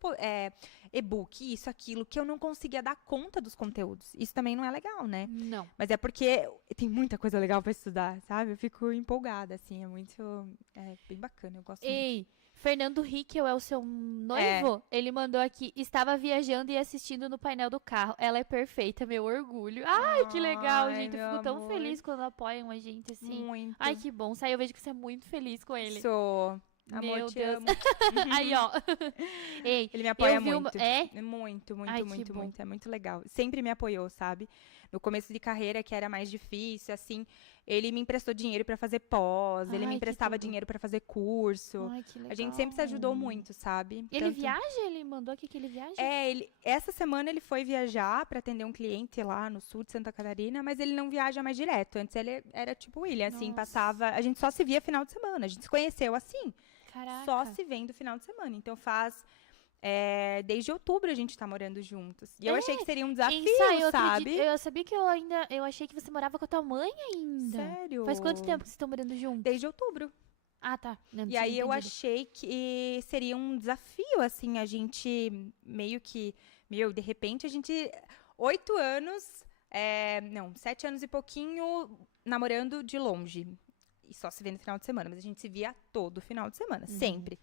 e-book, isso, aquilo, que eu não conseguia dar conta dos conteúdos. Isso também não é legal, né? Não. Mas é porque tem muita coisa legal para estudar, sabe? Eu fico empolgada, assim, é bem bacana, eu gosto muito. Fernando Rickel é o seu noivo? Ele mandou aqui, estava viajando e assistindo no painel do carro. Ela é perfeita, meu orgulho. Ai, que legal, gente. Eu fico tão feliz quando apoiam a gente, assim. Muito. Ai, que bom. Sai, eu vejo que você é muito feliz com ele. Sou. Amor, meu te Deus. amo. Aí, ó. Ei, ele me apoia muito. Muito, Ai, muito. É muito legal. Sempre me apoiou, sabe? No começo de carreira, que era mais difícil, assim, ele me emprestou dinheiro pra fazer pós, ele me emprestava dinheiro pra fazer curso. Ai, que legal. A gente sempre se ajudou muito, sabe? Ele viaja? Ele mandou aqui que ele viaja? Essa semana ele foi viajar pra atender um cliente lá no sul de Santa Catarina, mas ele não viaja mais direto. Antes ele era tipo William, assim, passava... A gente só se via final de semana, a gente se conheceu assim. Caraca. Só se vendo final de semana. Então desde outubro a gente tá morando juntos. E eu achei que seria um desafio, sabe? Eu sabia que eu achei que você morava com a tua mãe ainda. Sério? Faz quanto tempo que vocês estão morando juntos? Desde outubro. Ah, tá. E aí eu achei que seria um desafio, assim, a gente meio que... de repente a gente... 8 anos... 7 anos e pouquinho namorando de longe. E só se vê no final de semana. Mas a gente se via todo final de semana, sempre.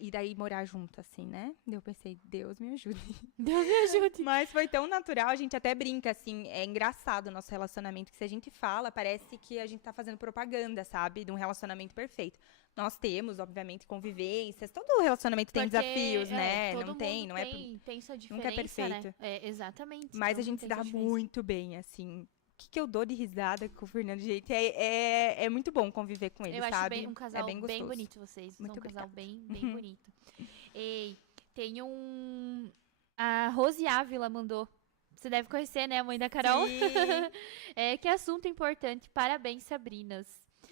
E daí morar junto, assim, né? Eu pensei, Deus me ajude. Deus me ajude. Mas foi tão natural, a gente até brinca, assim, é engraçado o nosso relacionamento, que se a gente fala, parece que a gente tá fazendo propaganda, sabe? De um relacionamento perfeito. Nós temos, obviamente, convivências, todo relacionamento tem desafios, né? Todo não tem, não é... Tem sua diferença, nunca é perfeito. né? Exatamente. Mas a gente se dá muito bem, assim. que eu dou de risada com o Fernando, gente. É muito bom conviver com ele, eu sabe? acho um casal bem bonito vocês. Muito São um casal obrigada. bem bonito. Ei, tem a Rose Ávila mandou. Você deve conhecer, né? A mãe da Carol. Sim. Que assunto importante. Parabéns, Sabrinas.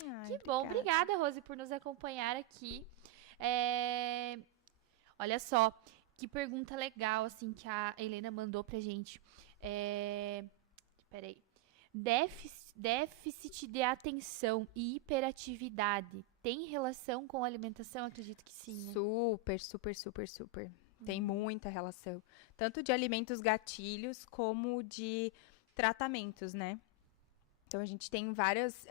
Ai, Que bom. Obrigada, Rose, por nos acompanhar aqui. Olha só, que pergunta legal, assim, que a Helena mandou pra gente. Peraí. Déficit de atenção e hiperatividade tem relação com a alimentação? Acredito que sim, né? Super. Tem muita relação. Tanto de alimentos gatilhos, como de tratamentos, né? Então, a gente tem várias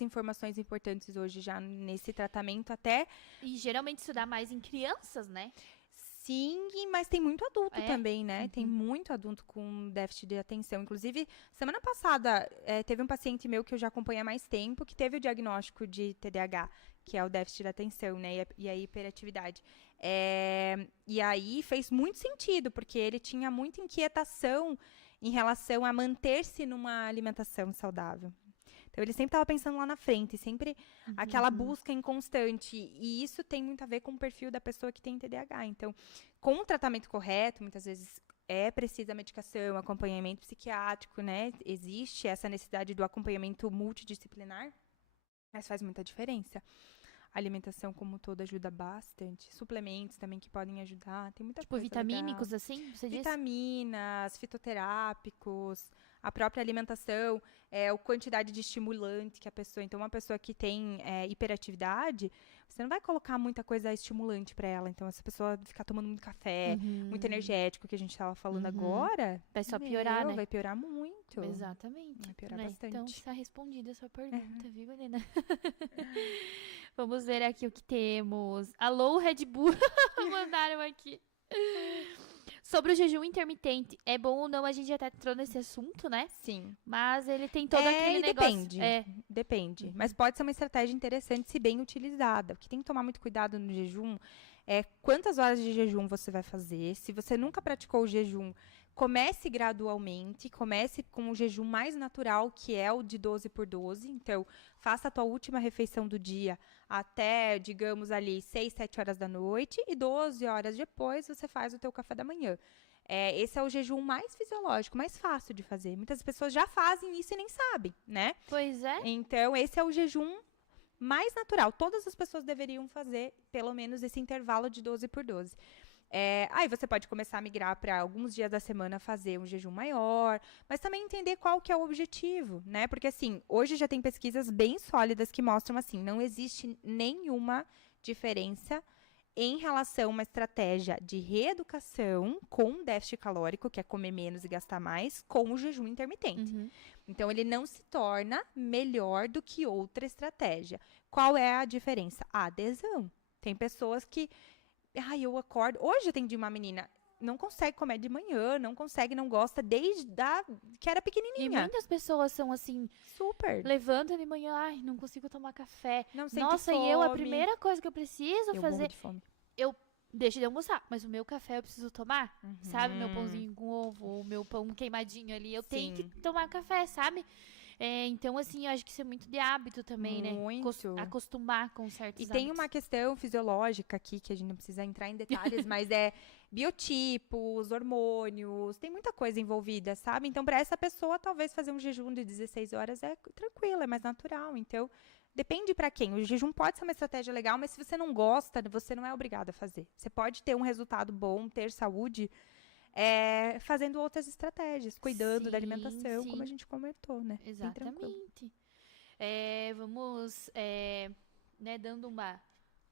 informações importantes hoje já nesse tratamento até... E geralmente isso dá mais em crianças, né? Sim, mas tem muito adulto também, né? Uhum. Tem muito adulto com déficit de atenção. Inclusive, semana passada, teve um paciente meu que eu já acompanho há mais tempo, que teve o diagnóstico de TDAH, que é o déficit de atenção, né? E a hiperatividade. E aí, fez muito sentido, porque ele tinha muita inquietação em relação a manter-se numa alimentação saudável. Então, ele sempre estava pensando lá na frente, sempre aquela busca inconstante. E isso tem muito a ver com o perfil da pessoa que tem TDAH. Então, com o tratamento correto, muitas vezes é precisa medicação, acompanhamento psiquiátrico, né? Existe essa necessidade do acompanhamento multidisciplinar, mas faz muita diferença. A alimentação como toda ajuda bastante. Suplementos também que podem ajudar. Tem muita coisa Vitamínicos, legal. assim, você disse? Vitaminas, fitoterápicos, a própria alimentação, a quantidade de estimulante que a pessoa... Então, uma pessoa que tem hiperatividade, você não vai colocar muita coisa estimulante para ela. Então, essa pessoa ficar tomando muito café, muito energético, que a gente estava falando agora... Vai só piorar, né? Vai piorar muito. Exatamente. Vai piorar né? bastante. Então, está respondida a sua pergunta, viu, Helena? Vamos ver aqui o que temos. Alô, Red Bull. Mandaram aqui. Sobre o jejum intermitente, é bom ou não? A gente já até entrou nesse assunto, né? Sim. Mas ele tem todo aquele negócio. Depende. Mas pode ser uma estratégia interessante se bem utilizada. O que tem que tomar muito cuidado no jejum é quantas horas de jejum você vai fazer. Se você nunca praticou o jejum, comece gradualmente. Comece com o jejum mais natural, que é o de 12 por 12. Então, faça a tua última refeição do dia até, digamos ali, 6, 7 horas da noite. E 12 horas depois, você faz o teu café da manhã. Esse é o jejum mais fisiológico, mais fácil de fazer. Muitas pessoas já fazem isso e nem sabem, né? Pois é. Então, esse é o jejum mais natural. Todas as pessoas deveriam fazer, pelo menos, esse intervalo de 12 por 12. Aí você pode começar a migrar para alguns dias da semana fazer um jejum maior, mas também entender qual que é o objetivo, né? Porque, assim, hoje já tem pesquisas bem sólidas que mostram, assim, não existe nenhuma diferença em relação a uma estratégia de reeducação com déficit calórico, que é comer menos e gastar mais, com o jejum intermitente. Então, ele não se torna melhor do que outra estratégia. Qual é a diferença? A adesão. Tem pessoas que... eu acordo... Hoje eu atendi uma menina, não consegue comer de manhã, não gosta desde que era pequenininha. E muitas pessoas são assim... Super. Levanta de manhã, não consigo tomar café. Não sente Nossa, fome. e eu, a primeira coisa que eu preciso Eu fazer... morro de fome. Eu deixo de almoçar, mas o meu café eu preciso tomar, sabe? Meu pãozinho com ovo, o meu pão queimadinho ali, eu tenho que tomar café, sabe? Então, assim, eu acho que isso é muito de hábito também, muito. né? Acostumar com certos hábitos. E tem uma questão fisiológica aqui, que a gente não precisa entrar em detalhes, mas biotipos, hormônios, tem muita coisa envolvida, sabe? Então, para essa pessoa, talvez fazer um jejum de 16 horas é tranquilo, é mais natural. Então, depende para quem. O jejum pode ser uma estratégia legal, mas se você não gosta, você não é obrigado a fazer. Você pode ter um resultado bom, ter saúde, fazendo outras estratégias, cuidando da alimentação, como a gente comentou, né? Exatamente. Vamos, né, dando uma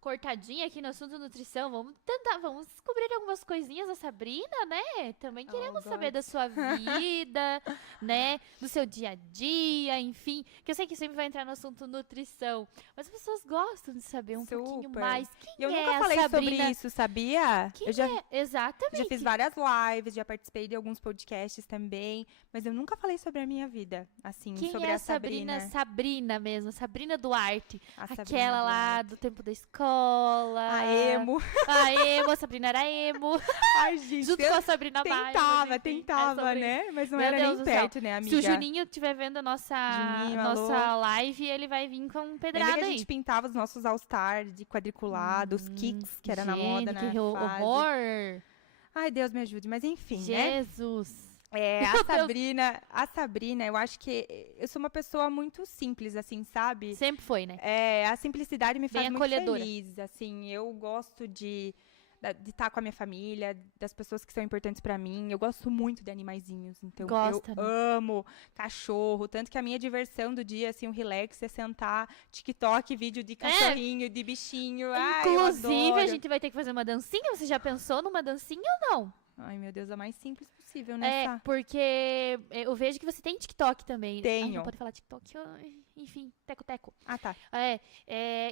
cortadinha aqui no assunto nutrição. Vamos descobrir algumas coisinhas da Sabrina, né? Também queremos saber da sua vida, né? Do seu dia a dia, enfim. Que eu sei que sempre vai entrar no assunto nutrição. Mas as pessoas gostam de saber um pouquinho mais. Eu nunca falei sobre isso, sabia? Exatamente. Já fiz várias lives, já participei de alguns podcasts também. Mas eu nunca falei sobre a minha vida, assim, sobre a Sabrina. Sabrina mesmo, Sabrina Duarte. Sabrina Aquela lá Duarte. do tempo da escola. escola. A emo, a Sabrina era emo. Ai, gente. Junto com a Sabrina Maia. Tentava, né? Mas não Meu era Deus nem do perto, céu. né, amiga? Se o Juninho estiver vendo a nossa live, ele vai vir com Lembra pedrada que a aí. gente pintava os nossos All-Star de quadriculado, os kicks, que era na moda, né? Que horror! Ai, Deus me ajude. Mas enfim, né? Jesus! A Sabrina, eu acho que eu sou uma pessoa muito simples, assim, sabe? Sempre foi, né? A simplicidade me faz Bem muito acolhedora. feliz, assim, eu gosto de estar com a minha família, das pessoas que são importantes pra mim. Eu gosto muito de animaizinhos, então Gosta, eu né? amo cachorro, tanto que a minha diversão do dia, assim, o relax é sentar, TikTok, vídeo de cachorrinho, de bichinho. Ai, eu Inclusive, adoro. a gente vai ter que fazer uma dancinha. Você já pensou numa dancinha ou não? Ai, meu Deus, a mais simples possível, né, Sá? Porque eu vejo que você tem TikTok também. Tenho. Ai, não pode falar TikTok. Enfim, teco-teco. Ah, tá.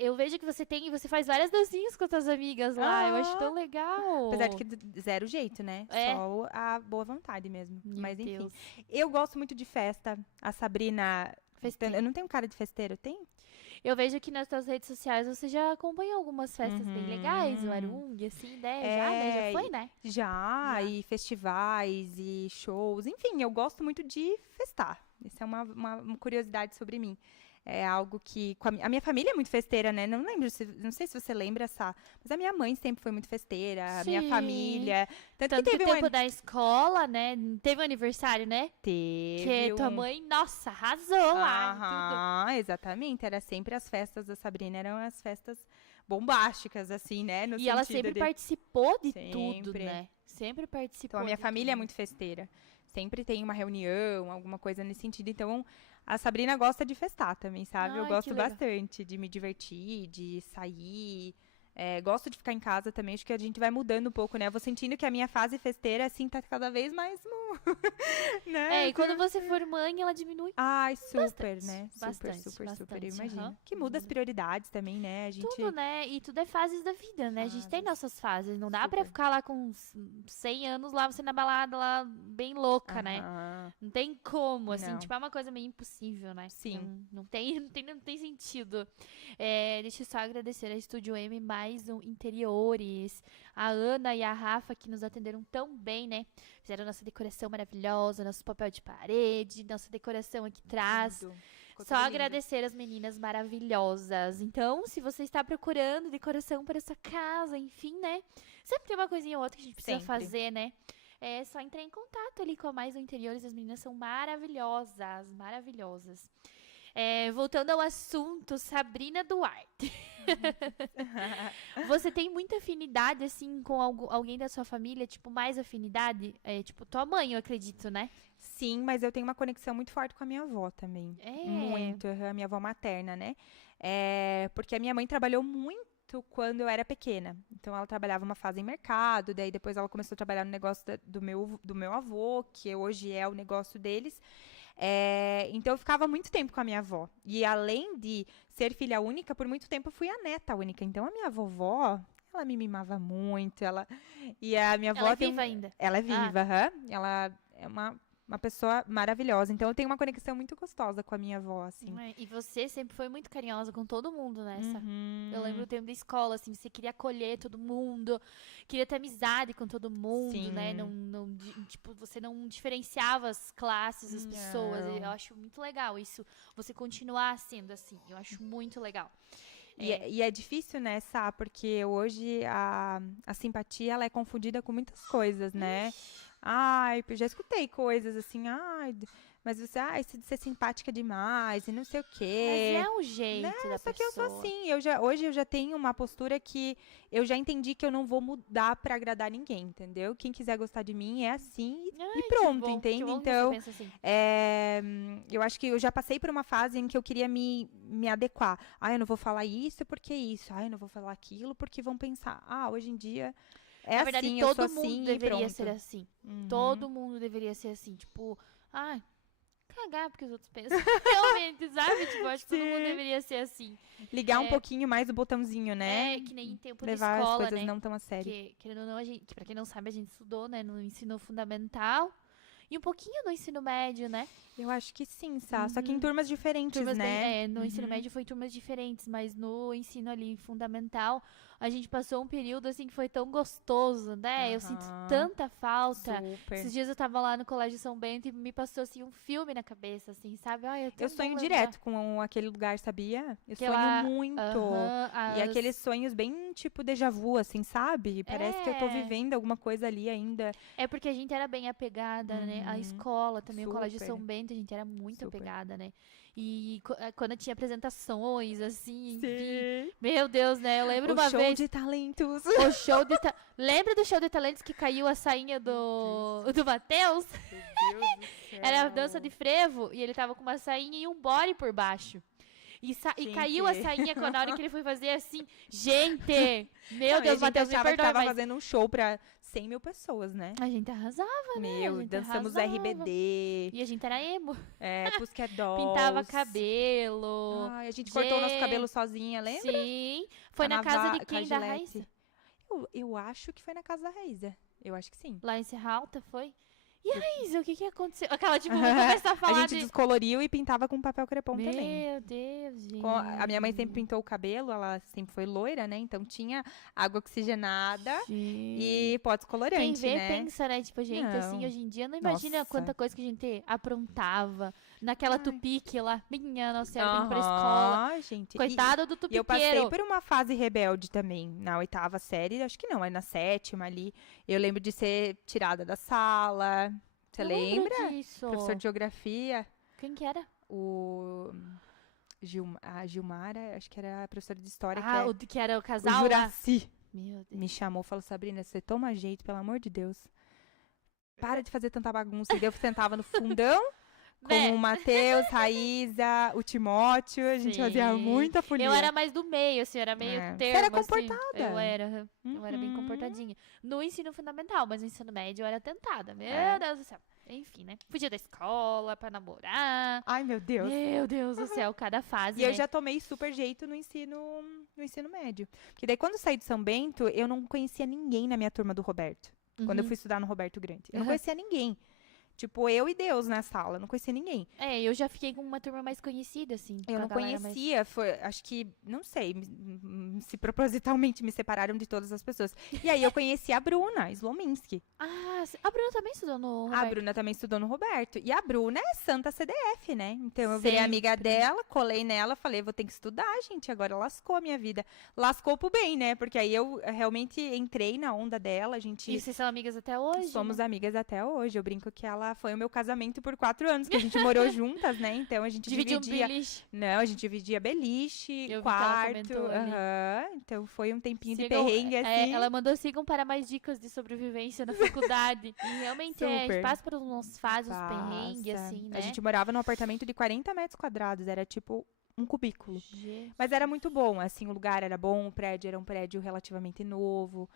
Eu vejo que você tem e você faz várias dancinhas com as suas amigas lá. Eu acho tão legal. Apesar de que zero jeito, né? Só a boa vontade mesmo. Meu Mas enfim. Deus. Eu gosto muito de festa. A Sabrina... Festeira. Eu não tenho cara de festeira, tem? Eu vejo que nas suas redes sociais você já acompanha algumas festas bem legais, o Arung, assim, né? Já foi, né? Já, e festivais, e shows. Enfim, eu gosto muito de festar. Isso é uma curiosidade sobre mim. É algo que... A minha família é muito festeira, né? Não sei se você lembra, Sá, mas a minha mãe sempre foi muito festeira, a minha Sim. família. Tanto que teve tempo da escola, né? Teve um aniversário, né? Teve Que tua mãe, nossa, arrasou lá. Exatamente. Era sempre as festas da Sabrina, eram as festas bombásticas, assim, né? E ela sempre participou de tudo, Sempre. né? Sempre participou. Então, a minha de família é tudo. muito festeira. Sempre tem uma reunião, alguma coisa nesse sentido. Então, a Sabrina gosta de festar também, sabe? Eu Ai, gosto que legal. bastante de me divertir, de sair. Gosto de ficar em casa também. Acho que a gente vai mudando um pouco, né? Eu vou sentindo que a minha fase festeira, assim, tá cada vez mais né? E quando você for mãe, ela diminui. Ai, super, Bastante, né? bastante, Super, eu bastante, imagino. aham. Que muda as prioridades também, né? A gente... Tudo, né? E tudo é fases da vida, né? A gente tem Fases. nossas fases. Não dá pra Super. ficar lá com 100 anos lá, você na balada lá, bem louca, né? Aham. Não tem como, assim. Não. Tipo, é uma coisa meio impossível, né? Sim. Não tem sentido. Deixa eu só agradecer a Estúdio M, mais um Interiores. A Ana e a Rafa, que nos atenderam tão bem, né? Fizeram nossa decoração maravilhosa, nosso papel de parede, nossa decoração aqui atrás. Lindo. Ficou Só tudo lindo. agradecer as meninas maravilhosas. Então, se você está procurando decoração para sua casa, enfim, né? Sempre tem uma coisinha ou outra que a gente precisa Sempre. fazer, né? É só entrar em contato ali com a Mais um Interiores. As meninas são maravilhosas, maravilhosas. Voltando ao assunto, Sabrina Duarte. Você tem muita afinidade, assim, com alguém da sua família? Tipo, mais afinidade? Tipo, tua mãe, eu acredito, né? Sim, mas eu tenho uma conexão muito forte com a minha avó também. Muito, a minha avó materna, né? Porque a minha mãe trabalhou muito quando eu era pequena. Então, ela trabalhava uma fase em mercado, daí depois ela começou a trabalhar no negócio do meu avô, que hoje é o negócio deles. Então, eu ficava muito tempo com a minha avó. E além de ser filha única, por muito tempo eu fui a neta única. Então, a minha vovó, ela me mimava muito. E a minha avó Ela é viva ainda? Ela é viva, aham. Ela é uma pessoa maravilhosa. Então, eu tenho uma conexão muito gostosa com a minha avó, assim. E você sempre foi muito carinhosa com todo mundo nessa. Uhum. Eu lembro do tempo da escola, assim, você queria acolher todo mundo, queria ter amizade com todo mundo, Sim. né? Tipo, você não diferenciava as classes, as pessoas. Não. Eu acho muito legal isso, você continuar sendo assim. Eu acho muito legal. E é difícil, né, Sá? Porque hoje a simpatia, ela é confundida com muitas coisas, né? Ai, eu já escutei coisas assim, mas você é simpática demais e não sei o quê. Mas é o jeito da Só que eu sou pessoa. assim, hoje eu já tenho uma postura que eu já entendi que eu não vou mudar pra agradar ninguém, entendeu? Quem quiser gostar de mim é assim e pronto, que bom, entende? que bom que Então, você pensa assim. eu acho que eu já passei por uma fase em que eu queria me adequar. Eu não vou falar isso porque isso. Eu não vou falar aquilo porque vão pensar. Hoje em dia Na verdade, assim, eu todo sou mundo assim e deveria pronto. ser assim. Uhum. Todo mundo deveria ser assim. Tipo, cagar porque os outros pensam. Realmente, sabe? Tipo, acho que todo mundo Sim. deveria ser assim. Ligar um pouquinho mais o botãozinho, né? Que nem em tempo Levar de escola, as coisas né? não tão a sério. Que, querendo ou não, pra quem não sabe, a gente estudou, né, no ensino fundamental. E um pouquinho no ensino médio, né? Eu acho que sim, Sá. Só que em turmas diferentes, né? No ensino médio foi turmas diferentes, mas no ensino ali fundamental, a gente passou um período assim que foi tão gostoso, né? Eu sinto tanta falta. Super. Esses dias eu tava lá no Colégio São Bento e me passou assim um filme na cabeça, assim, sabe? Ai, Eu sonho direto com aquele lugar, sabia? Eu sonho muito. E aqueles sonhos bem tipo déjà vu, assim, sabe? Parece que eu tô vivendo alguma coisa ali ainda. É porque a gente era bem apegada, né? A escola também, o Colégio Super. São Bento, a gente era muito apegada, né? E quando tinha apresentações, assim, enfim. Meu Deus, né? Eu lembro uma vez. O show de talentos. O show de Lembra do show de talentos que caiu a sainha do Matheus? Meu Deus do céu. Era a dança de frevo e ele tava com uma sainha e um body por baixo. E caiu a sainha na hora que ele foi fazer assim. Gente! Meu Deus, Matheus, me perdoa, tava fazendo um show pra 100 mil pessoas, né? A gente arrasava, né? Dançamos RBD. E a gente era emo. Pussycat Dolls. Pintava cabelo. Ai, a gente cortou nosso cabelo sozinha, lembra? Sim. Foi na casa de quem? Da Raíssa? Eu acho que foi na casa da Raíssa. Eu acho que sim. Lá em Serra Alta, foi? E a Raíssa, o que aconteceu? Aquela, tipo, vou começar a falar A gente descoloriu e pintava com papel crepom também. Meu Deus, gente. A minha mãe sempre pintou o cabelo, ela sempre foi loira, né? Então tinha água oxigenada e pó descolorante, Quem vê, né? pensa, né? Tipo, gente, assim, hoje em dia, não imagina quanta coisa que a gente aprontava. Naquela tupique lá. Minha nossa senhora, indo pra escola. Gente. Coitado do tupiqueiro. E eu passei por uma fase rebelde também, na 8ª série, acho que não, é na 7ª ali. Eu lembro de ser tirada da sala. Você lembra? Disso. Professor de geografia. Quem que era? A Gilmara, acho que era a professora de história. Que era o casal o Juraci. Meu Deus. Me chamou, falou, Sabrina, você toma jeito, pelo amor de Deus. Para de fazer tanta bagunça. E eu sentava no fundão. Com o Matheus, Raíssa, o Timóteo, a gente fazia muita folia. Eu era mais do meio, assim, era meio termo. Você era comportada. Assim, eu era bem comportadinha. No ensino fundamental, mas no ensino médio eu era tentada. Meu Deus do céu. Enfim, né? Fugia da escola pra namorar. Ai, meu Deus. Meu Deus do céu, cada fase, E eu já tomei super jeito no ensino médio. Porque daí, quando eu saí de São Bento, eu não conhecia ninguém na minha turma do Roberto. Quando eu fui estudar no Roberto Grande. Eu não conhecia ninguém. Tipo, eu e Deus na sala, não conhecia ninguém. Eu já fiquei com uma turma mais conhecida, assim. Eu não conhecia, acho que, não sei, se propositalmente me separaram de todas as pessoas. E aí eu conheci a Bruna Slominski. A Bruna também estudou no Roberto. A Bruna também estudou no Roberto. E a Bruna é santa CDF, né? Então eu virei amiga dela, colei nela, falei, vou ter que estudar, gente, agora lascou a minha vida. Lascou pro bem, né? Porque aí eu realmente entrei na onda dela, a gente... E vocês são amigas até hoje? Somos amigas até hoje, eu brinco que ela foi o meu casamento por 4 anos, que a gente morou juntas, né? Então a gente dividia... um beliche. Não, a gente dividia beliche, eu quarto. Então foi um tempinho de perrengue, assim. Ela mandou sigam para mais dicas de sobrevivência na faculdade. E realmente a gente passa por uns fases, uns perrengues, assim, né? A gente morava num apartamento de 40 metros quadrados, era tipo um cubículo. Mas era muito bom, assim, o lugar era bom, o prédio era um prédio relativamente novo.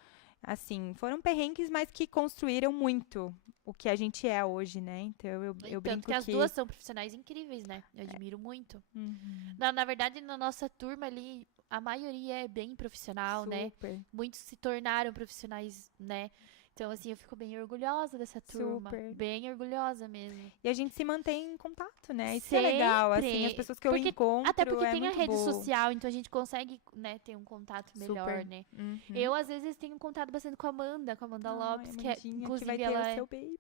Assim, foram perrengues, mas que construíram muito o que a gente é hoje, né? Então, eu brinco que... as duas são profissionais incríveis, né? Eu admiro muito. Na verdade, na nossa turma ali, a maioria é bem profissional, né? Muitos se tornaram profissionais, né? Então, assim, eu fico bem orgulhosa dessa turma. Bem orgulhosa mesmo. E a gente se mantém em contato, né? Isso é legal, assim, as pessoas que eu encontro. Até porque tem a rede social, então a gente consegue, né, ter um contato melhor, né? Eu, às vezes, tenho contato bastante com a Amanda Lopes, que é, inclusive, que vai ter ela o seu baby.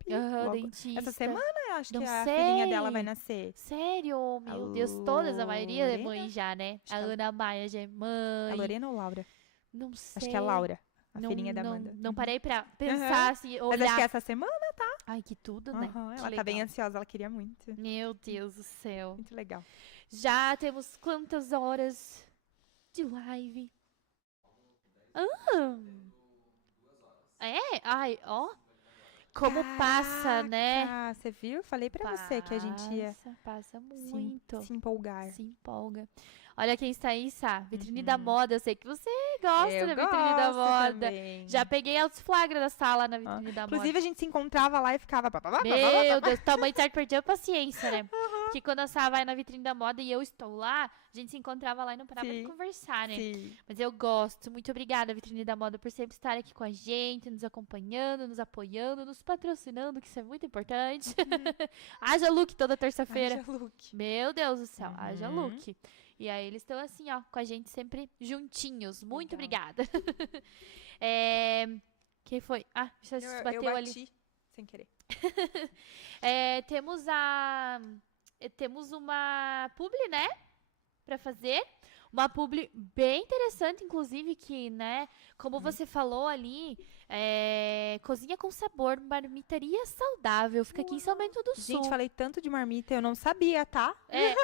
Dentista. Essa semana, eu acho que a filhinha dela vai nascer. Sério? Meu Deus, todas, a maioria é mãe já, né? A Ana Maia já é mãe. A Lorena ou Laura? Não sei. Acho que é a Laura. A filhinha da Amanda. Não parei pra pensar, assim, olhar. Mas acho que é essa semana, tá? Ai, que tudo, né? Ela tá bem ansiosa, ela queria muito. Meu Deus do céu. Muito legal. Já temos quantas horas de live? Ai, ó. Como passa, né? Você viu? Falei pra você que a gente ia... Passa muito. Se empolgar. Se empolga. Olha quem está aí, Sá. Vitrine da moda. Eu sei que você gosta da vitrine da moda. Também. Já peguei altos flagras da sala na vitrine da moda. Inclusive, a gente se encontrava lá e ficava... Meu Deus, tua mãe certo perdia a paciência, né? Que quando a Sá vai na vitrine da moda e eu estou lá, a gente se encontrava lá e não parava de Sim, conversar, né? Sim. Mas eu gosto. Muito obrigada, Vitrine da Moda, por sempre estar aqui com a gente, nos acompanhando, nos apoiando, nos patrocinando, que isso é muito importante. Haja look toda terça-feira. Haja look. Meu Deus do céu, haja Uhum. look. E aí eles estão assim, ó, com a gente sempre juntinhos. Muito Legal. obrigada. Quem foi? Ah, já Eu bateu ali. bati sem querer. Temos uma publi, né? Pra fazer. Uma publi bem interessante, inclusive, que, né? Como você falou ali, cozinha com sabor, marmitaria saudável. Fica aqui em São Bento do Sul. Gente, falei tanto de marmita, eu não sabia, tá?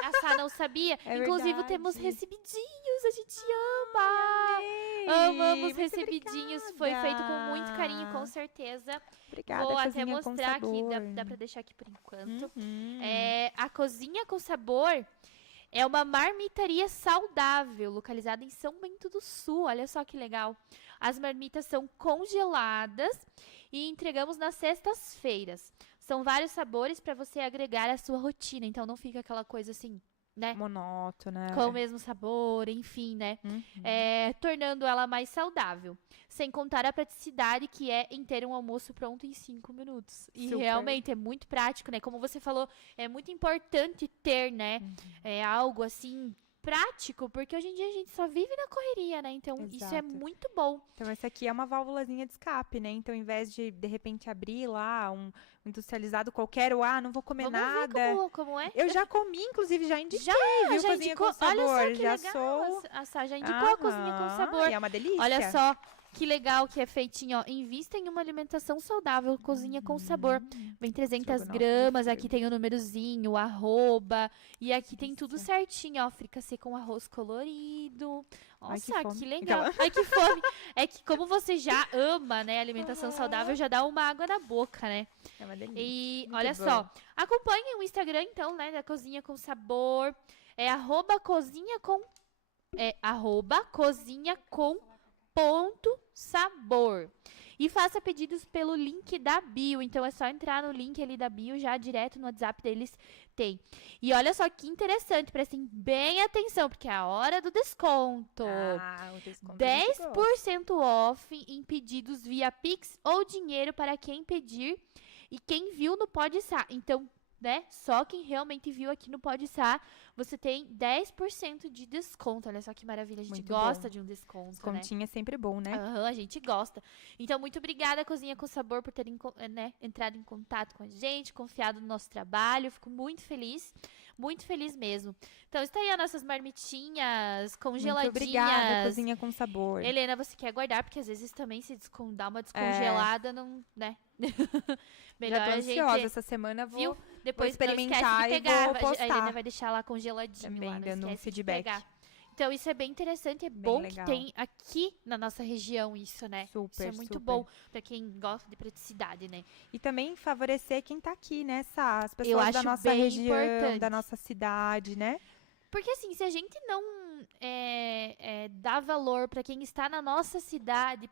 A Sá não sabia. É Inclusive, verdade. temos recebidinhos. A gente ama. Amei! Amamos Muito recebidinhos. Foi feito com muito carinho, com obrigada. certeza. Obrigada, Vou até cozinha com mostrar aqui. sabor. Dá pra deixar aqui por enquanto. Uhum. A Cozinha com Sabor é uma marmitaria saudável, localizada em São Bento do Sul. Olha só que legal. As marmitas são congeladas e entregamos nas sextas-feiras. São vários sabores para você agregar à sua rotina. Então não fica aquela coisa assim, né? Monótona. Com o mesmo sabor, enfim, né? Uhum. Tornando ela mais saudável. Sem contar a praticidade que é em ter um almoço pronto em 5 minutos. E Super. realmente é muito prático, né? Como você falou, é muito importante ter, né? Algo assim prático, porque hoje em dia a gente só vive na correria, né? Então isso é Exato. muito bom. Então, essa aqui é uma válvulazinha de escape, né? Então, ao invés de repente, abrir lá um industrializado qualquer, ou, não vou comer Vamos nada. ver como é? Eu já comi, inclusive, já indiquei, viu? já Cozinha indicou. com sabor. Olha só que já legal. sou... A Sá já indicou a Cozinha com Aham, Sabor. E é uma delícia. Olha só que legal que é feitinho, ó. Invista em uma alimentação saudável, Cozinha com Sabor. Vem 300 Estrogonofe gramas, de aqui frango. tem o númerozinho, o arroba. E aqui tem tudo Delícia. certinho, ó. Fricassê com arroz colorido. Ai, que Nossa, fome. que legal. Ai, que fome. É que como você já ama, né, alimentação saudável, já dá uma água na boca, né? É uma delícia. E Muito olha bom. só, acompanhem o Instagram, então, né, da Cozinha com Sabor. É arroba cozinha com... arroba cozinha com ponto sabor. E faça pedidos pelo link da bio. Então é só entrar no link ali da bio, já direto no WhatsApp deles tem. E olha só que interessante, prestem bem atenção, porque é a hora do desconto. O desconto a gente gosta. 10% off em pedidos via Pix ou dinheiro para quem pedir e quem viu no Pode Sá. Então, né, só quem realmente viu aqui no Pode Sá, você tem 10% de desconto. Olha só que maravilha, a gente Muito gosta bom. de um desconto, né? Descontinho é sempre bom, né? Aham, a gente gosta. Então, muito obrigada, Cozinha com Sabor, por terem entrado em contato com a gente, confiado no nosso trabalho. Fico muito feliz mesmo. Então, está aí as nossas marmitinhas congeladinhas. Muito obrigada, Cozinha com Sabor. Helena, você quer guardar, porque às vezes também se dá uma descongelada, não, né? Melhor Já tô a ansiosa, gente, essa semana viu? vou Depois experimentar não esquece de e pegar. vou postar. A Helena vai deixar lá congeladinho Também, lá, não dando um esquece de feedback. pegar. Então, isso é bem interessante, é Bem bom legal. que tem aqui na nossa região isso, né? Isso Super, é muito super. bom pra quem gosta de praticidade, né? E também favorecer quem tá aqui, né, Sá? As Eu pessoas da acho nossa bem região, importante. da nossa cidade, né? Porque assim, se a gente não dá valor pra quem está na nossa cidade,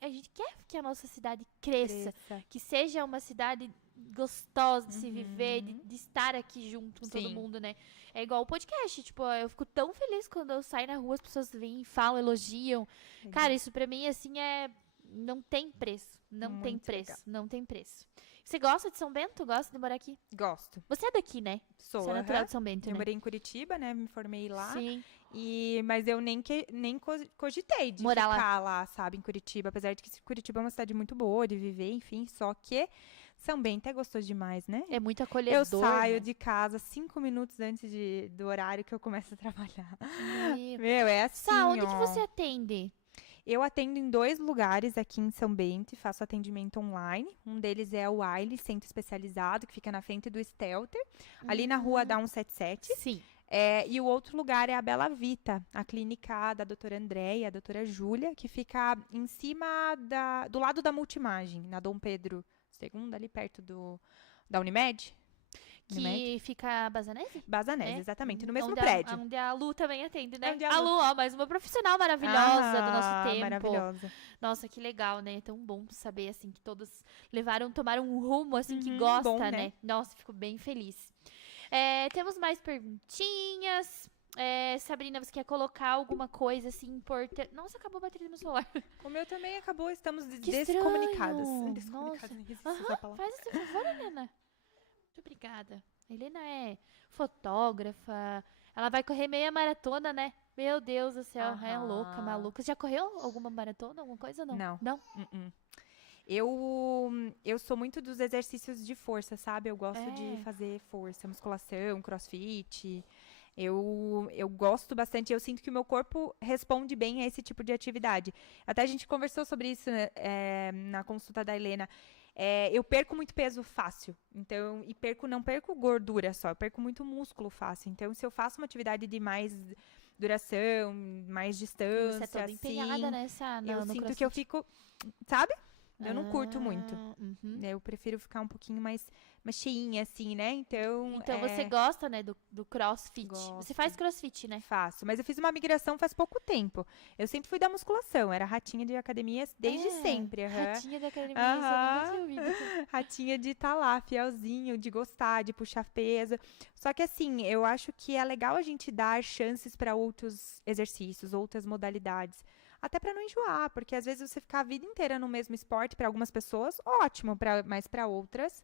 a gente quer que a nossa cidade cresça, Cresça. que seja uma cidade gostosa de se viver, Uhum. de estar aqui junto com todo Sim. mundo, né? É igual o podcast, tipo, eu fico tão feliz quando eu saio na rua, as pessoas vêm, falam, elogiam. Legal. Cara, isso pra mim, assim, não tem preço. Não tem Muito preço, legal. não tem preço. Você gosta de São Bento? Gosta de morar aqui? Gosto. Você é daqui, né? Sou, Você é natural aham. de São Bento, Eu né? morei em Curitiba, né? Me formei lá. Sim. Mas eu nem cogitei de Morar lá. ficar lá, sabe, em Curitiba. Apesar de que Curitiba é uma cidade muito boa de viver, enfim. Só que São Bento é gostoso demais, né? É muito acolhedor, Eu saio né? de casa 5 minutos antes do horário que eu começo a trabalhar. E- Meu, é assim, Sá, onde que ó. você atende? Eu atendo em 2 lugares aqui em São Bento e faço atendimento online. Um deles é o Wiley, centro especializado, que fica na frente do Stelter, ali na rua da 177. Sim. E o outro lugar é a Bela Vita, a clínica da doutora Andréia e a doutora Júlia, que fica em cima do lado da Multimagem, na Dom Pedro II, ali perto da Unimed. Que fica Bazanese? Bazanese, É? exatamente, no mesmo Onde prédio. Onde a Lu também atende, né? Onde a A Lu. Lu, ó, mais uma profissional maravilhosa do nosso tempo. Maravilhosa. Nossa, que legal, né? É tão bom saber, assim, que todos tomaram um rumo, assim, que Uhum, gosta, bom, né? né? Nossa, fico bem feliz. Temos mais perguntinhas. Sabrina, você quer colocar alguma coisa assim importante? Nossa, acabou a bateria do meu celular. O meu também acabou, estamos Que descomunicadas. estranho. Descomunicadas, Nossa. nem existe essa palavra. Faz esse favor, Helena. Muito obrigada. A Helena é fotógrafa. Ela vai correr meia maratona, né? Meu Deus do céu, é louca, maluca. Você já correu alguma maratona, alguma coisa ou não? Não. Não? Eu sou muito dos exercícios de força, sabe? Eu gosto de fazer força, musculação, crossfit. Eu gosto bastante, eu sinto que o meu corpo responde bem a esse tipo de atividade. Até a gente conversou sobre isso, né, na consulta da Helena. Eu perco muito peso fácil, então, e não perco gordura só, eu perco muito músculo fácil. Então, se eu faço uma atividade de mais duração, mais distância, Você é toda assim, empenhada nessa, eu no sinto crossfit. que eu fico, sabe? Eu não curto muito. Uhum. Eu prefiro ficar um pouquinho mais cheinha, assim, né? Então Você gosta, né, do crossfit. Gosto. Você faz crossfit, né? Faço. Mas eu fiz uma migração faz pouco tempo. Eu sempre fui da musculação. Era ratinha de academia desde sempre. Ratinha da academia, isso eu nunca tinha ouvido. Ratinha de estar lá, fielzinho, de gostar, de puxar peso. Só que assim, eu acho que é legal a gente dar chances para outros exercícios, outras modalidades. Até para não enjoar, porque às vezes você ficar a vida inteira no mesmo esporte, para algumas pessoas, ótimo, mas para outras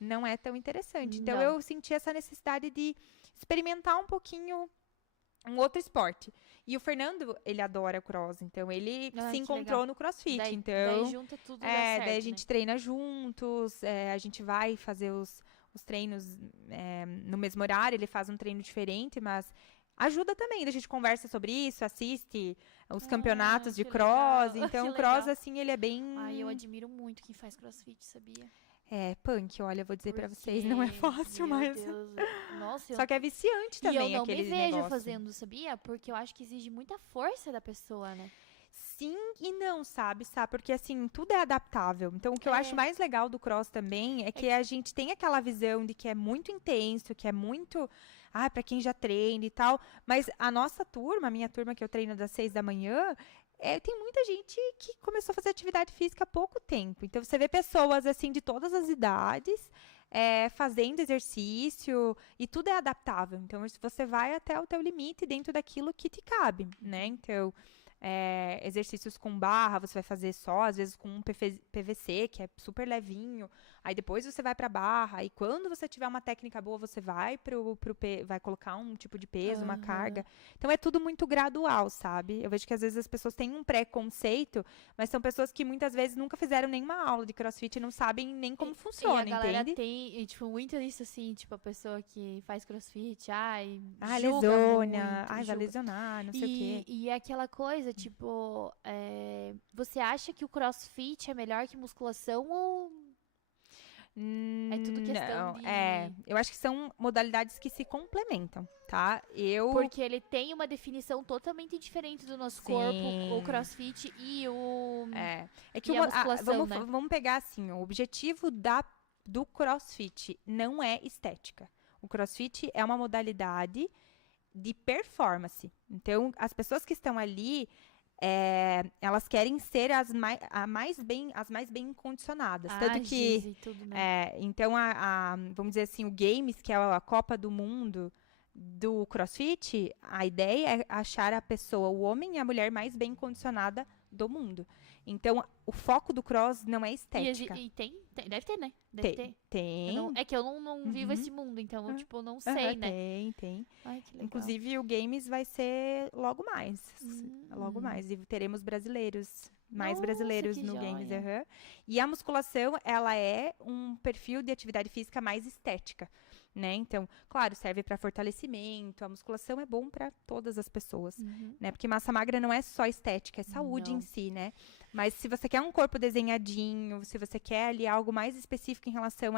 não é tão interessante. Então eu senti essa necessidade de experimentar um pouquinho um outro esporte. E o Fernando, ele adora cross, então ele se encontrou no CrossFit. Daí junta tudo, dá certo, daí a gente treina juntos, a gente vai fazer os treinos no mesmo horário, ele faz um treino diferente, mas ajuda também, a gente conversa sobre isso, assiste os campeonatos de cross, legal. então o Que cross, legal. assim, ele é bem... Ai, eu admiro muito quem faz crossfit, sabia? Punk, olha, vou dizer pra vocês, não é fácil, meu mas... Deus, nossa, Só que é viciante também, e eu não me aqueles vejo negócios. fazendo, sabia? Porque eu acho que exige muita força da pessoa, né? Sim e não, sabe? Porque, assim, tudo é adaptável. Então, o que eu acho mais legal do cross também é que a gente tem aquela visão de que é muito intenso, que é muito... pra quem já treina e tal. Mas a nossa turma, a minha turma que eu treino das 6 da manhã... tem muita gente que começou a fazer atividade física há pouco tempo. Então, você vê pessoas, assim, de todas as idades, fazendo exercício, e tudo é adaptável. Então, você vai até o teu limite dentro daquilo que te cabe, né? Então, exercícios com barra, você vai fazer só, às vezes com um PVC, que é super levinho. Aí depois você vai pra barra, e quando você tiver uma técnica boa, você vai vai colocar um tipo de peso, uma carga. Então é tudo muito gradual, sabe? Eu vejo que às vezes as pessoas têm um preconceito, mas são pessoas que muitas vezes nunca fizeram nenhuma aula de CrossFit e não sabem nem como funciona, e a galera entende? tem, tipo, muito isso assim, tipo, a pessoa que faz CrossFit, julga lesiona, muito, vai julga. lesionar, não sei o quê. E aquela coisa, tipo, você acha que o CrossFit é melhor que musculação ou é tudo questão não, de... eu acho que são modalidades que se complementam, tá? Porque ele tem uma definição totalmente diferente do nosso corpo, o CrossFit e o... que e a musculação, né? vamos pegar assim, o objetivo do CrossFit não é estética. O CrossFit é uma modalidade de performance. Então, as pessoas que estão ali... elas querem ser as mais bem condicionadas. Tanto que, tudo, né? então, vamos dizer assim, o Games, que é a Copa do Mundo do CrossFit, a ideia é achar a pessoa, o homem e a mulher mais bem condicionada do mundo. Então, o foco do cross não é estética. E deve ter, né? Deve ter. Tem. É que eu não vivo esse mundo, então, tipo, não sei, né? Tem. Ai, que legal. Inclusive, o Games vai ser logo mais. Logo mais. E teremos mais brasileiros que no joia. Games. E a musculação, ela é um perfil de atividade física mais estética, né? Então, claro, serve para fortalecimento. A musculação é bom para todas as pessoas, né? Porque massa magra não é só estética, é saúde em si, né? Mas se você quer um corpo desenhadinho, se você quer ali algo mais específico em relação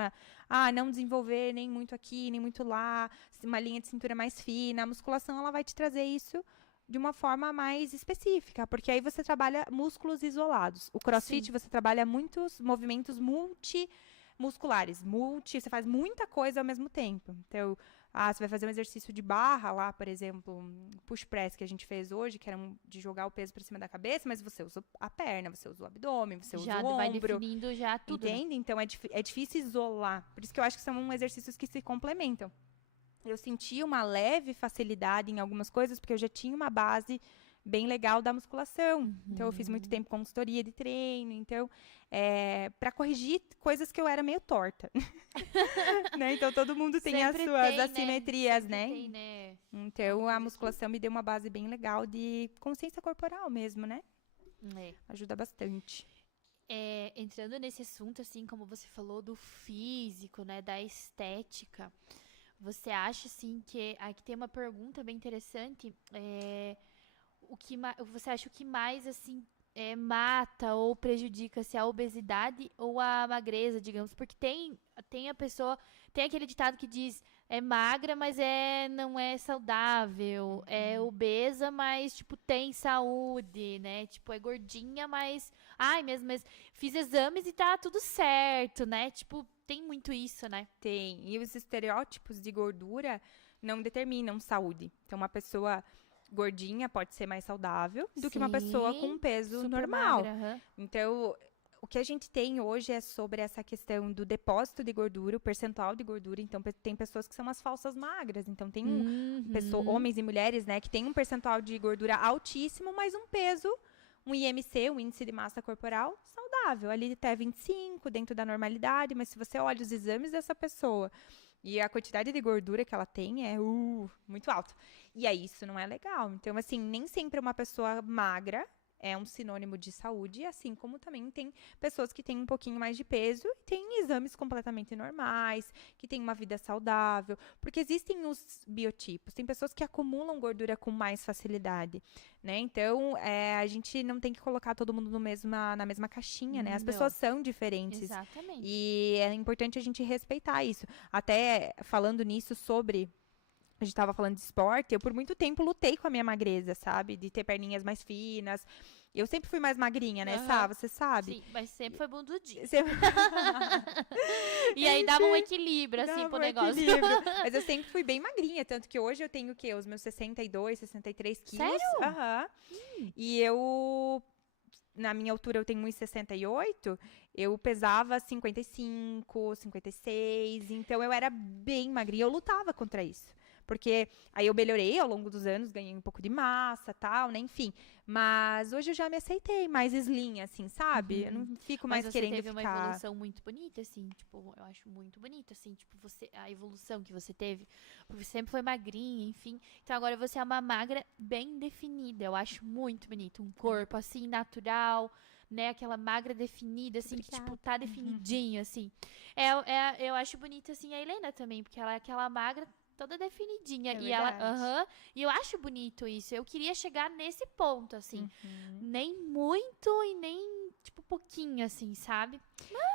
a não desenvolver nem muito aqui, nem muito lá, uma linha de cintura mais fina, a musculação ela vai te trazer isso de uma forma mais específica, porque aí você trabalha músculos isolados. O CrossFit você trabalha muitos movimentos multimusculares, você faz muita coisa ao mesmo tempo. Então, você vai fazer um exercício de barra lá, por exemplo, um push press que a gente fez hoje, que era de jogar o peso para cima da cabeça, mas você usa a perna, você usa o abdômen, você usa o ombro. Já vai definindo já tudo. Entende? Né? Então, é difícil isolar. Por isso que eu acho que são exercícios que se complementam. eu senti uma leve facilidade em algumas coisas, porque eu já tinha uma base bem legal da musculação. Então, eu fiz muito tempo consultoria de treino. Então, para corrigir coisas que eu era meio torta. Né? Então, todo mundo tem as suas assimetrias, né? Tem, né? Então, a musculação me deu uma base bem legal de consciência corporal mesmo, né? Ajuda bastante. Entrando nesse assunto, assim, como você falou do físico, né, da estética, você acha, assim, que aqui tem uma pergunta bem interessante, você acha o que mais, assim, mata ou prejudica, se a obesidade ou a magreza, digamos, porque tem a pessoa, tem aquele ditado que diz, é magra, mas não é saudável, é obesa, mas, tipo, tem saúde, né, tipo, é gordinha, mas, mas fiz exames e tá tudo certo, né, tipo, tem muito isso, né? Tem, e os estereótipos de gordura não determinam saúde, então uma pessoa gordinha pode ser mais saudável do que uma pessoa com um peso normal. Magra, Então, o que a gente tem hoje é sobre essa questão do depósito de gordura, o percentual de gordura. Então, tem pessoas que são as falsas magras. Então, tem homens e mulheres, né, que tem um percentual de gordura altíssimo, mas um peso, um IMC, um índice de massa corporal, saudável. Ali até 25, dentro da normalidade. Mas se você olha os exames dessa pessoa e a quantidade de gordura que ela tem é muito alto. E aí, isso não é legal. Então, assim, nem sempre uma pessoa magra é um sinônimo de saúde, assim como também tem pessoas que têm um pouquinho mais de peso e têm exames completamente normais, que têm uma vida saudável, porque existem os biotipos, tem pessoas que acumulam gordura com mais facilidade, né? Então, a gente não tem que colocar todo mundo na mesma caixinha, né? As pessoas são diferentes. Exatamente. E é importante a gente respeitar isso. Até falando nisso sobre... A gente tava falando de esporte, eu por muito tempo lutei com a minha magreza, sabe? De ter perninhas mais finas. Eu sempre fui mais magrinha, né, Sá? Você sabe? Sim, mas sempre foi bundudinha. Sempre... E aí dava um equilíbrio, assim, pro negócio. Mas eu sempre fui bem magrinha, tanto que hoje eu tenho o quê? Os meus 62, 63 quilos. Sério? Aham. E eu... Na minha altura, eu tenho 1,68, eu pesava 55, 56, então eu era bem magrinha, eu lutava contra isso. Porque aí eu melhorei ao longo dos anos, ganhei um pouco de massa, tal, né, enfim. Mas hoje eu já me aceitei mais slim, assim, sabe? Eu não fico mais querendo ficar... Mas você teve uma evolução muito bonita, assim, tipo, eu acho muito bonito, assim, tipo, a evolução que você teve, porque você sempre foi magrinha, enfim. Então agora você é uma magra bem definida, eu acho muito bonito. Um corpo, assim, natural, né, aquela magra definida, assim, que, tipo, tá definidinho, assim. Eu acho bonito, assim, a Helena também, porque ela é aquela magra toda definidinha. E eu acho bonito isso. Eu queria chegar nesse ponto, assim. Nem muito e nem, tipo, pouquinho, assim, sabe?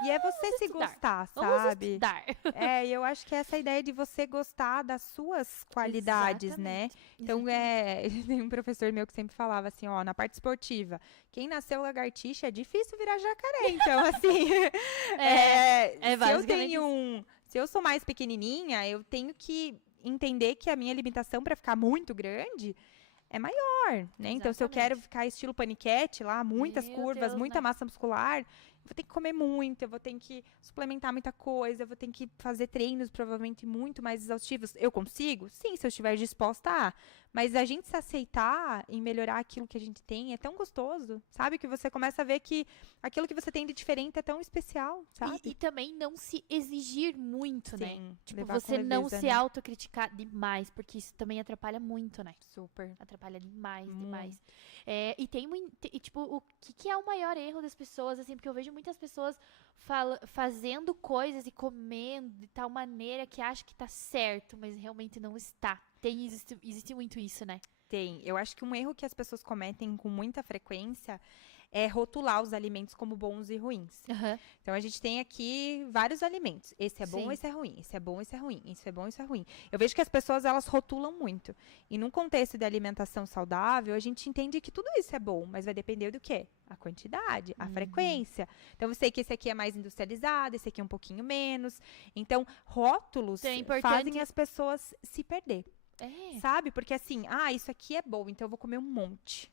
E é você se gostar, sabe? Vamos estudar. Eu acho que é essa ideia de você gostar das suas qualidades, Exatamente. né? Então, tem um professor meu que sempre falava assim, ó, na parte esportiva, quem nasceu lagartixa é difícil virar jacaré. Então, assim, se eu sou mais pequenininha, eu tenho que entender que a minha limitação para ficar muito grande é maior, né? Então, se eu quero ficar estilo paniquete lá, muitas curvas, muita massa muscular, eu vou ter que comer muito, eu vou ter que suplementar muita coisa, eu vou ter que fazer treinos provavelmente muito mais exaustivos. Eu consigo? Sim, se eu estiver disposta a. Mas a gente se aceitar e melhorar aquilo que a gente tem é tão gostoso, sabe? Que você começa a ver que aquilo que você tem de diferente é tão especial, sabe? E também não se exigir muito, né? Tipo, levar você com não leveza, se né? autocriticar demais, porque isso também atrapalha muito, né? Super. Atrapalha demais. E tem muito. Tipo, o que é o maior erro das pessoas, assim? Porque eu vejo muitas pessoas fazendo coisas e comendo de tal maneira que acham que tá certo, mas realmente não está. Existe muito isso, né? Tem. Eu acho que um erro que as pessoas cometem com muita frequência é rotular os alimentos como bons e ruins. Então, a gente tem aqui vários alimentos. Esse é bom, esse é ruim. Esse é bom, esse é ruim. Isso é bom, isso é ruim. Eu vejo que as pessoas, elas rotulam muito. E num contexto de alimentação saudável, a gente entende que tudo isso é bom, mas vai depender do quê? A quantidade, a frequência. Então, eu sei que esse aqui é mais industrializado, esse aqui é um pouquinho menos. Então, rótulos fazem as pessoas se perder. Sabe? Porque assim, isso aqui é bom, então eu vou comer um monte.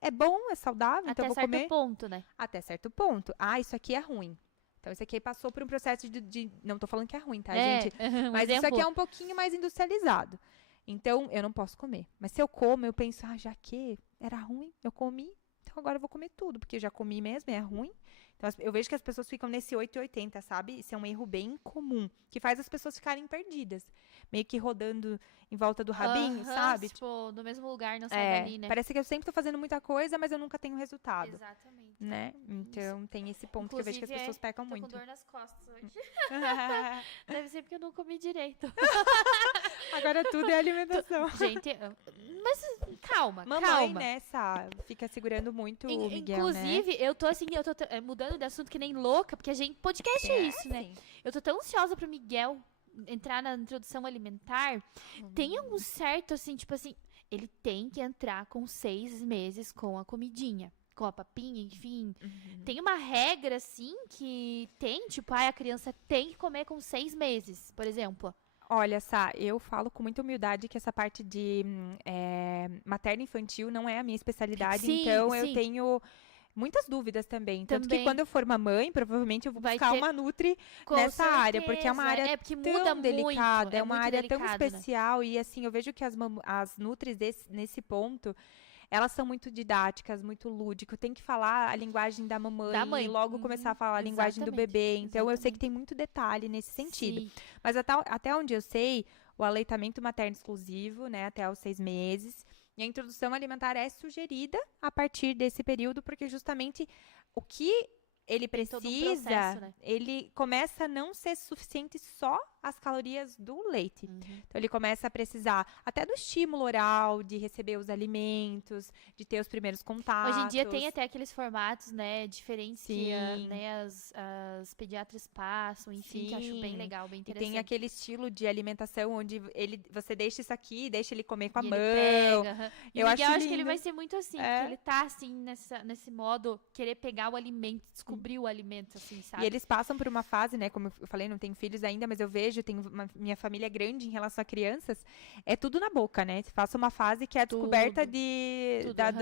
É bom, é saudável, então eu vou comer... Até certo ponto, né? Até certo ponto. Isso aqui é ruim. Então, esse aqui passou por um processo não tô falando que é ruim, tá, gente? Mas isso exemplo. aqui é um pouquinho mais industrializado. Então, eu não posso comer. Mas se eu como, eu penso, já que era ruim, eu comi, então agora eu vou comer tudo, porque eu já comi mesmo, é ruim. Então, eu vejo que as pessoas ficam nesse 880, sabe? Isso é um erro bem comum, que faz as pessoas ficarem perdidas. Meio que rodando em volta do rabinho, sabe? Tipo, no mesmo lugar, não sai dali, né? Parece que eu sempre tô fazendo muita coisa, mas eu nunca tenho resultado. Exatamente. Né? Então, tem esse ponto que eu vejo que as pessoas pecam tô muito. com dor nas costas hoje. Deve ser porque eu não comi direito. Agora tudo é alimentação. Gente, mas calma, Mamãe, calma. né, fica segurando muito o Miguel, inclusive, né? eu tô mudando de assunto que nem louca, porque a gente, podcast é isso, né? Sim. Eu tô tão ansiosa pro Miguel entrar na introdução alimentar. Tem um certo, assim, tipo assim, ele tem que entrar com 6 meses com a comidinha. Com a papinha, enfim. Tem uma regra, assim, que tem, tipo, a criança tem que comer com 6 meses, por exemplo. Olha, Sá, eu falo com muita humildade que essa parte de materno-infantil não é a minha especialidade, Sim, então eu sim. tenho muitas dúvidas também. Tanto que quando eu for mamãe, provavelmente eu vou buscar uma nutri nessa área, porque é uma área porque muda tão delicada, muito, é uma área tão delicado, especial, e assim, eu vejo que as nutris nesse ponto, elas são muito didáticas, muito lúdico. Tem que falar a linguagem da mamãe e logo começar a falar a linguagem do bebê. Então, eu sei que tem muito detalhe nesse sentido. Sim. Mas até onde eu sei, o aleitamento materno exclusivo, né, até os 6 meses. E a introdução alimentar é sugerida a partir desse período, porque justamente o que ele precisa, processo, né? ele começa a não ser suficiente só as calorias do leite. Então, ele começa a precisar até do estímulo oral, de receber os alimentos, de ter os primeiros contatos. Hoje em dia tem até aqueles formatos, né, diferentes que Sim. né, as pediatras passam, enfim, que eu acho bem legal, bem E interessante. tem aquele estilo de alimentação onde você deixa isso aqui, deixa ele comer com a E mão. ele pega, E Eu o Miguel, acho acho que ele lindo. vai ser muito assim, porque ele tá assim, nesse modo, querer pegar o alimento, descobrir o alimento, assim, sabe? E eles passam por uma fase, né, como eu falei, não tenho filhos ainda, mas eu vejo, tenho minha família é grande em relação a crianças, é tudo na boca, né? Você passa uma fase que a descoberta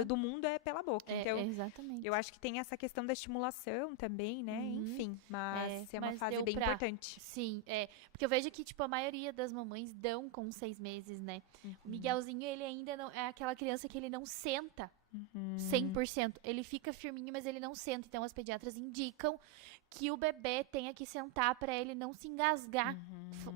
do mundo é pela boca. Então, exatamente. eu acho que tem essa questão da estimulação também, né? Enfim, mas é uma mas fase deu bem importante. Sim, porque eu vejo que, tipo, a maioria das mamães dão com 6 meses, né? O Miguelzinho, ele ainda não é aquela criança que ele não senta 100%. Ele fica firminho, mas ele não senta. Então, as pediatras indicam que o bebê tenha que sentar para ele não se engasgar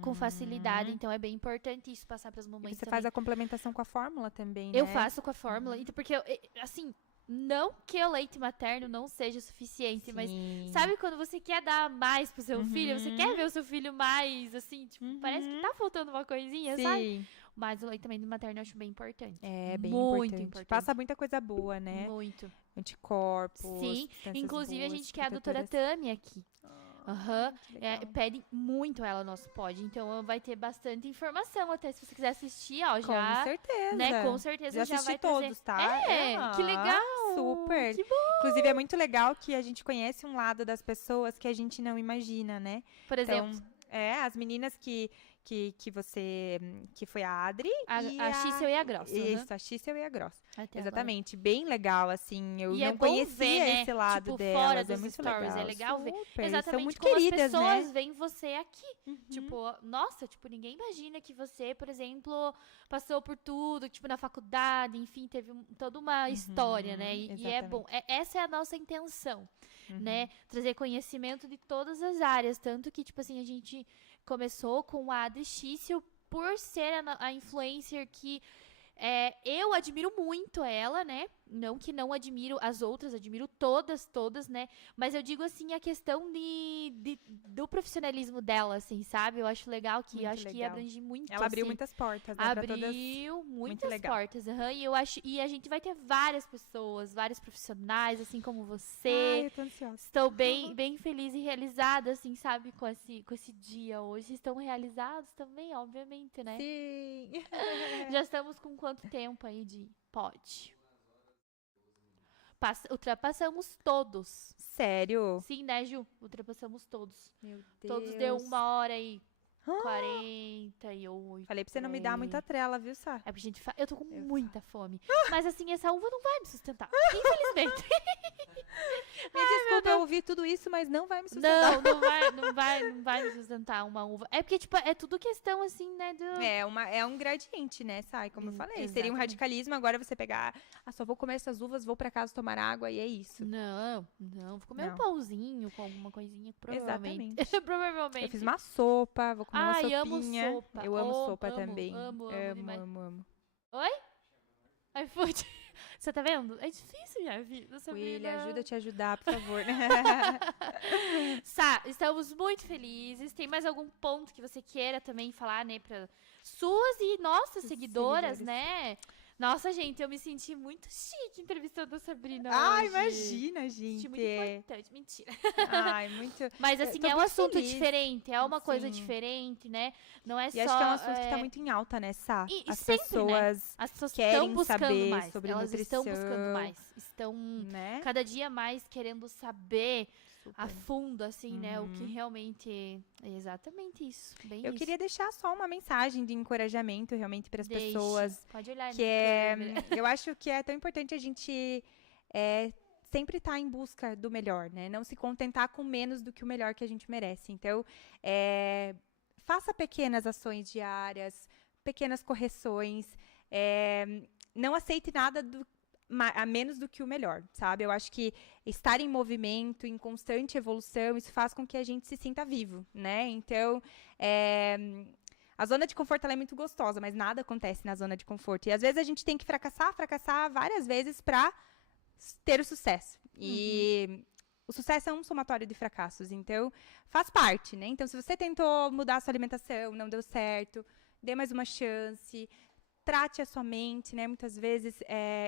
com facilidade. Então, é bem importante isso passar para as mamães E você também. faz a complementação com a fórmula também, né? Eu faço com a fórmula, então, porque, assim, não que o leite materno não seja suficiente, mas sabe quando você quer dar mais pro seu filho? Você quer ver o seu filho mais, assim, tipo, parece que tá faltando uma coisinha, sabe? Mas o leite também materno eu acho bem importante. É, bem muito importante. Passa muita coisa boa, né? Muito. Anticorpos. Sim, inclusive a gente quer a doutora Tami aqui. Pede muito ela no nosso pod, então vai ter bastante informação, até se você quiser assistir, ó, já. Com certeza. Né, com certeza já vai todos, trazer. tá? Que legal. Super. Que bom. Inclusive, é muito legal que a gente conhece um lado das pessoas que a gente não imagina, né? Por exemplo. Então, as meninas que foi a Adri a Xícel e a Grossa. Isso, a Xícel e a Grossa. Até Exatamente, bem legal, assim, eu e não conhecia ver, né? esse lado tipo, delas, fora dos é muito stories, legal. é legal ver. Super. Exatamente São muito como queridas, as pessoas né? veem você aqui. Tipo, nossa, tipo, ninguém imagina que você, por exemplo, passou por tudo, tipo, na faculdade, enfim, teve toda uma história, né? E é bom. Essa é a nossa intenção, né? Trazer conhecimento de todas as áreas, tanto que, tipo assim, a gente começou com a Adri Xício por ser a influencer que eu admiro muito ela, né? Não que não admiro as outras, admiro todas, né? Mas eu digo, assim, a questão do profissionalismo dela, assim, sabe? Eu acho legal que que abrange muito. Ela abriu assim, muitas portas, né? Abriu muitas portas. E a gente vai ter várias pessoas, vários profissionais, assim como você. Ai, eu tô ansiosa. Estou bem feliz e realizada, assim, sabe? Com esse dia hoje. Estão realizados também, obviamente, né? Sim. Já estamos com quanto tempo aí de pod? Ultrapassamos todos. Sério? Sim, né, Ju? Ultrapassamos todos. Meu Deus. Todos deu 1 hora e 48. Falei pra você não me dar muita trela, viu, Sá? É porque, gente, eu tô com muita fome. Mas, assim, essa uva não vai me sustentar. Infelizmente. Me desculpa eu ouvir tudo isso, mas não vai me sustentar. Não vai me sustentar uma uva. É porque, tipo, é tudo questão, assim, né, É um gradiente, né, Sai? Como eu falei. Seria um Exatamente. radicalismo agora você pegar, só vou comer essas uvas, vou pra casa tomar água e é isso. Não, vou comer um Não. pãozinho com alguma coisinha, provavelmente. Exatamente. Provavelmente. Eu fiz uma sopa, vou comer uma Ai, sopinha. amo sopa. Eu amo sopa Amo, também. amo demais. Amo. iFood. Você tá vendo? É difícil, minha vida, Sabrina. William, ajuda a te ajudar, por favor. Sá, estamos muito felizes. Tem mais algum ponto que você queira também falar, né, para suas e nossas seguidoras, né? Nossa, gente, eu me senti muito chique entrevistando a Sabrina hoje. Imagina, gente. Senti muito importante. Mentira. Muito. Mas, assim, tô é um muito assunto feliz. diferente, é uma coisa Sim. diferente, né? Não é E só... acho que é um assunto que tá muito em alta, né, Sá? E As sempre, pessoas, né? As pessoas querem estão buscando saber mais. sobre Elas estão nutrição, buscando mais. Estão né? cada dia mais querendo saber a Super. fundo, assim, né? O que realmente é exatamente isso. Bem Eu isso. queria deixar só uma mensagem de encorajamento realmente para as Deixe. pessoas. Pode olhar Que na é, câmera. eu acho que é tão importante a gente sempre estar em busca do melhor, né? Não se contentar com menos do que o melhor que a gente merece. Então, faça pequenas ações diárias, pequenas correções. Não aceite nada a menos do que o melhor, sabe? Eu acho que estar em movimento, em constante evolução, isso faz com que a gente se sinta vivo, né? Então, a zona de conforto ela é muito gostosa, mas nada acontece na zona de conforto. E às vezes a gente tem que fracassar várias vezes para ter o sucesso. E o sucesso é um somatório de fracassos, então faz parte, né? Então, se você tentou mudar a sua alimentação, não deu certo, dê mais uma chance. Trate a sua mente, né? Muitas vezes,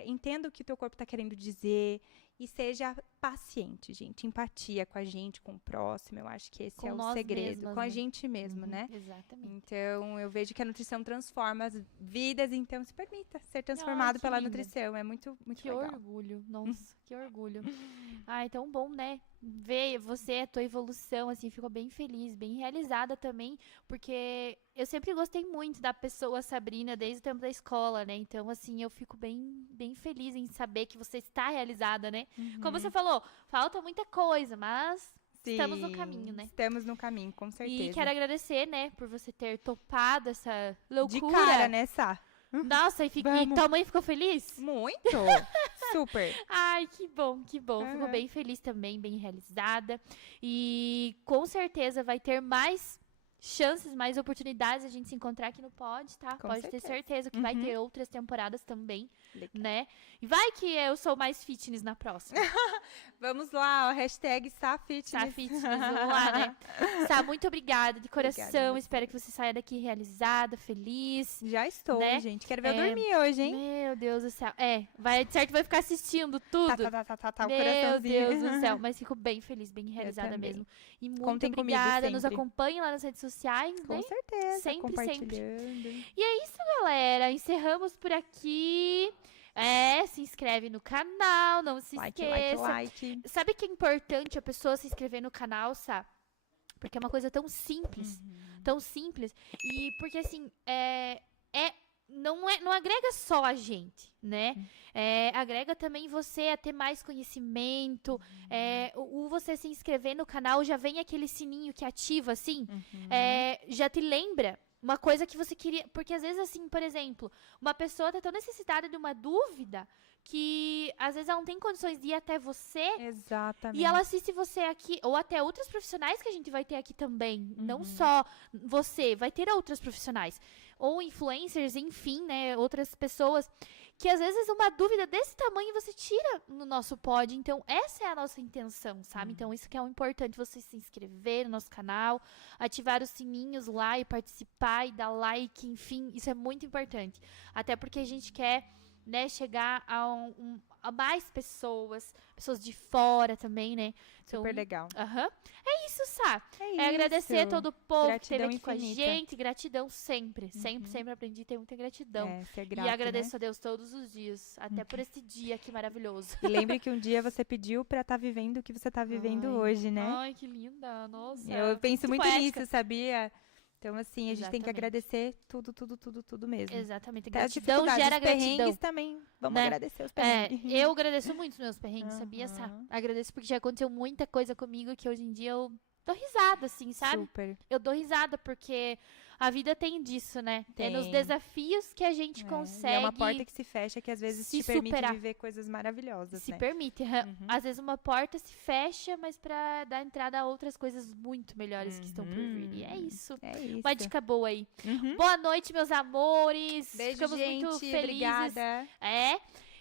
entenda o que o teu corpo está querendo dizer e seja paciente, gente. Empatia com a gente, com o próximo. Eu acho que esse Com é o nós segredo. mesmas, Com a né? gente mesmo, né? Exatamente. Então, eu vejo que a nutrição transforma as vidas. Então, se permita ser transformado que pela linda. nutrição. É muito, muito Que legal. orgulho. Nossa, que orgulho. Ai, tão bom, né? Ver você, a tua evolução, assim, ficou bem feliz, bem realizada também, porque eu sempre gostei muito da pessoa Sabrina desde o tempo da escola, né? Então, assim, eu fico bem, bem feliz em saber que você está realizada, né? Como você falou, falta muita coisa, mas estamos no Sim, caminho, né? Estamos no caminho, com certeza. E quero agradecer, né, por você ter topado essa loucura. De cara, né, Sá? Nossa, e Vamos. tua mãe ficou feliz? Muito! Super! Ai, que bom, que bom. Ficou Aham. bem feliz também, bem realizada. E com certeza vai ter mais chances, mais oportunidades de a gente se encontrar aqui no Pod, tá? Com Pode ter certeza. certeza que vai ter outras temporadas também, Legal. né? E vai que eu sou mais fitness na próxima. Vamos lá, ó, hashtag SaFitness. Tá fitness, vamos lá, né? Sá, muito obrigada de coração. Obrigada, Espero que você saia daqui realizada, feliz. Já estou, Né? gente. Quero ver eu dormir hoje, hein? Meu Deus do céu. Vai, de certo, vai ficar assistindo tudo. Tá, o Meu coraçãozinho. Deus do céu, mas fico bem feliz, bem realizada também. mesmo. E muito Contem comigo obrigada. Nos sempre. acompanhem lá nas redes sociais, Com né? certeza, Sempre, compartilhando. E é isso, galera. Encerramos por aqui. Se inscreve no canal, não se esqueça. Like. Sabe que é importante a pessoa se inscrever no canal, Sá? Porque é uma coisa tão simples. Tão simples. E porque, assim, não agrega só a gente, né? Agrega também você a ter mais conhecimento. O você se inscrever no canal já vem aquele sininho que ativa, assim. Já te lembra uma coisa que você queria. Porque às vezes, assim, por exemplo, uma pessoa tá tão necessitada de uma dúvida que às vezes ela não tem condições de ir até você. Exatamente. E ela assiste você aqui, ou até outros profissionais que a gente vai ter aqui também. Não só você, vai ter outros profissionais. Ou influencers, enfim, né? Outras pessoas. Que às vezes uma dúvida desse tamanho você tira no nosso pod. Então, essa é a nossa intenção, sabe? Então, isso que é o importante, você se inscrever no nosso canal, ativar os sininhos lá e participar e dar like, enfim. Isso é muito importante. Até porque a gente quer, né, chegar a mais pessoas de fora também, né? Então, Super legal. É isso, Sá. É agradecer a isso. todo o povo que esteve Gratidão aqui com a infinita. gente. Gratidão sempre. Sempre aprendi a ter muita gratidão. Ser grato, E agradeço né? a Deus todos os dias. Até por esse dia aqui maravilhoso. E lembre que um dia você pediu pra estar vivendo o que você tá vivendo hoje, né? Ai, que linda. Nossa. Eu penso muito poética. nisso, sabia? Então, assim, a gente tem que agradecer tudo mesmo. Exatamente. Até Gratidão gera os perrengues gratidão. também. Vamos agradecer os perrengues. Eu agradeço muito os meus perrengues, sabia? Agradeço porque já aconteceu muita coisa comigo que hoje em dia eu dou risada, assim, sabe? Super. Eu dou risada porque a vida tem disso, né? É nos desafios que a gente consegue. E é uma porta que se fecha que às vezes te permite superar. viver coisas maravilhosas, Se né? permite. Às vezes uma porta se fecha, mas pra dar entrada a outras coisas muito melhores que estão por vir. E é isso. É isso. Uma dica boa aí. Boa noite, meus amores. Beijo, Ficamos gente. muito felizes. Obrigada.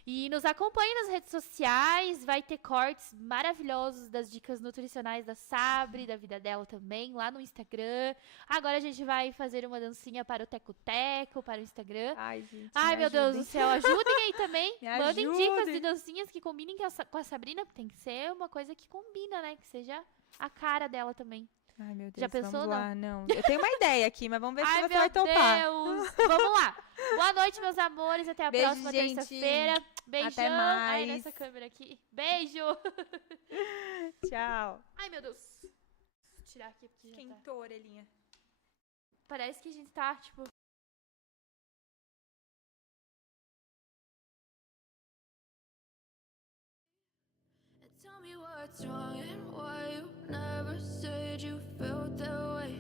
E nos acompanhe nas redes sociais, vai ter cortes maravilhosos das dicas nutricionais da Sabri, da vida dela também, lá no Instagram. Agora a gente vai fazer uma dancinha para o Teco-Teco, para o Instagram. Ai, gente, Ai, meu Deus do céu, ajudem aí também. Me Mandem ajudem. dicas de dancinhas que combinem com a Sabrina, porque tem que ser uma coisa que combina, né? Que seja a cara dela também. Ai, meu Deus, Já pensou, vamos lá. Não, eu tenho uma ideia aqui, mas vamos ver se Ai, você meu vai topar. Deus! Vamos lá. Boa noite, meus amores. Até a Beijo, próxima gente. terça-feira. Beijão. Até Ai, mais. nessa câmera aqui. Beijo. Tchau. Ai, meu Deus. Vou tirar aqui porque já tá. Esquentou a orelhinha. Parece que a gente tá, tipo... Tell me what's wrong and why you never said you felt that way.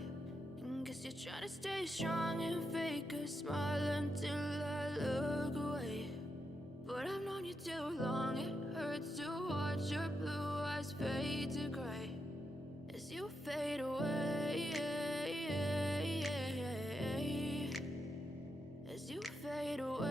And guess you're trying to stay strong and fake a smile until I look away. But I've known you too long, it hurts to watch your blue eyes fade to gray as you fade away. As you fade away.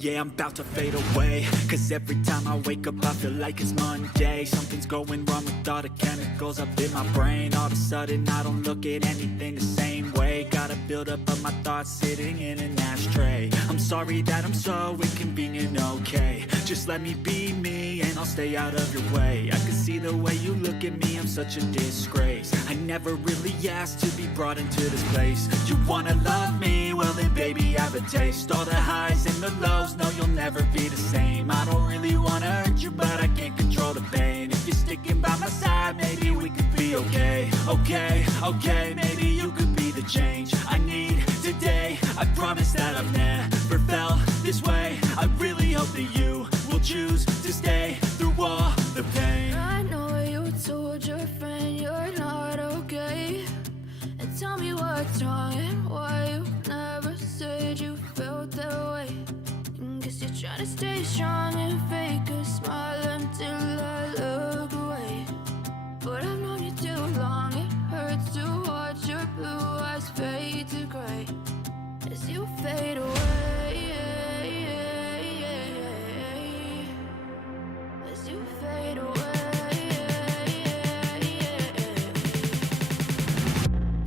Yeah, I'm about to fade away. Cause every time I wake up I feel like it's Monday. Something's going wrong with all the chemicals up in my brain. All of a sudden I don't look at anything the same way. Got a build up of my thoughts sitting in an ashtray. I'm sorry that I'm so inconvenient, okay. Just let me be me and I'll stay out of your way. I can see the way you look at me, I'm such a disgrace. I never really asked to be brought into this place. You wanna love me? Well then baby I have a taste. All the highs and the lows, no you'll never be the same. I don't really wanna hurt you but I can't control the pain. If you're sticking by my side maybe we could be okay. Okay, maybe you could be the change I need today. I promise that I've never felt this way. I really hope that you will choose to stay through all the pain. I know you told your friend you're not okay. And tell me what's wrong and why you never said you felt that way. And guess you're trying to stay strong and fake a smile until I look away. But I've known you too long, it hurts to watch your blue eyes fade to gray as you fade away. As you fade away.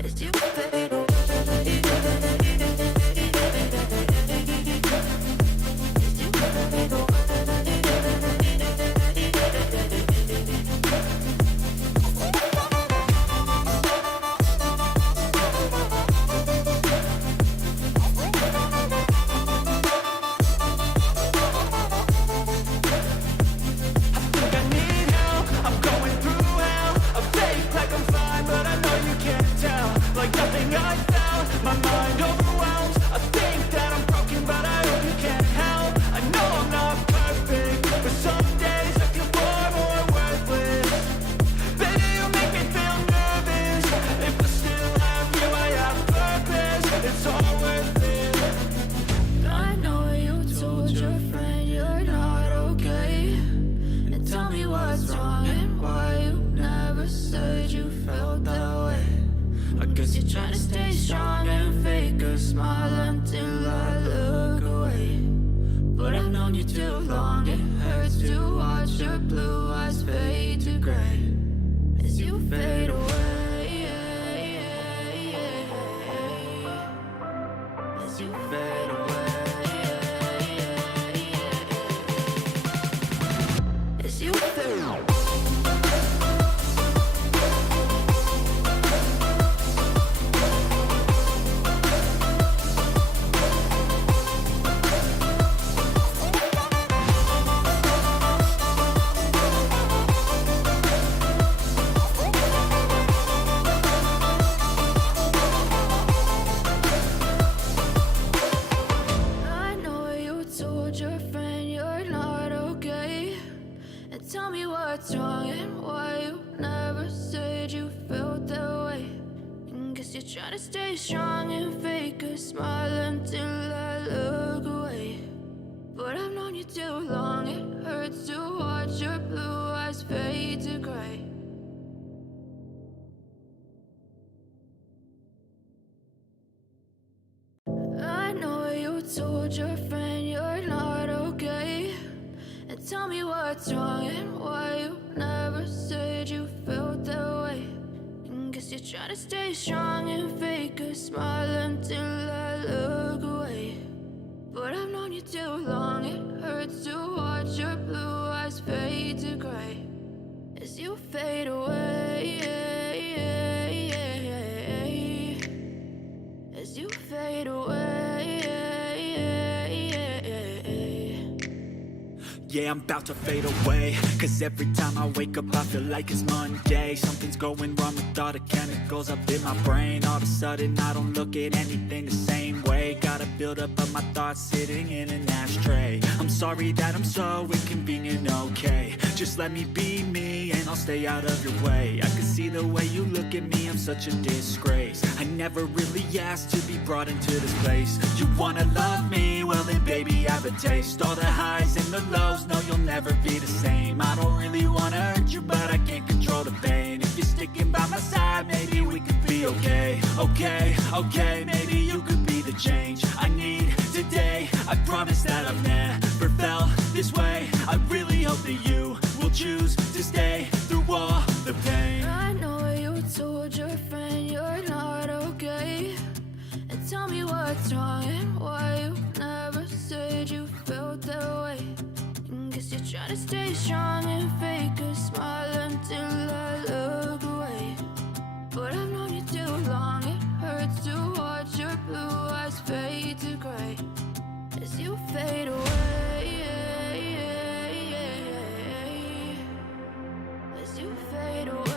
As you fade away. I need help, I'm going through hell. I fake like I'm fine, but I know you can't tell. Like nothing I felt, my mind overwhelms. I think that I'm broken, but I hope you can't help. I know I'm not perfect, but some days I feel far more worthless. Baby, you make me feel nervous. If I still have you, I have purpose. It's all worth it. I know you told your friend you're not okay. And tell me what's wrong and why you never said you felt that way. I guess You're trying to stay strong and fake a smile until I look away. But I've known you too long, it hurts to watch your blue eyes fade to gray as you fade away. As you fade away. As you fade away. try to stay strong and fake a smile until I look away. But I've known you too long, it hurts to watch your blue eyes fade to gray. I know you told your friend you're not okay, and tell me what's wrong and why you never said you felt that way. And guess you're trying to stay strong and fake a smile until I look away. But I've known you too long, it hurts to watch your blue eyes fade to gray as you fade away, as you fade away. Yeah, I'm about to fade away, cause every time I wake up I feel like it's Monday. Something's going wrong with all the chemicals up in my brain. All of a sudden I don't look at anything the same way. Got a buildup of my thoughts sitting in an ashtray. I'm sorry that I'm so inconvenient, okay. Just let me be me and I'll stay out of your way. I can see the way you look at me, I'm such a disgrace. I never really asked to be brought into this place. You wanna love me? Well then baby I have a taste. All the highs and the lows, no you'll never be the same. I don't really wanna hurt you but I can't control the pain. If you're sticking by my side maybe we could be okay. Okay, maybe you could be the change I need today. I promise that I've never felt this way. I really hope that you will choose to stay through all the pain. I know you told your friend you're not okay, and tell me what's wrong and why you never said you felt that way. And guess you're trying to stay strong and fake a smile until I look away. But I've known you too long, it hurts to watch your blue eyes fade to gray as you fade away, as you fade away,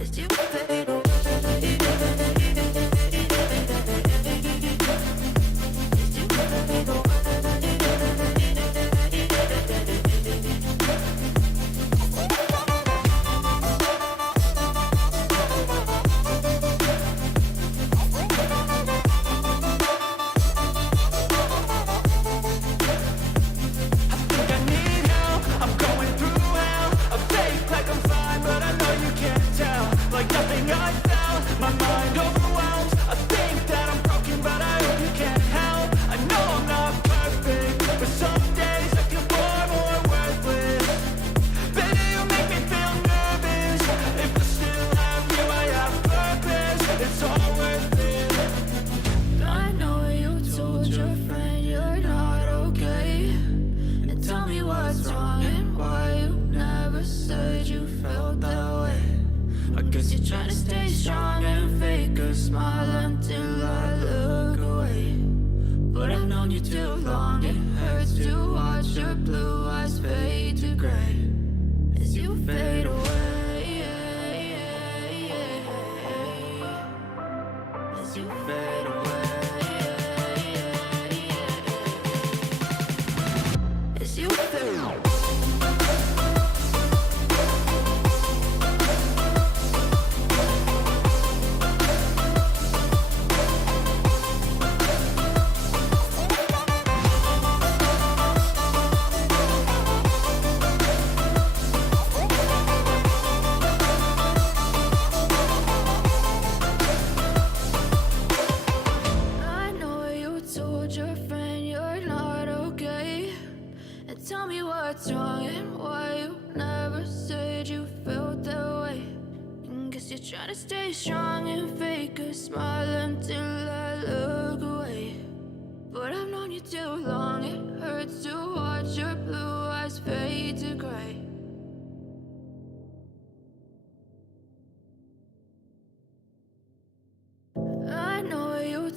as you fade away.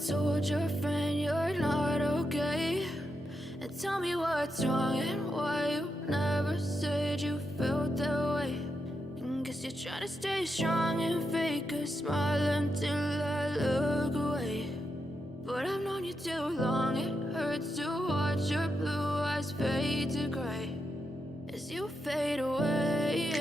Told your friend you're not okay, and tell me what's wrong and why you never said you felt that way. And guess you're trying to stay strong and fake a smile until I look away. But I've known you too long, it hurts to watch your blue eyes fade to gray as you fade away,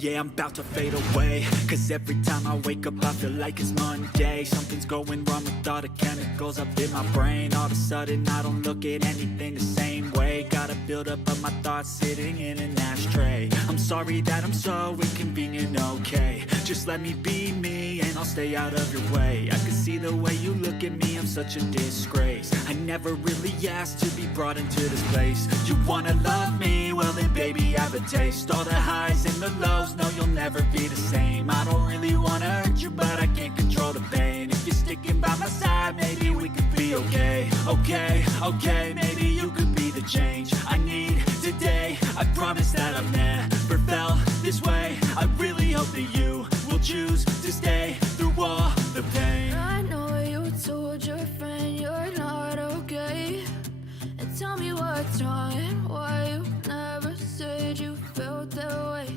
Yeah, I'm about to fade away, cause every time I wake up I feel like it's Monday. Something's going wrong with all the chemicals up in my brain. All of a sudden I don't look at anything the same way. Got a buildup of my thoughts sitting in an ashtray. I'm sorry that I'm so inconvenient, okay. Just let me be me and I'll stay out of your way. I can see the way you look at me, I'm such a disgrace. I never really asked to be brought into this place. You wanna love me? Well then baby I have a taste. All the highs and the lows, no you'll never be the same. I don't really wanna hurt you but I can't control the pain. If you're sticking by my side maybe we could be okay. Okay, maybe you could be the change I need today. I promise that I've never felt this way. I really hope that you will choose to stay through all the pain. I know you told your friend you're not okay, and tell me what's wrong and why you never said you felt that way.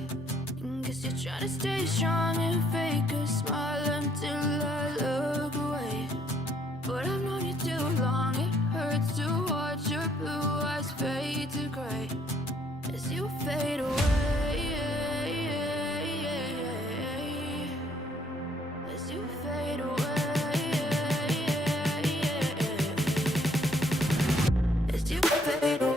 Guess you're trying to stay strong and fake a smile until I look away. But I've known you too long, it hurts to watch your blue eyes fade to gray as you fade away. As you fade away. As you fade away.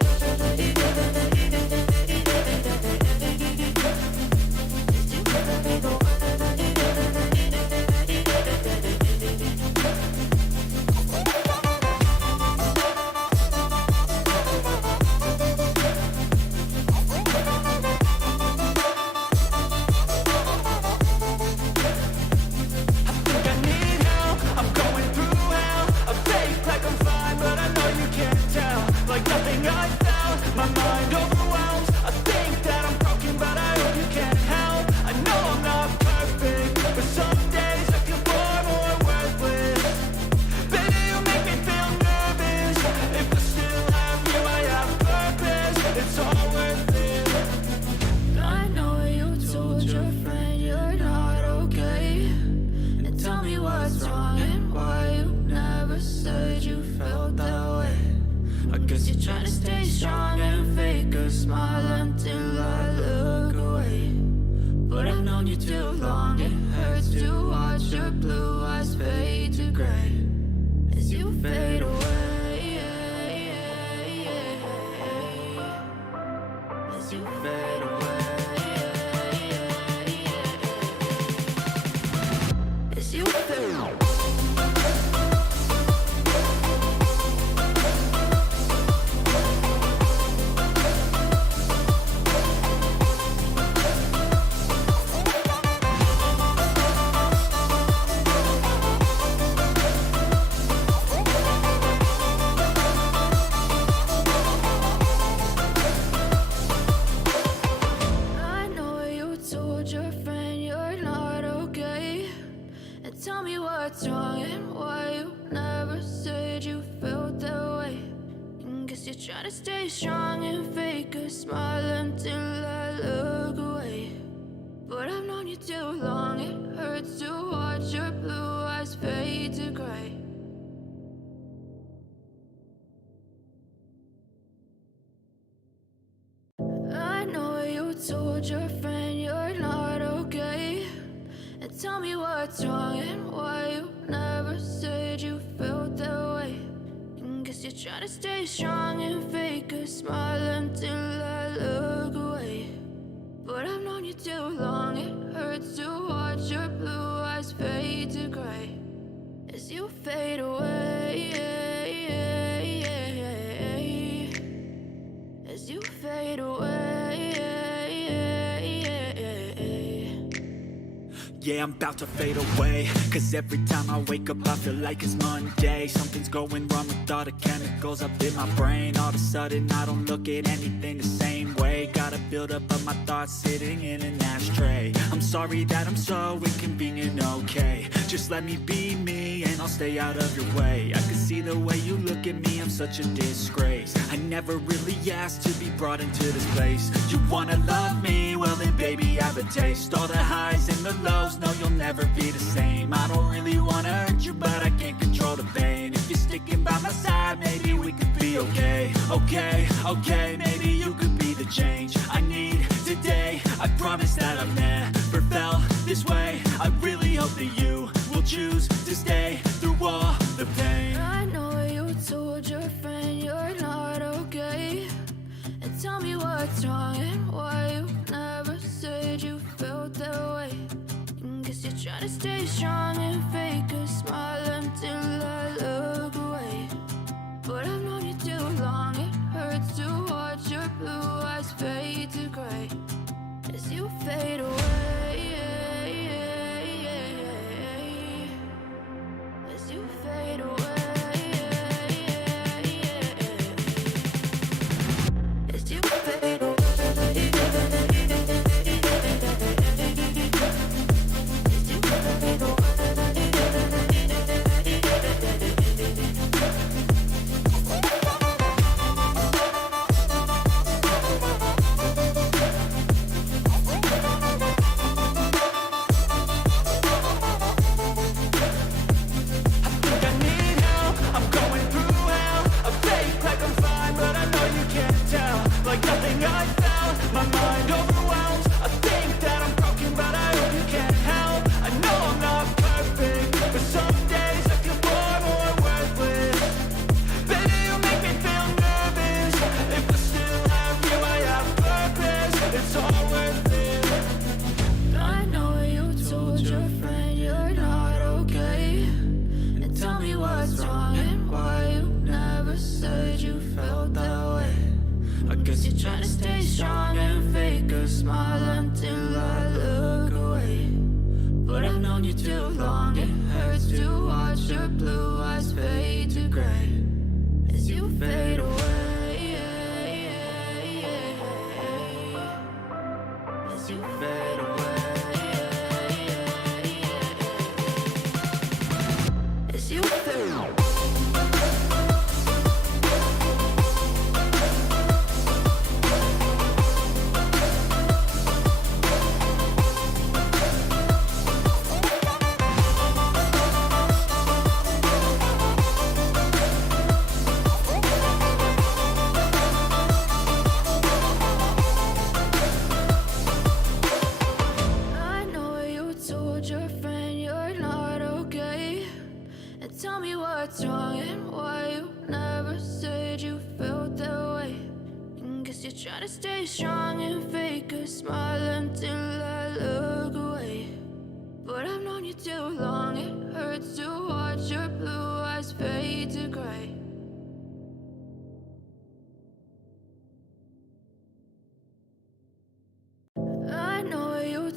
Told your friend you're not okay, and tell me what's wrong and why you never said you felt that way. Guess you're trying to stay strong and fake a smile until I look away. But I've known you too long, it hurts to watch your blue eyes fade to gray as you fade away. As you fade away. Yeah, I'm about to fade away, cause every time I wake up I feel like it's Monday. Something's going wrong with all the chemicals up in my brain. All of a sudden I don't look at anything the same way. Got a buildup of my thoughts sitting in an ashtray. I'm sorry that I'm so inconvenient, okay. Just let me be me and I'll stay out of your way. I can see the way you look at me, I'm such a disgrace. I never really asked to be brought into this place. You wanna love me? Well then baby I have a taste. All the highs and the lows, no you'll never be the same. I don't really wanna hurt you but I can't control the pain. If you're sticking by my side maybe we could be okay. Okay, maybe you could be the change I need today. I promise that I've never this way. I really hope that you will choose to stay through all the pain. I know you told your friend you're not okay, and tell me what's wrong and why you never said you felt that way. Guess you're trying to stay strong and fake a smile until I look away. But I've known you too long, it hurts to watch your blue eyes fade to gray as you fade away. As you fade away. As you fade away.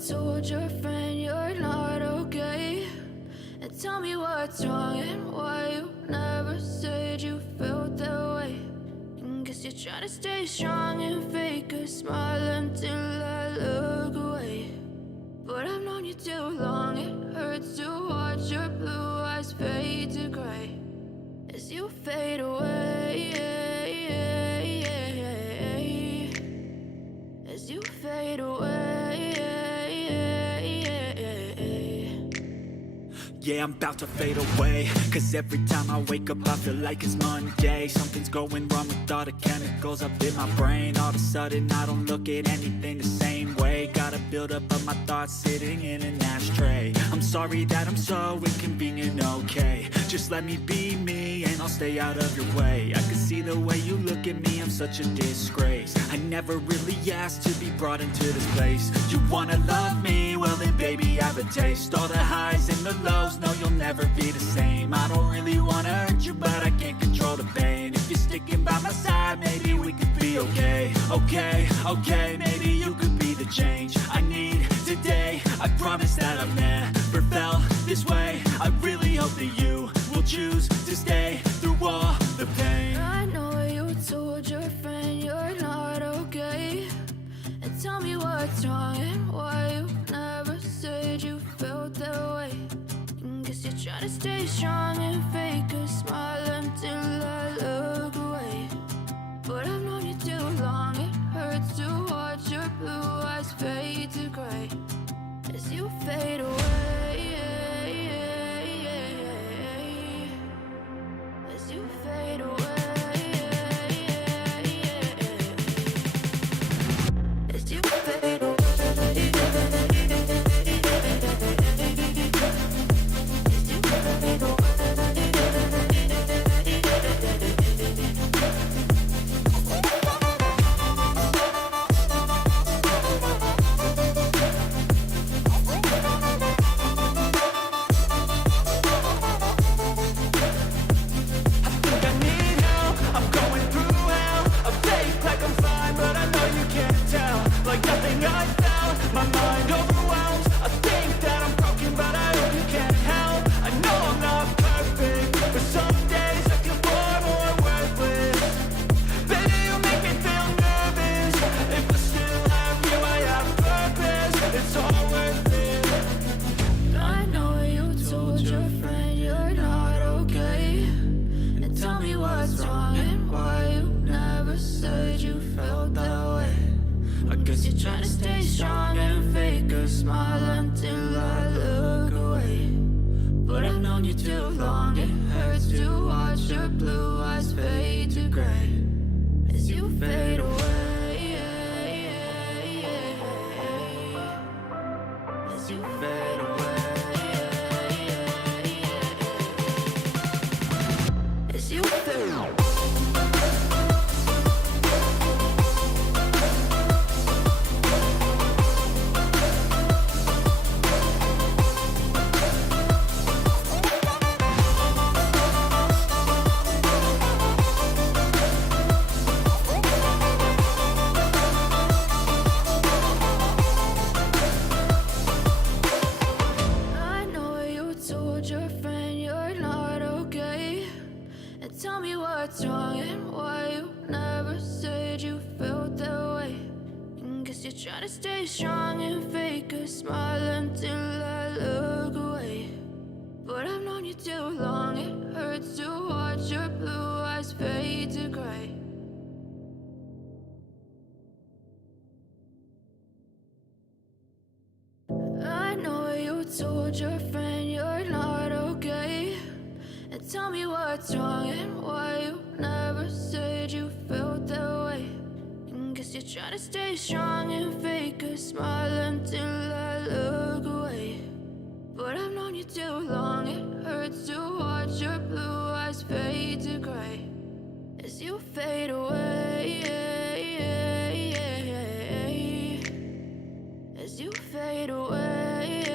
Told your friend you're not okay, and tell me what's wrong and why you never said you felt that way. Guess you're trying to stay strong and fake a smile until I look away. But I've known you too long, it hurts to watch your blue eyes fade to gray as you fade away. As you fade away. Yeah, I'm about to fade away, cause every time I wake up I feel like it's Monday. Something's going wrong with all the chemicals up in my brain. All of a sudden I don't look at anything the same way. Gotta build up of my thoughts sitting in an ashtray. I'm sorry that I'm so inconvenient, okay. Just let me be me and I'll stay out of your way. I can see the way you look at me, I'm such a disgrace. I never really asked to be brought into this place. You wanna love me? Well then baby have a taste. All the highs and the lows, no you'll never be the same. I don't really wanna hurt you but I can't control the pain. If you're sticking by my side maybe we could be okay. Okay, maybe you could be the change I need today. I promise that I've never felt this way. I really hope that you will choose to stay through all the pain. I know you told your friend you're not okay, and tell me what's wrong and why you never said you felt that way. Guess you're trying to stay strong and fake a smile until I look away. But I've known you too long, it hurts to watch your blue eyes fade to gray as you fade away. As you fade away. As you fade away. trying to stay strong and fake a smile until I look away. But I've known you too long, it hurts to watch your blue eyes fade to gray as you fade away. As you fade away. As you fade away. What's wrong and why you never said you felt that way? And guess you're trying to stay strong and fake a smile until I look away. But I've known you too long, it hurts to watch your blue eyes fade to gray. I know you told your friend you're not okay. And tell me what's wrong and why you never said you felt that way. And guess you're trying to stay strong and fake a smile until I look away. But I've known you too long, it hurts to watch your blue eyes fade to gray as you fade away. As you fade away.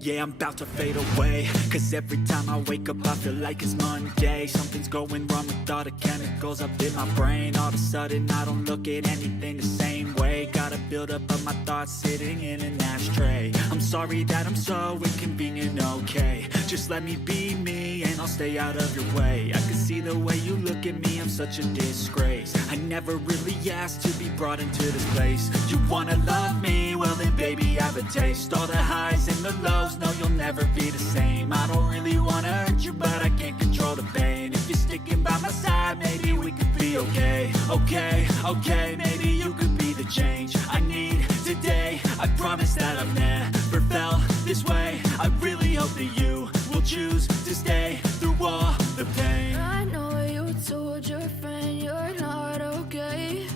Yeah, I'm about to fade away, cause every time I wake up I feel like it's Monday. Something's going wrong with all the chemicals up in my brain. All of a sudden I don't look at anything the same way. Gotta build up of my thoughts sitting in an ashtray. I'm sorry that I'm so inconvenient, okay. Just let me be me and I'll stay out of your way. I can see the way you look at me, I'm such a disgrace. I never really asked to be brought into this place. You wanna love me? Well then baby have a taste. All the highs and the lows, no you'll never be the same. I don't really wanna hurt you but I can't control the pain. If you're sticking by my side maybe we could be okay. Okay, maybe you could be the change I need today. I promise that I've never felt this way. I really hope that you will choose to stay through all the pain. I know you told your friend you're not okay.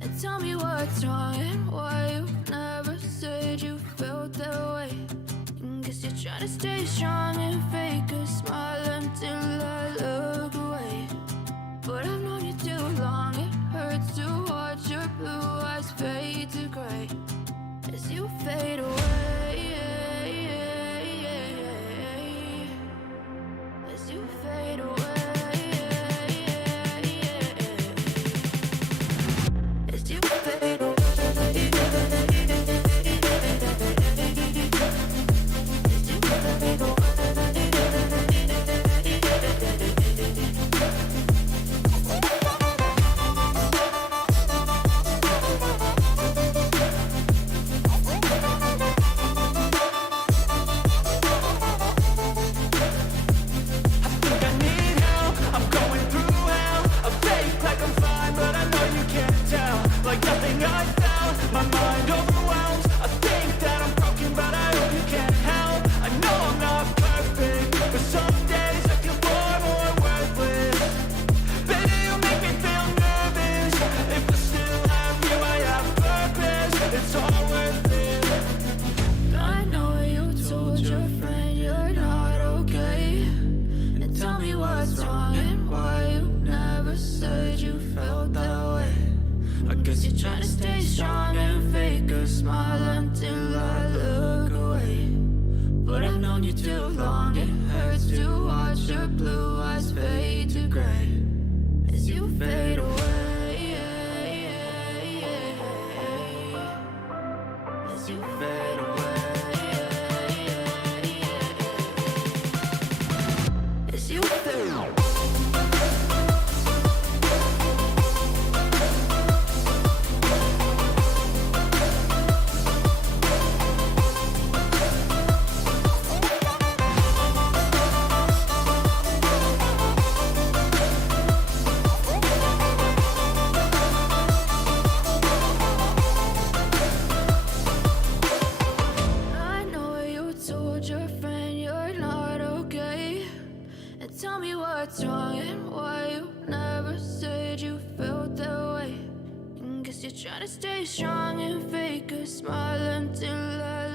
And tell me what's wrong and why you never said you felt that way. And guess you're trying to stay strong and fake a smile until I look away. But I've known you too long, it hurts to watch your blue eyes fade to gray as you fade away. As you fade away. As you fade away. what's wrong and why you never said you felt that way. Guess you're trying to stay strong and fake a smile until I